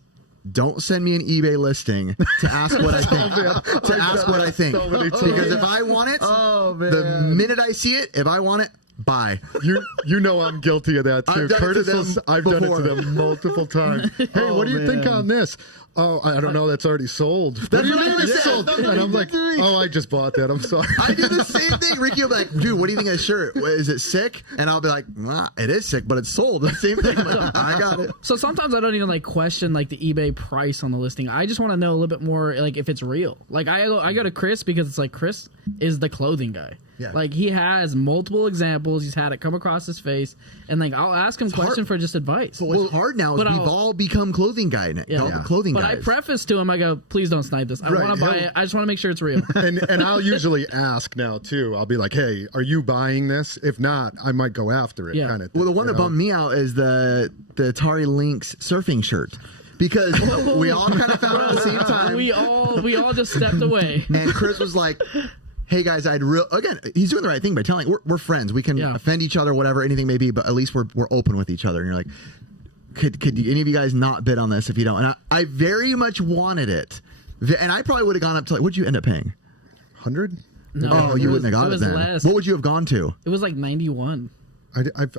don't send me an eBay listing to ask what I think. Because if I want it, the minute I see it, if I want it, buy. You know I'm guilty of that too. Curtis, I've done it to them multiple times. Hey, what do you think on this? Oh, I don't know. That's already sold. What do you mean it's sold? And I'm like, oh, I just bought that. I'm sorry. I do the same thing. Ricky will be like, dude, what do you think of this shirt? Is it sick? And I'll be like, nah, it is sick, but it's sold. The same thing. I'm like, I got it. So sometimes I don't even like question like the eBay price on the listing. I just want to know a little bit more like if it's real. Like I go to Chris because it's like Chris is the clothing guy. Yeah. Like he has multiple examples. He's had it come across his face, and like I'll ask him questions for just advice. So what's hard now is we've all become clothing guy. Clothing guys. But I preface to him, I go, please don't snipe this. I want to buy it. I just want to make sure it's real. And I'll usually ask now too. I'll be like, hey, are you buying this? If not, I might go after it. Kind of thing, well, the one that bummed me out is the Atari Lynx surfing shirt. Because we all kind of found it at the same time. We all just stepped away. And Chris was like, hey guys, again, he's doing the right thing by telling we're friends. We can offend each other, whatever anything may be, but at least we're open with each other. And you're like, could any of you guys not bid on this if you don't? And I very much wanted it, and I probably would have gone up to like, what'd you end up paying? 100? No, you wouldn't have got it then. Less. What would you have gone to? It was like 91.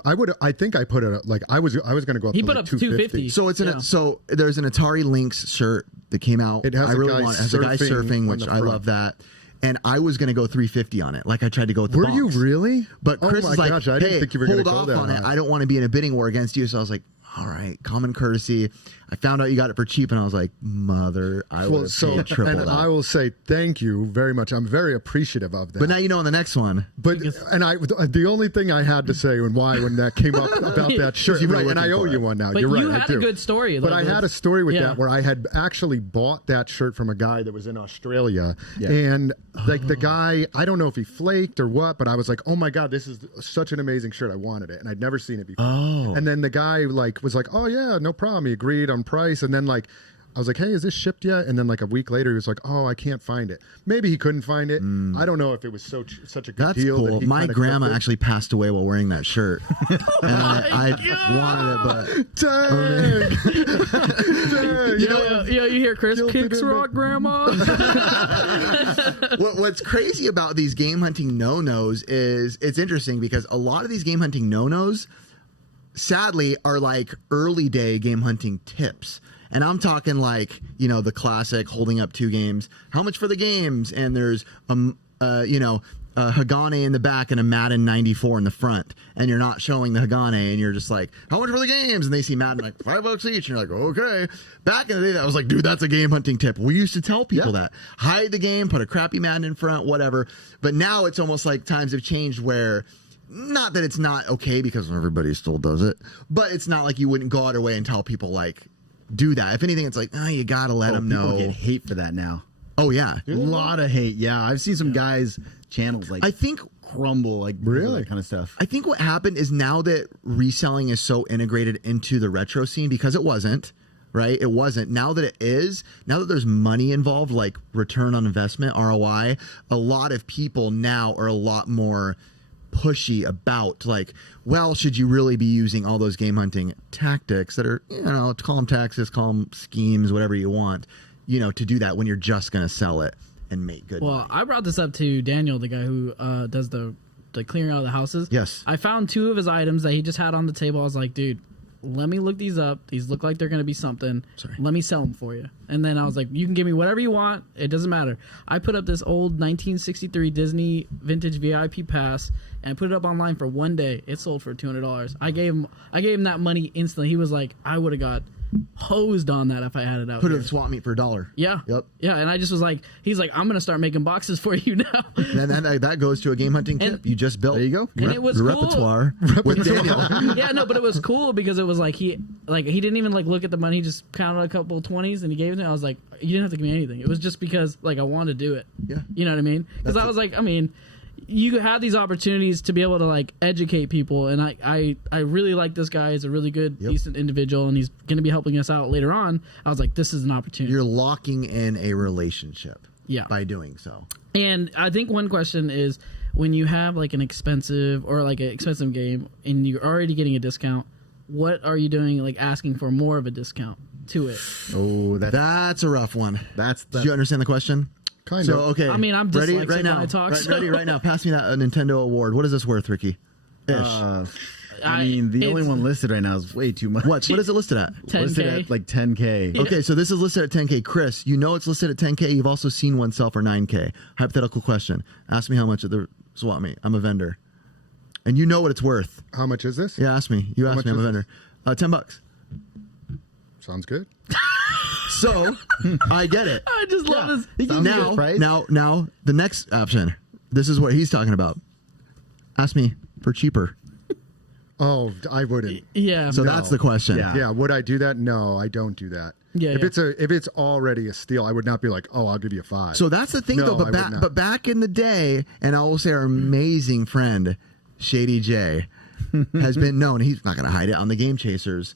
I would. I think I put it like I was going to go up. He to put like up 250. So it's so there's an Atari Lynx shirt that came out. It has I really want. It has a guy surfing, which I love that. And I was going to go 350 on it. Like I tried to go with the Were box. you really? But Chris is like, gosh, I didn't think you were hold go off that on high. it. I don't want to be in a bidding war against you. So I was like, all right, common courtesy. I found out you got it for cheap, and I was like, mother, I would have paid triple and that. I will say thank you very much. I'm very appreciative of that. But now you know on the next one. But the only thing I had to say when that came up about that shirt, right, and I owe you one now. But You're right. You had a good story. But I had a story with that where I had actually bought that shirt from a guy that was in Australia, and like the guy, I don't know if he flaked or what, but I was like, oh my god, this is such an amazing shirt. I wanted it, and I'd never seen it before. Oh. And then the guy was like, oh yeah, no problem. He agreed on price, and then like I was like, hey, is this shipped yet? And then like a week later, he was like, oh, I can't find it. Maybe he couldn't find it. I don't know if it was such a good deal. That's cool. My grandma actually passed away while wearing that shirt. And I wanted it, but... Dang. You hear Chris kicks rock, grandma? What's crazy about these game hunting no-nos is it's interesting because a lot of these game hunting no-nos sadly are like early day game hunting tips. And I'm talking like, the classic holding up 2 games. How much for the games? And there's, a Hagane in the back and a Madden 94 in the front. And you're not showing the Hagane. And you're just like, how much for the games? And they see Madden like $5 each. And you're like, okay. Back in the day, that was like, dude, that's a game hunting tip. We used to tell people that. Hide the game, put a crappy Madden in front, whatever. But now it's almost like times have changed where... Not that it's not okay because everybody still does it, but it's not like you wouldn't go out of your way and tell people like do that. If anything, it's like you gotta let them know. People get hate for that now. Oh yeah, a lot of hate. Yeah, I've seen some guys channels like I think crumble like Really? that kind of stuff. I think what happened is now that reselling is so integrated into the retro scene, because it wasn't, right? It wasn't. Now that it is, now that there's money involved, like return on investment, ROI, a lot of people now are a lot more pushy about, like, well, should you really be using all those game hunting tactics that are, call them tactics, call them schemes, whatever you want, to do that when you're just going to sell it and make good money. I brought this up to Daniel, the guy who does the clearing out of the houses. Yes. I found 2 of his items that he just had on the table. I was like, dude, let me look these up. These look like they're going to be something. Sorry. Let me sell them for you. And then I was like, you can give me whatever you want. It doesn't matter. I put up this old 1963 Disney vintage VIP pass, and I put it up online for 1 day. It sold for $200. I gave him that money instantly. He was like, I would have got hosed on that if I had it out Put it here. in swap meet for $1. Yeah. Yep. Yeah, and I just was like, he's like, I'm going to start making boxes for you now. And then that goes to a game hunting And- tip you just built. There you go. And it was your cool. repertoire with Daniel. Yeah, no, but it was cool because it was like he didn't even like look at the money. He just counted a couple of 20s and he gave it to me. I was like, you didn't have to give me anything. It was just because like I wanted to do it. Yeah. You know what I mean? Because I was like, I mean, you have these opportunities to be able to like educate people, and I really like this guy. He's a really good, decent individual, and he's going to be helping us out later on. I was like, this is an opportunity. You're locking in a relationship by doing so. And I think one question is, when you have like an expensive game and you're already getting a discount, what are you doing, like asking for more of a discount to it? Oh, That's a rough one. that's Did you understand the question? Kind So of. okay, I mean, I'm ready dyslexic right now. when I talk, so- Ready right now. Pass me that Nintendo award. What is this worth, Ricky? Ish. I mean, the only it's- one listed right now is way too much. what is it listed at? 10K. Listed at like 10K. Okay, so this is listed at 10K. Chris, you know it's listed at 10K. You've also seen one sell for 9K. Hypothetical question. Ask me how much of the swap meet. I'm a vendor. And you know what it's worth. How much is this? Yeah, ask me. You asked me. I'm a vendor. $10. Sounds good. So I get it. I just love this. Now, price. now, the next option. This is what he's talking about. Ask me for cheaper. Oh, I wouldn't. Yeah. So that's the question. Yeah. Yeah, would I do that? No, I don't do that. Yeah, if yeah. it's already a steal, I would not be like, oh, I'll give you 5. So that's the thing, No, though. I would not. But back in the day, and I will say our amazing friend Shady J has been known. He's not going to hide it on the Game Chasers.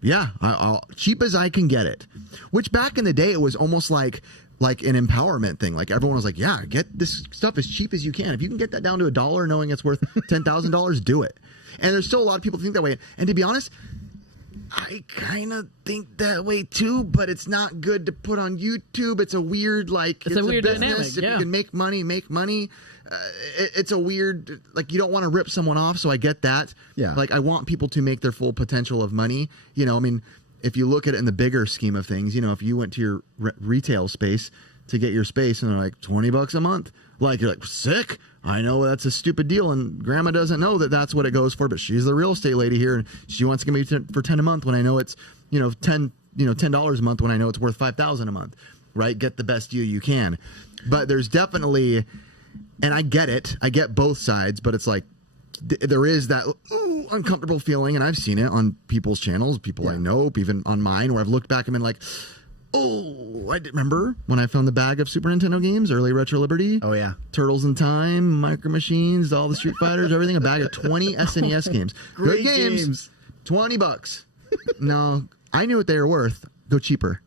Yeah, I'll cheap as I can get it. Which back in the day, it was almost like an empowerment thing. Like everyone was like, "Yeah, get this stuff as cheap as you can. If you can get that down to $1, knowing it's worth $10,000, do it." And there's still a lot of people who think that way. And to be honest, I kind of think that way too, but it's not good to put on YouTube. It's a weird, It's a weird business. dynamic, If yeah. you can make money, make money. It's a weird, like, you don't want to rip someone off, so I get that. Yeah. Like, I want people to make their full potential of money. You know, I mean, if you look at it in the bigger scheme of things, you know, if you went to your retail space to get your space and they're like $20 a month, like, you're like, sick. I know that's a stupid deal, and grandma doesn't know that that's what it goes for, but she's the real estate lady here, and she wants to give me for 10 a month when I know it's, $10 a month when I know it's worth 5,000 a month, right? Get the best deal you can. But there's definitely, and I get it, I get both sides, but it's like, there is that uncomfortable feeling, and I've seen it on people's channels, people I know, even on mine, where I've looked back and been like, oh, I remember when I found the bag of Super Nintendo games, early Retro Liberty. Oh, yeah. Turtles in Time, Micro Machines, all the Street Fighters, everything. A bag of 20 SNES games. Great Good games. $20. No, I knew what they were worth. Go cheaper.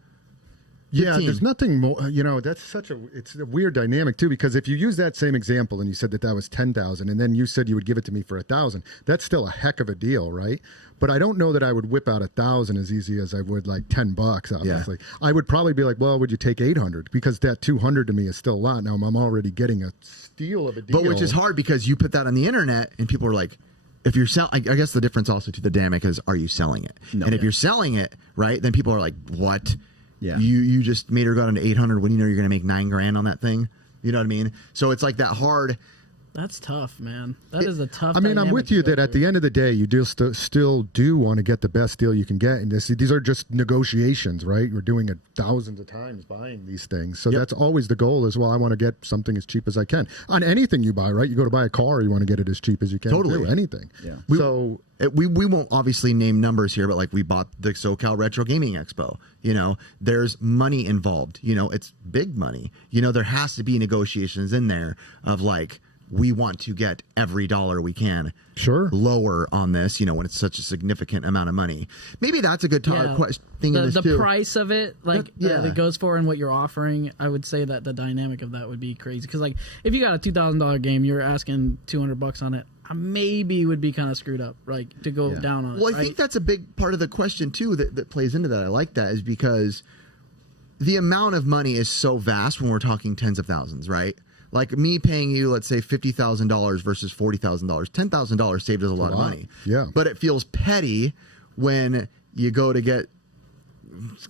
Yeah, 15. there's nothing more. That's it's a weird dynamic too, because if you use that same example and you said that was 10,000, and then you said you would give it to me for 1,000, that's still a heck of a deal, right? But I don't know that I would whip out 1,000 as easy as I would like $10. Obviously, I would probably be like, well, would you take 800? Because that 200 to me is still a lot. Now I'm already getting a steal of a deal. But which is hard because you put that on the internet and people are like, if you're selling, I guess the difference also to the dynamic is, are you selling it? No. And if you're selling it, right, then people are like, what? Yeah. You just made her go down to 800 when you know you're going to make $9,000 on that thing. You know what I mean? So it's like that hard. That's tough, man. That is a tough. I mean, I'm dynamic with you to go that at through. the end of the day, you do still do want to get the best deal you can get. And these are just negotiations, right? You're doing it thousands of times buying these things. So that's always the goal is, well, I want to get something as cheap as I can. On anything you buy, right? You go to buy a car, you want to get it as cheap as you can. Totally. Do anything. Yeah. We won't obviously name numbers here, but like we bought the SoCal Retro Gaming Expo. There's money involved. It's big money. There has to be negotiations in there of like, we want to get every dollar we can lower on this, when it's such a significant amount of money. Maybe that's a good thing in this the too. price of it, it goes for and what you're offering. I would say that the dynamic of that would be crazy, because like if you got a $2,000 game, you're asking $200 on it, maybe would be kind of screwed up, to go down on it. Well, I think that's a big part of the question too that plays into that. I like that, is because the amount of money is so vast when we're talking tens of thousands, right? Like me paying you, let's say $50,000 versus $40,000. $10,000 saved us a lot of money. Yeah. But it feels petty when you go to get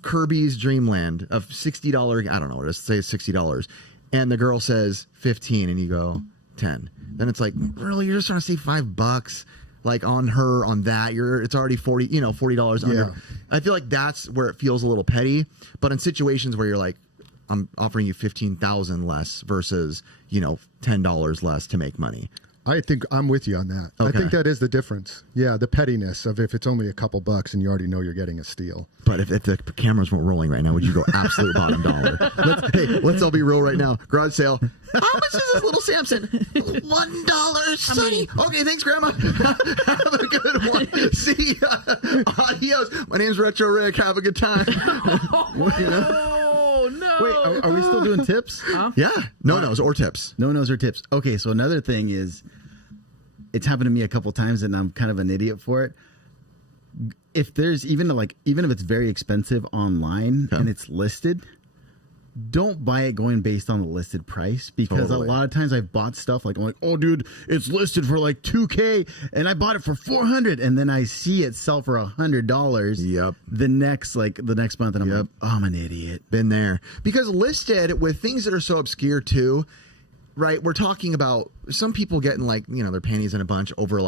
Kirby's Dream Land of $60. I don't know, let's say $60, and the girl says 15, and you go 10. Then it's like, really, you're just trying to save $5, like on her, on that. It's already $40 under. I feel like that's where it feels a little petty. But in situations where you're like, I'm offering you 15,000 less versus, $10 less to make money. I think I'm with you on that. Okay. I think that is the difference. Yeah, the pettiness of if it's only a couple bucks and you already know you're getting a steal. But if the cameras weren't rolling right now, would you go absolute bottom dollar? Let's all be real right now. Garage sale. How much is this little Samson? $1, Sonny. Okay, thanks, Grandma. Have a good one. See ya. Adios. My name's Retro Rick. Have a good time. No. Wait, are we still doing tips? Yeah. No-nos or tips. No-nos or tips. Okay, so another thing is, it's happened to me a couple times and I'm kind of an idiot for it. If there's even if it's very expensive online and it's listed, don't buy it going based on the listed price, because a lot of times I've bought stuff I'm like, oh dude, it's listed for like $2,000 and I bought it for $400, and then I see it sell for $100. Yep. The next month, and I'm like, oh, I'm an idiot. Been there. Because listed with things that are so obscure too, right? We're talking about some people getting their panties in a bunch over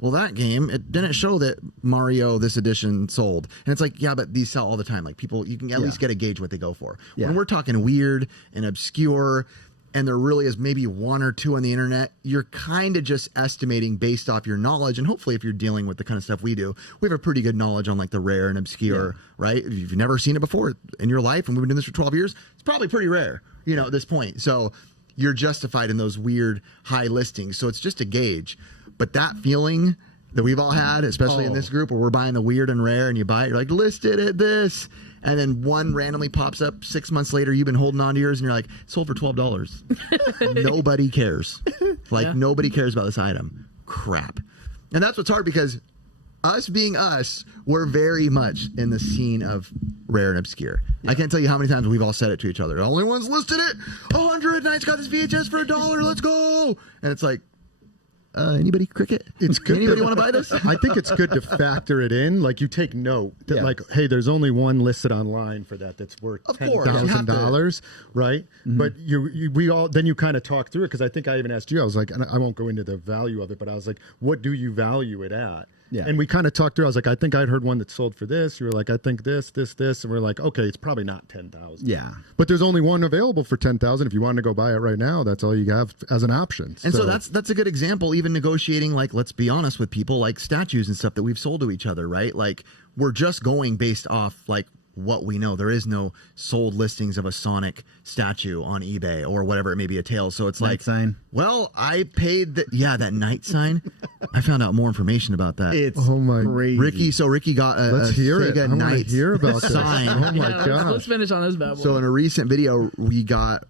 well, that game, it didn't show that Mario this edition sold. And it's like, yeah, but these sell all the time. People, you can at least get a gauge what they go for. Yeah. When we're talking weird and obscure, and there really is maybe one or two on the internet, you're kind of just estimating based off your knowledge. And hopefully if you're dealing with the kind of stuff we do, we have a pretty good knowledge on the rare and obscure, right? If you've never seen it before in your life, and we've been doing this for 12 years, it's probably pretty rare, at this point. So you're justified in those weird high listings. So it's just a gauge. But that feeling that we've all had, especially in this group where we're buying the weird and rare, and you buy it, you're like, listed at this. And then one randomly pops up 6 months later, you've been holding on to yours, and you're like, sold for $12. Nobody cares. Nobody cares about this item. Crap. And that's what's hard, because us being us, we're very much in the scene of rare and obscure. I can't tell you how many times we've all said it to each other. The only one's listed it. 100, and I just got this VHS for $1. Let's go. And it's like, anybody cricket? It's good. Anybody want to buy this? I think it's good to factor it in. You take note that hey, there's only one listed online for that's worth $10,000, right? Mm-hmm. But you kind of talk through it, because I think I even asked you. I was like, and I won't go into the value of it, but I was like, what do you value it at? Yeah. And we kind of talked through. I was like, I think I'd heard one that sold for this. You were like, I think this, and we're like, okay, it's probably not 10,000. Yeah. But there's only one available for 10,000. If you wanted to go buy it right now, that's all you have as an option. And so that's a good example. Even negotiating, let's be honest with people, statues and stuff that we've sold to each other, right? We're just going based off what we know. There is no sold listings of a Sonic statue on eBay or whatever it may be, a Tails. So it's night sign. Well, I paid that night sign. I found out more information about that. It's crazy. Ricky got a Sega Night sign. Oh my god. Let's finish on this bad boy. So in a recent video, Ricky got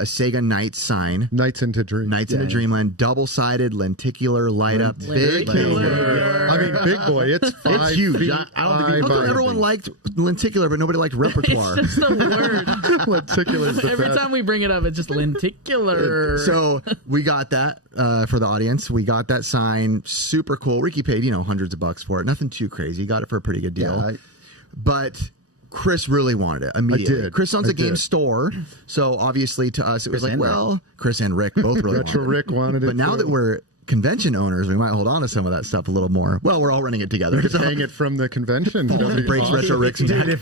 a Sega Night sign. Nights into Dreamland, double-sided lenticular light up big boy. I mean, big boy. It's 5 it's huge. feet. I don't think everyone liked lenticular, but nobody liked repertoire. It's just the word. Lenticular is the Every best. time we bring it up, it's just lenticular. So we got that for the audience. We got that sign. Super cool. Ricky paid, hundreds of bucks for it. Nothing too crazy. Got it for a pretty good deal. Yeah, but Chris really wanted it immediately. I did. Chris owns a game store. So obviously to us, it was Chris and Rick both really wanted it. Rick wanted it. But now that we're convention owners, we might hold on to some of that stuff a little more. Well, we're all running it together. Just hang it from the convention. Breaks Retro Rick's neck.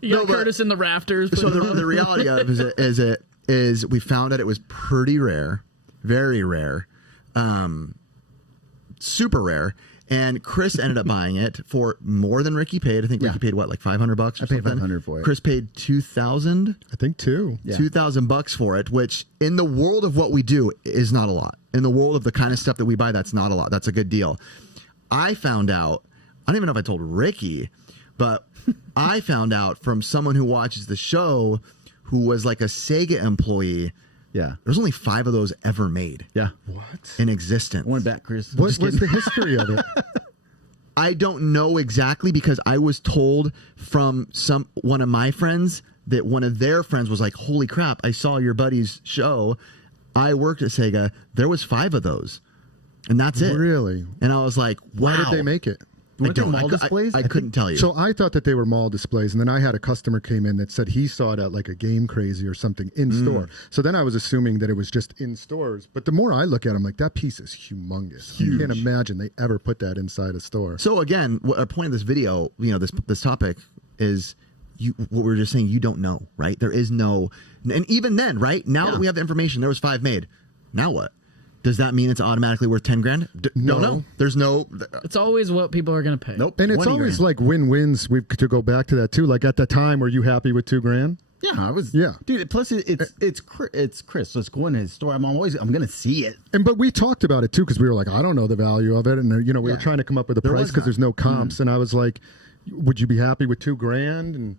You got Curtis in the rafters. So the reality of it is we found out it was pretty rare, very rare, super rare. And Chris ended up buying it for more than Ricky paid. I think Ricky paid what, like $500? I paid $500 for it. Chris paid $2,000. I think too. Yeah. $2,000 for it, which in the world of what we do is not a lot. In the world of the kind of stuff that we buy, that's not a lot. That's a good deal. I found out, I don't even know if I told Ricky, but I found out from someone who watches the show who was like a Sega employee. Yeah. There's only 5 of those ever made. Yeah. What? In existence. One back, Chris. What's the history of it? I don't know exactly because I was told from one of my friends that one of their friends was like, holy crap, I saw your buddy's show. I worked at Sega. There was 5 of those. And that's it. Really? And I was like, wow. Why did they make it? I don't know. I couldn't tell you. So I thought that they were mall displays, and then I had a customer came in that said he saw it at like a Game Crazy or something in store. So then I was assuming that it was just in stores. But the more I look at them, like that piece is humongous. Huge. I can't imagine they ever put that inside a store. So again, a point of this video, this topic is what we were just saying. You don't know, right? There is no, and even then, right now that we have the information, there was 5 made. Now what? Does that mean it's automatically worth $10,000? No. There's no. It's always what people are going to pay. Nope. And it's always like win-wins. We to go back to that too. Like at the time, were you happy with $2,000? Yeah, I was. Yeah, dude. Plus, it's Chris. So it's going to his store. I'm gonna see it. But we talked about it too because we were like, I don't know the value of it, and we were trying to come up with a price because there's no comps, and I was like, would you be happy with $2,000?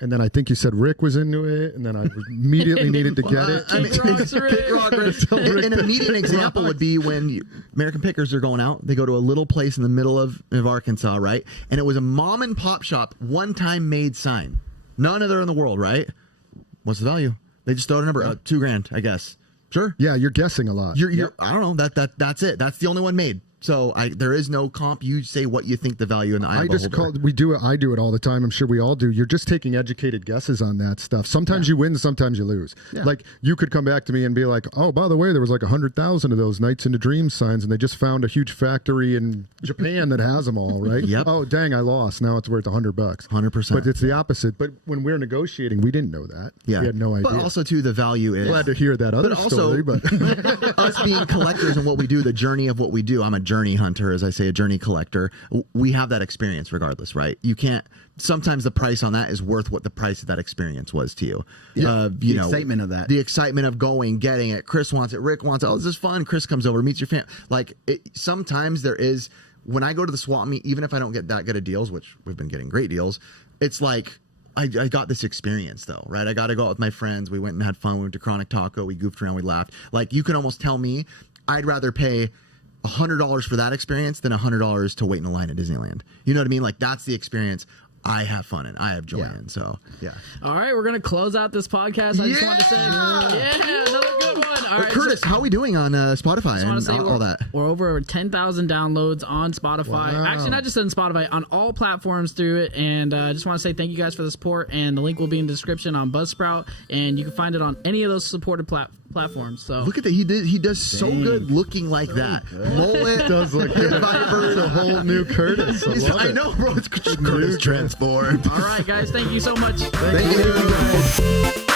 And then I think you said Rick was into it, and then I immediately needed to get it. I mean, an immediate example would be when American Pickers are going out. They go to a little place in the middle of Arkansas, right? And it was a mom and pop shop, one-time made sign. None other in the world, right? What's the value? They just throw a number, $2,000, I guess. Sure. Yeah, you're guessing a lot. I don't know. That's it. That's the only one made. So there is no comp. You say what you think the value in the eye of the holder. I do it all the time. I'm sure we all do. You're just taking educated guesses on that stuff. Sometimes you win, sometimes you lose. Yeah. Like you could come back to me and be like, oh, by the way, there was like 100,000 of those Nights into Dreams signs, and they just found a huge factory in Japan that has them all, right? Yep. Oh, dang, I lost. Now it's worth $100. 100%. But it's the opposite. But when we're negotiating, we didn't know that. Yeah. We had no idea. But also, too, the value is... Glad to hear that other story. But us being collectors and what we do, the journey of what we do, I'm a journey hunter, as I say, a journey collector. We have that experience regardless, right? You can't... Sometimes the price on that is worth what the price of that experience was to you. Yeah. The excitement of that. The excitement of going, getting it. Chris wants it. Rick wants it. Oh, this is fun. Chris comes over, meets your family. Like, sometimes there is... When I go to the swap meet, even if I don't get that good of deals, which we've been getting great deals, it's like... I got this experience though, right? I got to go out with my friends. We went and had fun. We went to Chronic Taco. We goofed around. We laughed. Like, you can almost tell me I'd rather pay $100 for that experience than $100 to wait in a line at Disneyland. You know what I mean? Like, that's the experience I have fun in. I have joy in. So, yeah. All right, we're going to close out this podcast. I just wanted to say, another good one. All right, Curtis, how are we doing on Spotify and all that? We're over 10,000 downloads on Spotify. Wow. Actually, not just on Spotify, on all platforms through it. And I just want to say thank you guys for the support. And the link will be in the description on Buzzsprout. And you can find it on any of those supported platforms. So look at that. He does so good looking like that. Mullet does look good. It's a whole new Curtis. I know, bro. It's Curtis transformed. All right, guys. Thank you so much. Thank you.